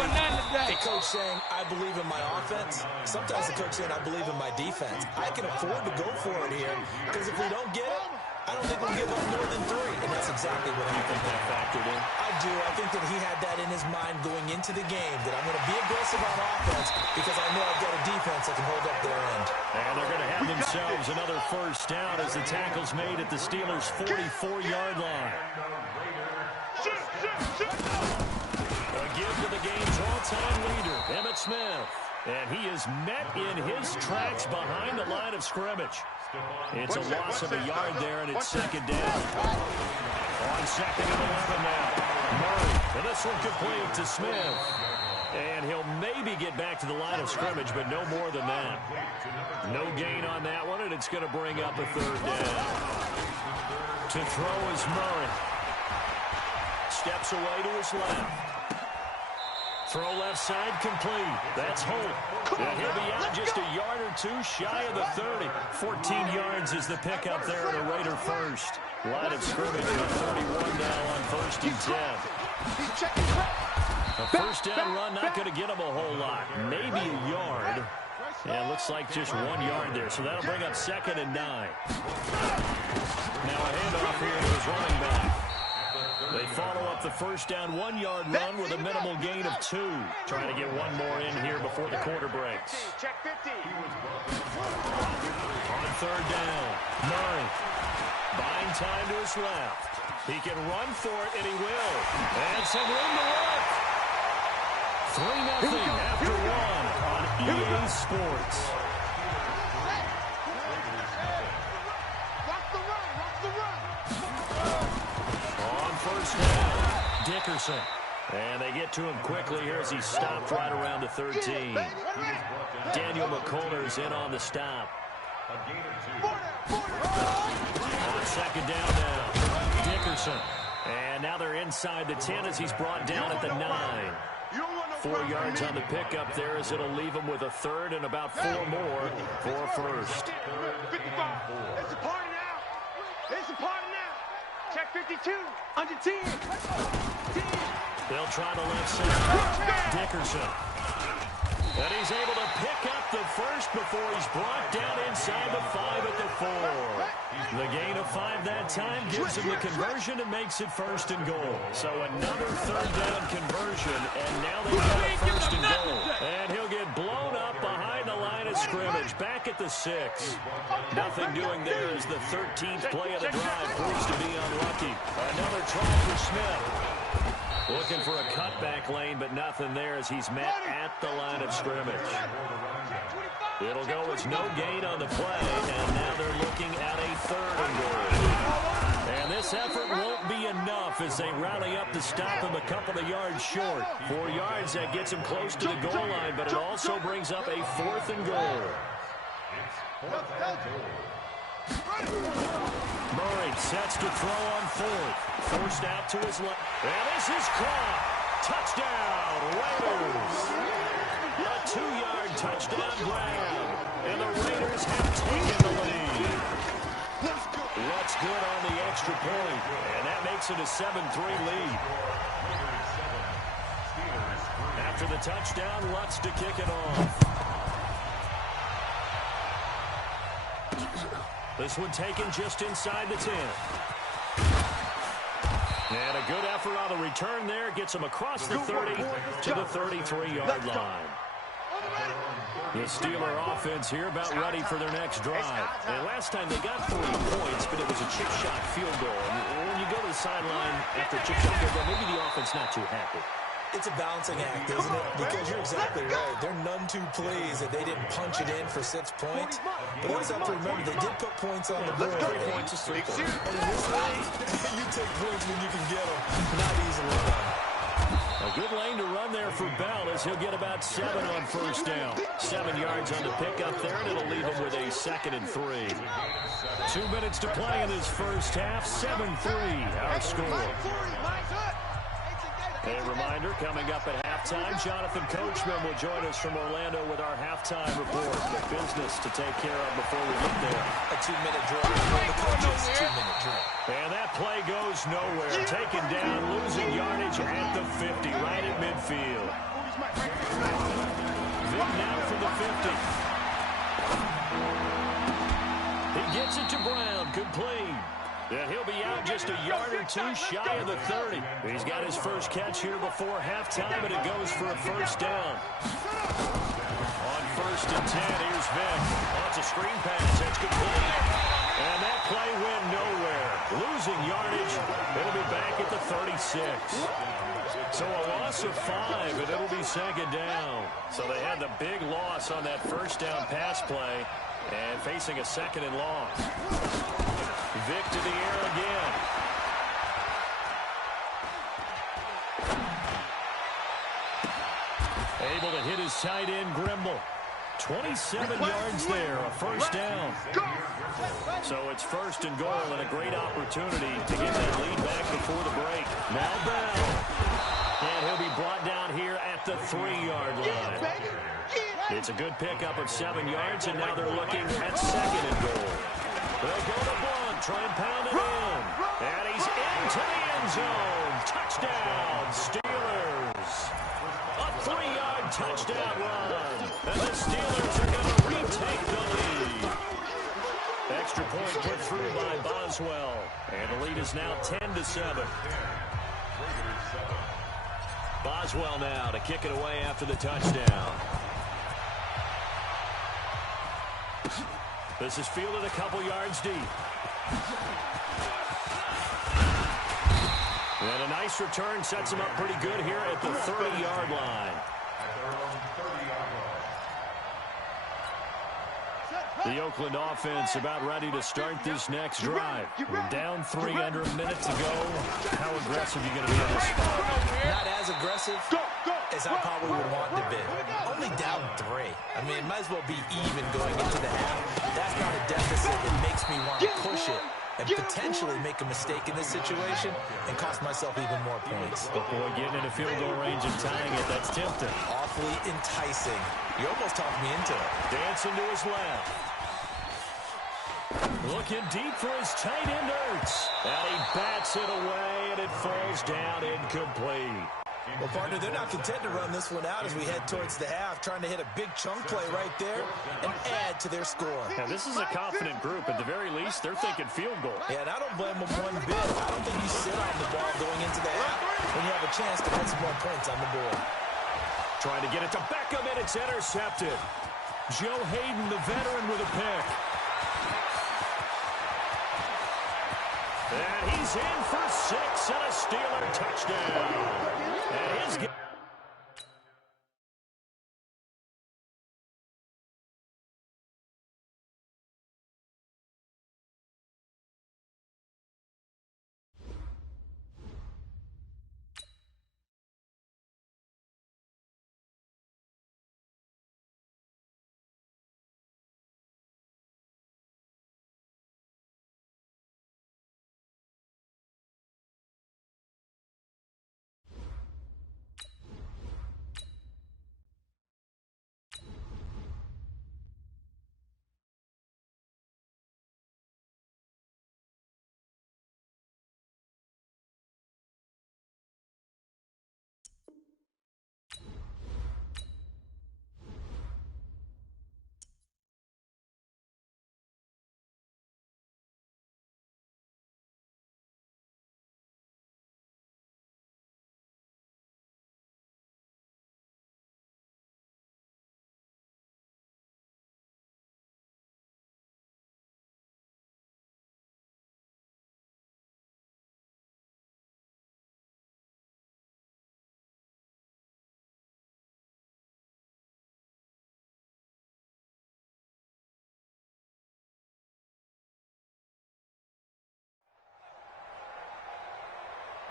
the coach saying, I believe in my offense. Sometimes the coach saying, I believe in my defense. I can afford to go for it here, because if we don't get it, I don't think we'll give up more than 3, and that's exactly what I think that factored in. I do. I think that he had that in his mind going into the game, that I'm going to be aggressive on offense because I know I've got a defense that can hold up their end. And they're going to have themselves another first down as the tackle's made at the Steelers' 44-yard line. A give to the game's all-time leader, Emmitt Smith. And he is met in his tracks behind the line of scrimmage. It's a loss of a yard there, and it's 2nd down. On 2nd and 11 now. Murray, and this one complete to Smith. And he'll maybe get back to the line of scrimmage, but no more than that. No gain on that one, and it's going to bring up a 3rd down. To throw is Murray. Steps away to his left. Throw left side complete. That's Holt. And he'll be out just a yard or two shy of the 30. 14 yards is the pickup there at a Raider first. Line of scrimmage at 31 now on 1st and 10. A first down run not going to get him a whole lot. Maybe a yard. Yeah, it looks like just 1 yard there. So that'll bring up 2nd and 9. Now a handoff here to his running back. They follow up the first down 1-yard run with a minimal gain of 2. Trying to get one more in here before the quarter breaks. Check 50. On 3rd down, Murray. Buying time to his left. He can run for it, and he will. And some room to run. 3-0 after 1 on EA Sports. First down, Dickerson. And they get to him quickly here as he stopped right around the 13. Daniel McCullers in on the stop. On 2nd down now, Dickerson. And now they're inside the 10 as he's brought down at the 9. 4 yards on the pickup there as it'll leave him with a 3rd and about 4 more for a first. 55. It's a party now. It's a party now. Check 52. Under 10. 10. They'll try the left side. Dickerson. And he's able to pick up the first before he's brought down inside the 5 at the 4. The gain of 5 that time gives him the conversion and makes it 1st and goal. So another 3rd down conversion, and now they've got a 1st and goal. And he'll get blown up behind the line of scrimmage, back at the 6. Nothing doing there as the 13th play of the drive proves to be unlucky. Another try for Smith. Looking for a cutback lane, but nothing there as he's met at the line of scrimmage. It'll go as no gain on the play, and now they're looking at a 3rd and goal. And this effort won't be enough as they rally up to stop him a couple of yards short. 4 yards, that gets him close to the goal line, but it also brings up a 4th and goal. Murray sets to throw on 4th. Forced out to his left. And this is caught. Touchdown, Raiders. A 2-yard touchdown grab. And the Raiders have taken the lead. Lutz good on the extra point. And that makes it a 7-3 lead. After the touchdown, Lutz to kick it off. This one taken just inside the 10. And a good effort on the return there. Gets him across the 30 to the 33-yard line. The Steeler offense here about ready for their next drive. And last time they got 3 points, but it was a chip shot field goal. And when you go to the sideline after a chip shot field goal, maybe the offense not too happy. It's a balancing act, isn't it? Because you're exactly right. They're none too pleased that they didn't punch it in for 6 points. But also have to remember, they did put points on the board. 3 points is 3 points. And in this league, you take points when you can get them. Not easily done. A good lane to run there for Bell as he'll get about 7 on first down. 7 yards on the pickup there, and it'll leave him with a 2nd and 3. 2 minutes to play in this first half. 7-3 our score. A reminder, coming up at halftime, Jonathan Coachman will join us from Orlando with our halftime report. The business to take care of before we get there. A 2-minute drill. The coach's 2-minute drill. And that play goes nowhere. Taken down, losing yardage at the 50, right at midfield. Vic now from the 50. He gets it to Brown, complete. And he'll be out just a yard or 2 shy of the 30. He's got his first catch here before halftime, and it goes for a first down. On 1st and 10, here's Vic. Wants a screen pass. That's complete. And that play went nowhere. Losing yardage. It'll be back at the 36. So a loss of 5, and it'll be 2nd down. So they had the big loss on that first down pass play, and facing a 2nd and long. Vic to the air again. Able to hit his tight end, Grimble. 27 yards there, a first down. So it's 1st and goal and a great opportunity to get that lead back before the break. Now Bell. And he'll be brought down here at the 3-yard line. It's a good pickup of 7 yards, and now they're looking at 2nd and goal. They'll go to Blunt, try and pound it in. And he's into the end zone. Touchdown, Steelers. A 3-yard touchdown run. And the Steelers are going to retake the lead. Extra point put through by Boswell. And the lead is now 10-7. Boswell now to kick it away after the touchdown. This is fielded a couple yards deep. And a nice return sets him up pretty good here at the 30-yard line. The Oakland offense about ready to start this next drive. We're down 3 under a minute to go. How aggressive are you going to be on this spot? Not as aggressive as I probably would want to be. Only down 3. I mean, it might as well be even going into the half. That's not a deficit that makes me want to push it and potentially make a mistake in this situation and cost myself even more points. But boy, getting into field goal range and tying it, that's tempting. Awfully enticing. You almost talked me into it. Dancing to his left. Looking deep for his tight end, Ertz. And he bats it away, and it falls down incomplete. Well, partner, they're not content to run this one out as we head towards the half, trying to hit a big chunk play right there and add to their score. Now, this is a confident group. At the very least, they're thinking field goal. Yeah, and I don't blame them one bit. I don't think you sit on the ball going into the half when you have a chance to put some more points on the board. Trying to get it to Beckham, and it's intercepted. Joe Hayden, the veteran, with a pick. And he's in for 6 and a Steeler touchdown. And his game.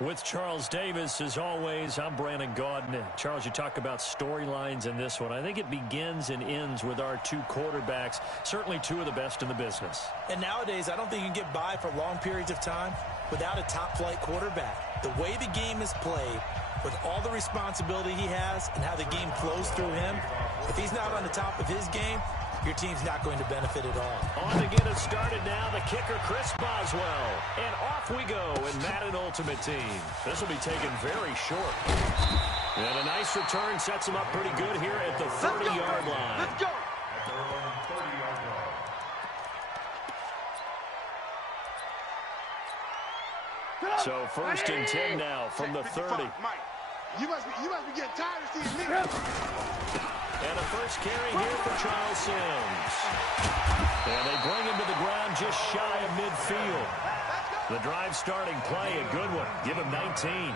With Charles Davis, as always, I'm Brandon Gaudin. Charles, you talk about storylines in this one. I think it begins and ends with our 2 quarterbacks, certainly 2 of the best in the business. And nowadays, I don't think you can get by for long periods of time without a top-flight quarterback. The way the game is played, with all the responsibility he has and how the game flows through him, if he's not on the top of his game, your team's not going to benefit at all. On to get it started now, the kicker, Chris Boswell. And off we go in Madden Ultimate Team. This will be taken very short. And a nice return sets him up pretty good here at the 30-yard line. Let's go. At their own 30-yard line. So 1st and 10 now from the 30. Mike, you must be getting tired of seeing me. And a first carry here for Charles Sims. And they bring him to the ground just shy of midfield. The drive starting play, a good one. Give him 19.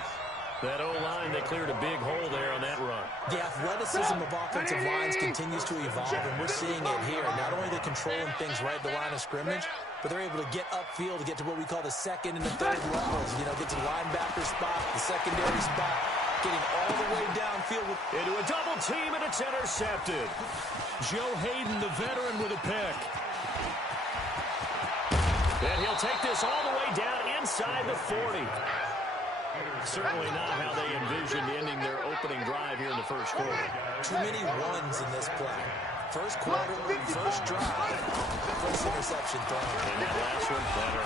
That O-line, they cleared a big hole there on that run. The athleticism of offensive lines continues to evolve, and we're seeing it here. Not only are they controlling things right at the line of scrimmage, but they're able to get upfield to get to what we call the 2nd and the 3rd levels. You know, get to the linebacker spot, the secondary spot, getting all the way downfield. Into a double team, and it's intercepted. Joe Hayden, the veteran, with a pick. And he'll take this all the way down inside the 40. Certainly not how they envisioned ending their opening drive here in the first quarter. Too many ones in this play. First quarter, first drive, first interception thrown. And that last one better.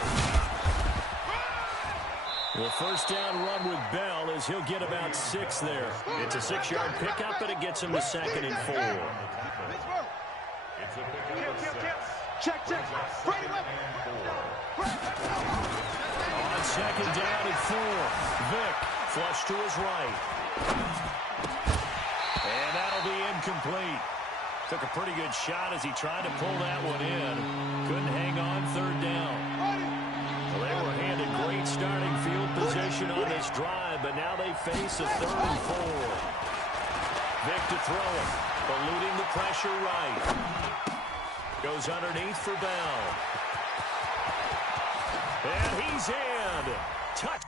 The first down run with Bell is he'll get about 6 there. It's a 6-yard pickup, but it gets him to 2nd and 4. Check. Brady Whip. On 2nd down and 4. Vick flush to his right. And that'll be incomplete. Took a pretty good shot as he tried to pull that one in. Couldn't hang on 3rd down. Well, they were handed great starting field position on this drive, but now they face a 3rd and 4. Vick to throw it, eluding the pressure right. Goes underneath for Bell. And he's in. Touch.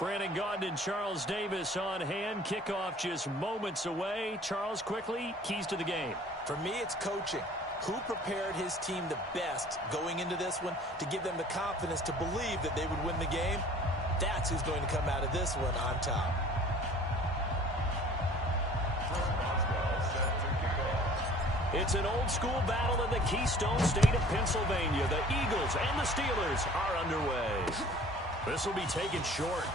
Brandon Gaudin and Charles Davis on hand. Kickoff just moments away. Charles, quickly, keys to the game. For me, it's coaching. Who prepared his team the best going into this one to give them the confidence to believe that they would win the game? That's who's going to come out of this one on top. It's an old-school battle in the Keystone State of Pennsylvania. The Eagles and the Steelers are underway. This will be taken short.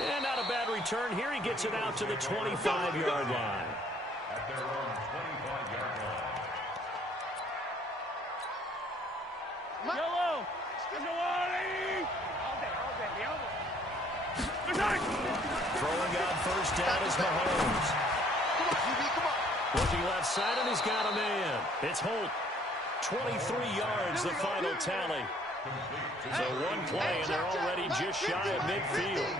And not a bad return here. He gets it out to the 25-yard line. At their own 25-yard line. Yellow. Throwing out first down is Mahomes. Come on, QB, come on. Looking left side, and he's got a man. It's Holt. 23 yards, the final tally. So one play, and they're already just shy of midfield.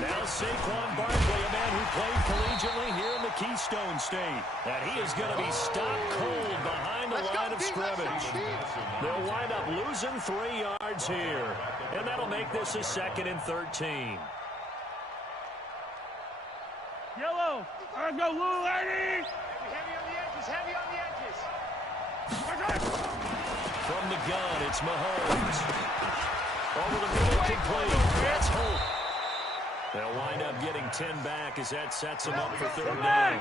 Now Saquon Barkley, a man who played collegiately here in the Keystone State. And he is going to be stopped cold behind the line of scrimmage. They'll wind up losing 3 yards here. And that'll make this a 2nd and 13. Yellow. Let's go, Lou, lady. Heavy on the edges, heavy on the edges. From the gun, it's Mahomes. Over the middle, complete. That's Holt. They'll wind up getting 10 back as that sets them up for 3rd down.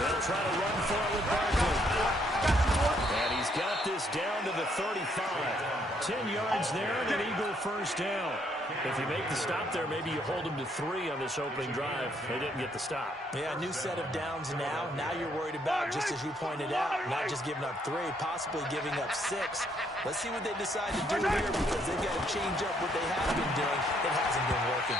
They'll try to run for it with Barkley. And he's got this down to the 35. 10 yards there and an Eagle first down. If you make the stop there, maybe you hold them to 3 on this opening drive. They didn't get the stop. Yeah, new set of downs now. Now you're worried about, just as you pointed out, not just giving up 3, possibly giving up 6. Let's see what they decide to do here, because they've got to change up what they have been doing. It hasn't been working.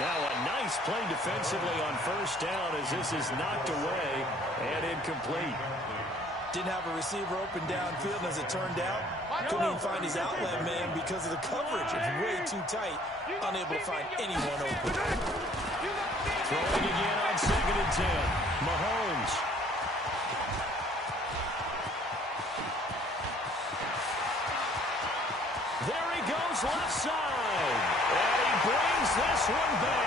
Now a nice play defensively on first down as this is knocked away and incomplete. Didn't have a receiver open downfield, and as it turned out, couldn't even find his outlet man because of the coverage. It's way too tight, unable to find anyone open. Throwing again on 2nd and 10. Mahomes. There he goes left side. And he brings this one back.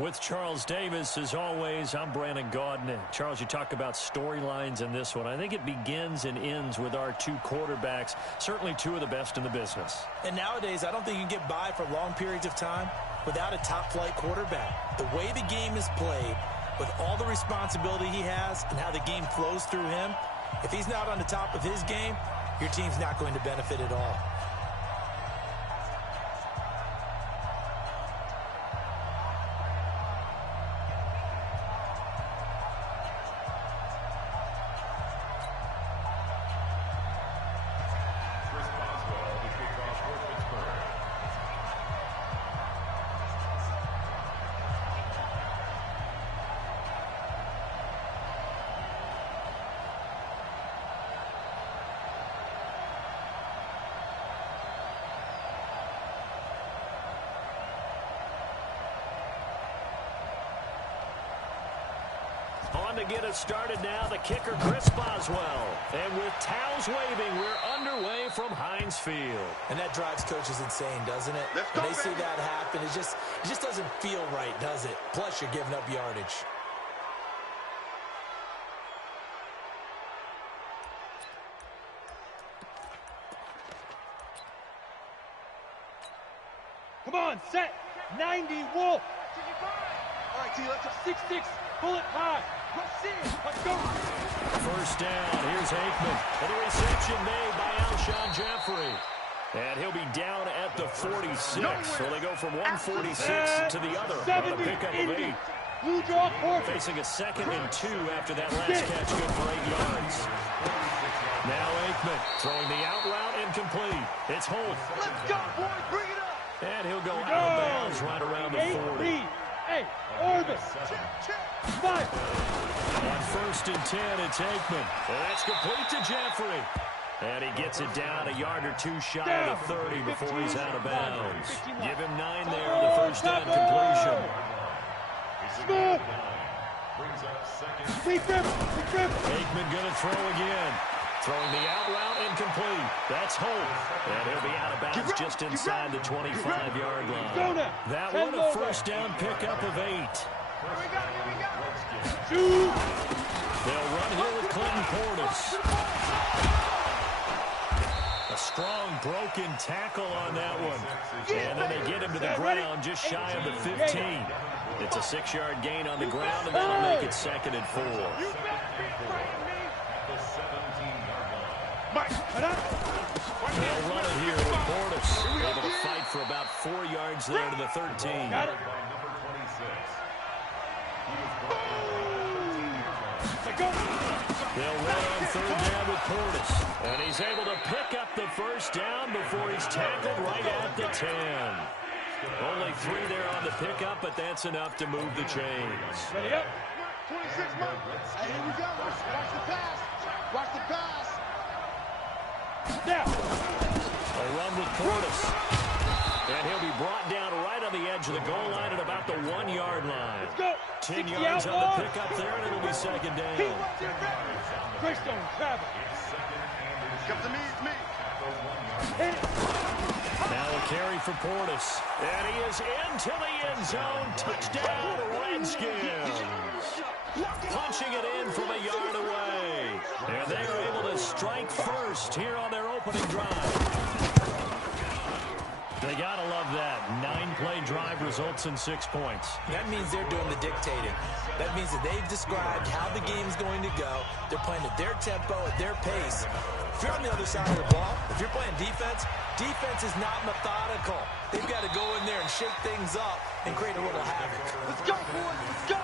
With Charles Davis, as always, I'm Brandon Gaudin. Charles, you talk about storylines in this one. I think it begins and ends with our two quarterbacks, certainly two of the best in the business. And nowadays, I don't think you can get by for long periods of time without a top-flight quarterback. The way the game is played, with all the responsibility he has and how the game flows through him, if he's not on the top of his game, your team's not going to benefit at all. On to get us started now, the kicker, Chris Boswell. And with towels waving, we're underway from Heinz Field. And that drives coaches insane, doesn't it? When they see that happen, it just doesn't feel right, does it? Plus, you're giving up yardage. Come on, set. 90, Wolf. All right, T, let's go. 6-6, bullet high. Let's go. First down, here's Aikman. And the reception made by Alshon Jeffrey. And he'll be down at the 46. So they go from 146 to the other on a pickup of 8. Blue draw court. Facing a 2nd and 2 after that last catch, good for 8 yards. Now Aikman throwing the out route incomplete. It's Holt. Let's go, boys. Bring it up. And he'll go out of bounds right around the 40. Hey, Orbis. Five. On 1st and 10, it's Aikman. And that's complete to Jeffrey. And he gets it down a yard or two shy of the 30 before he's out of bounds. Give him 9 there on the first down completion. Smooth. Aikman going to throw again. Throwing the out route incomplete. That's Holt. And he'll be out of bounds just inside the 25-yard line. That one a first down pickup of 8. They'll run here with Clinton Portis. A strong broken tackle on that one. And then they get him to the ground just shy of the 15. It's a 6-yard gain on the ground, and that'll make it 2nd and 4. They'll run it here with Portis. Able to fight for about 4 yards there to the 13. They'll run on 3rd down with Portis. And he's able to pick up the first down before he's tackled right at the 10. Only 3 there on the pickup, but that's enough to move the chains. Ready up. 26, man. Hey, here we go. Watch the pass. Watch the pass. Now. They run with Portis. And he'll be brought down right on the edge of the goal line at about the 1-yard line. Let's go. 10 yards on the pickup there, and it'll be 2nd down. Greystone, travel. Come to me, it's me. Hit it. Now a carry for Portis. And he is into the end zone. Touchdown, Redskins. Punching it in from a yard away. And they are able to strike first here on their opening drive. They gotta love that. 9-play drive results in 6 points. That means they're doing the dictating. That means that they've described how the game's going to go. They're playing at their tempo, at their pace. If you're on the other side of the ball, if you're playing defense, defense is not methodical. They've got to go in there and shake things up and create a little havoc. Let's go, boys. Let's go.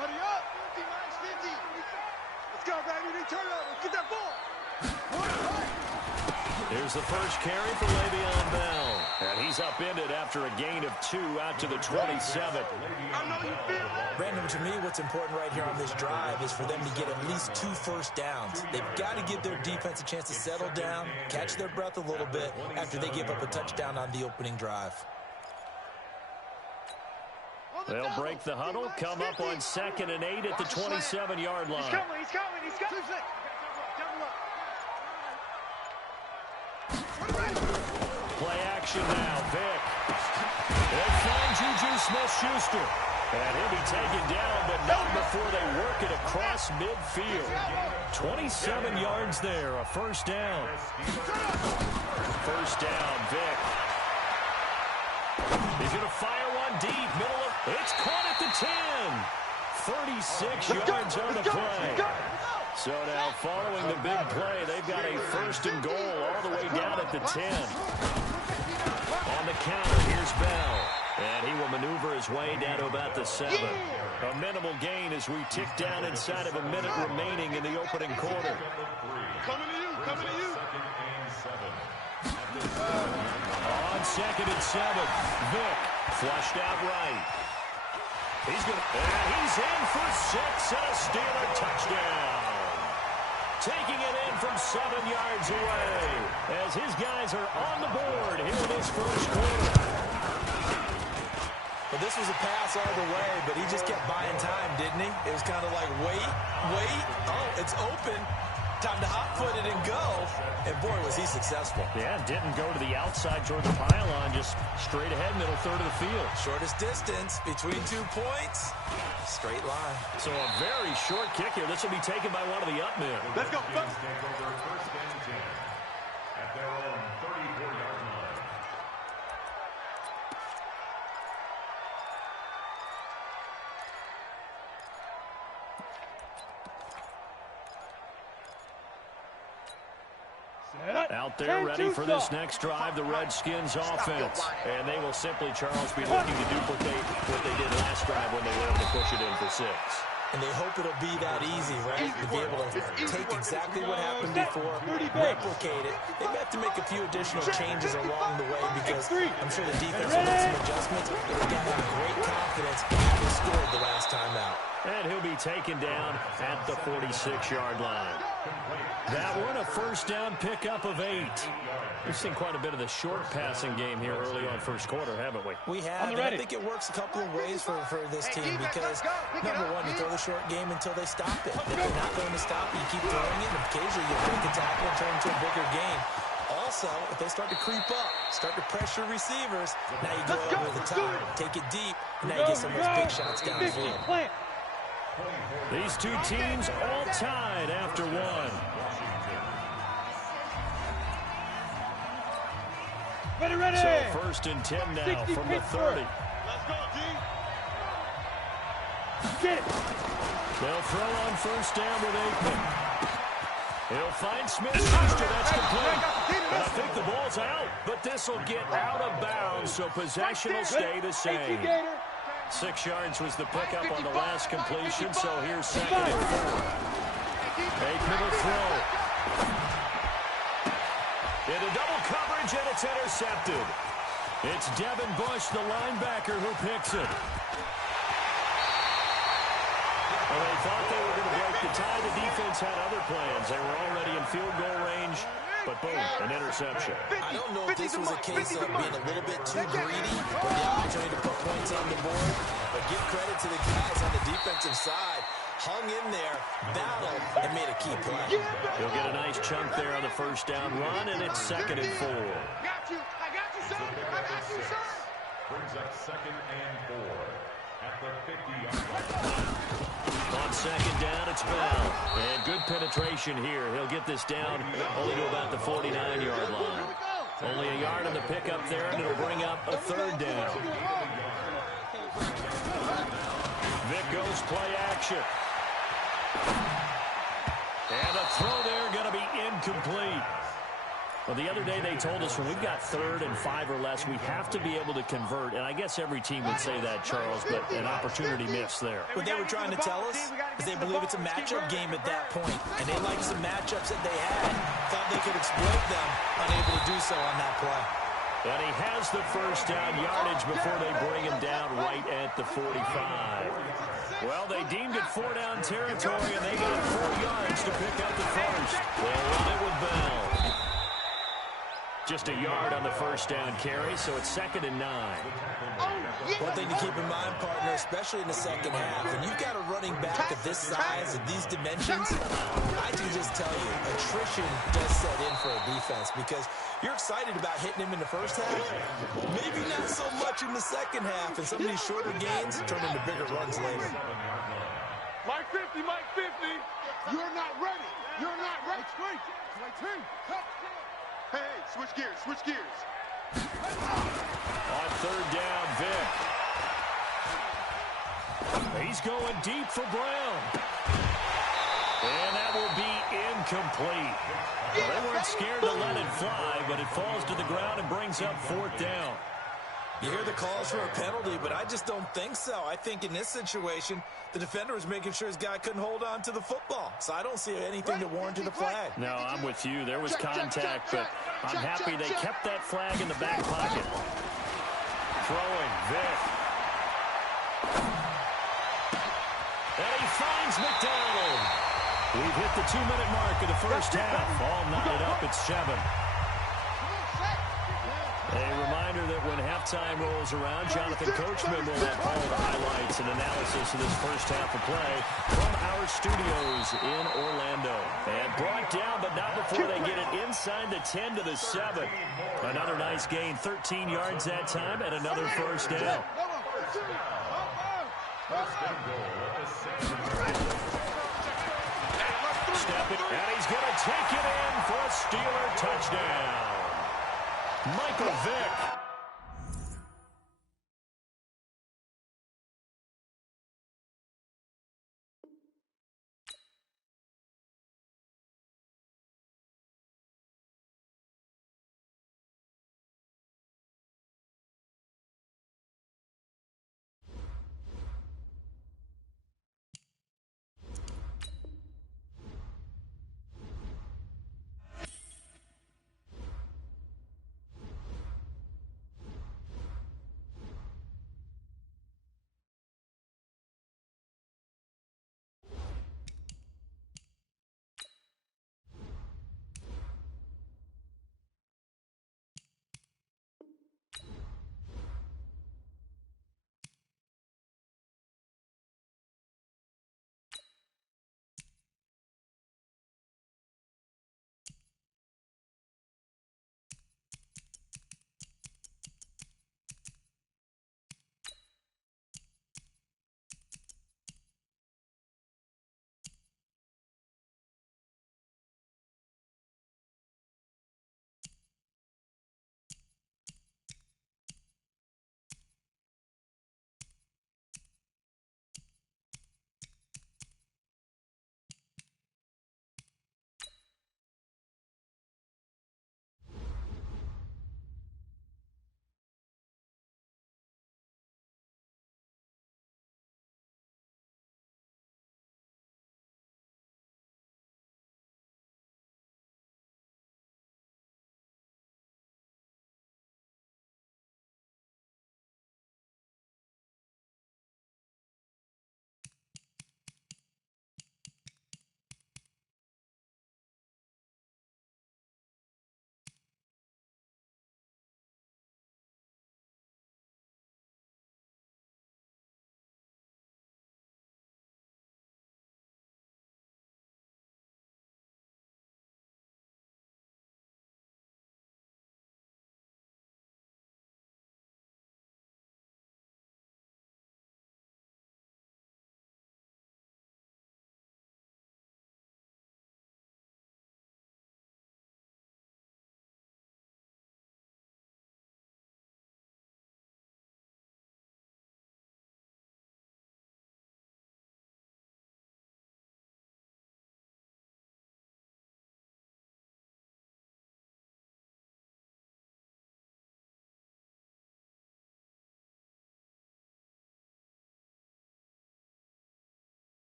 Buddy up. 50, nice 50. Let's go, baby. They turn up. Let's get that ball. Here's the first carry for Le'Veon Bell. And he's upended after a gain of 2 out to the 27. I know you feel it. Brandon, to me, what's important right here on this drive is for them to get at least 2 first downs. They've got to give their defense a chance to settle down, catch their breath a little bit after they give up a touchdown on the opening drive. They'll break the huddle, come up on 2nd and 8 at the 27-yard line. He's coming. Play action now, Vick. Smith-Schuster. And he'll be taken down, but not before they work it across midfield. 27 yards there, a first down. First down, Vick. He's going to fire one deep, middle of, it's caught at the 10. 36 yards on the play. So now following the big play, they've got a first and goal all the way down at the 10. On the counter, here's Bell. And he will maneuver his way down to about the 7. A minimal gain as we tick down inside of a minute remaining in the opening quarter. Coming to you, coming to you. On 2nd and 7, Vick flushed out right. He's in for 6 and a Steeler touchdown. Taking it in from 7 yards away as his guys are on the board here in this first quarter. But this was a pass all the way, but he just kept buying time, didn't he? It was kind of like, wait. Oh, it's open. Time to hot-foot it and go. And, boy, was he successful. Yeah, didn't go to the outside toward the pylon, just straight ahead, middle third of the field. Shortest distance between 2 points. Straight line. So a very short kick here. This will be taken by one of the up men. Let's go, folks. First and 10 at their own 34-yard line. Out there, ready for this next drive, the Redskins offense. And they will simply, Charles, be looking to duplicate what they did last drive when they were able to push it in for 6. And they hope it'll be that easy, right? To be able to take exactly what happened before, replicate it. They've got to make a few additional changes along the way because I'm sure the defense will make some adjustments. But they've got to have great confidence having scored the last time out. And he'll be taken down at the 46-yard line. That one, a first down pickup of 8. We've seen quite a bit of the short passing game here early on first quarter, haven't we? We have. And I think it works a couple of ways for this team because, number one, you throw the short game until they stop it. If they're not going to stop it, you keep throwing it, and occasionally you break a tackle and turn into a bigger game. Also, if they start to creep up, start to pressure receivers, now you go over the top, take it deep, and now you get some of those big shots down the field. These two teams all tied after 1. Ready. So first and 10 now from the 30. Let's go, D. Get it. They'll throw on first down with Aikman. He'll find Smith-Schuster. That's complete. And I think the ball's out, but this will get out of bounds, so possession will stay the same. 6 yards was the pickup on the last completion, so here's 2nd and 4. Aikman will throw. Into double coverage, and it's intercepted. It's Devin Bush, the linebacker, who picks it. Well, they thought they were going to break the tie. The defense had other plans. They were already in field goal range, but boom, an interception. I don't know if this was a case of being a little bit too greedy for the opportunity to put points on the board, but give credit to the guys on the defensive side. Hung in there, battled, and made a key play. He'll get a nice chunk there on the first down run, and it's 2nd and 4. I got you, sir. I got you, sir. Brings up 2nd and 4 at the 50-yard line. On 2nd down, it's Bell. And good penetration here. He'll get this down only to about the 49-yard line. Only a yard on the pickup there, and it'll bring up a 3rd down. Vick goes play action. And a throw there going to be incomplete. Well, the other day they told us when we've got 3rd and 5 or less, we have to be able to convert. And I guess every team would say that, Charles, but an opportunity missed there. What they were trying to tell us is they believe it's a matchup game at that point. And they liked some matchups that they had, thought they could exploit them, unable to do so on that play. And he has the first down yardage before they bring him down right at the 45. Well, they deemed it 4-down territory, and they got 4 yards to pick up the first. They'll run it with Bell. Just a yard on the first down carry, so it's 2nd and 9. One thing to keep in mind, partner, especially in the second half, when you've got a running back of this size and these dimensions, I can just tell you, attrition does set in for a defense because you're excited about hitting him in the first half, maybe not so much in the second half, and some of these shorter gains turn into bigger runs later. Mike 50, Mike 50. You're not ready. You're not ready. Wait. Hey, switch gears, switch gears. On 3rd down, Vick. He's going deep for Brown. And that will be incomplete. Well, they weren't scared to let it fly, but it falls to the ground and brings up 4th down. You hear the calls for a penalty, but I just don't think so. I think in this situation, the defender was making sure his guy couldn't hold on to the football. So I don't see anything to warrant the flag. No, I'm with you. There was contact, but I'm happy they kept that flag in the back pocket. Throwing, Vick. And he finds McDonald. We've hit the 2-minute mark of the first half. All knotted up at 7. A reminder that when halftime rolls around, Jonathan Coachman will have all the highlights and analysis of this first half of play from our studios in Orlando. And brought down, but not before they get it inside the 10 to the 7. Another nice gain, 13 yards that time, and another first down. Step it, and he's going to take it in for a Steeler touchdown. Michael Vick.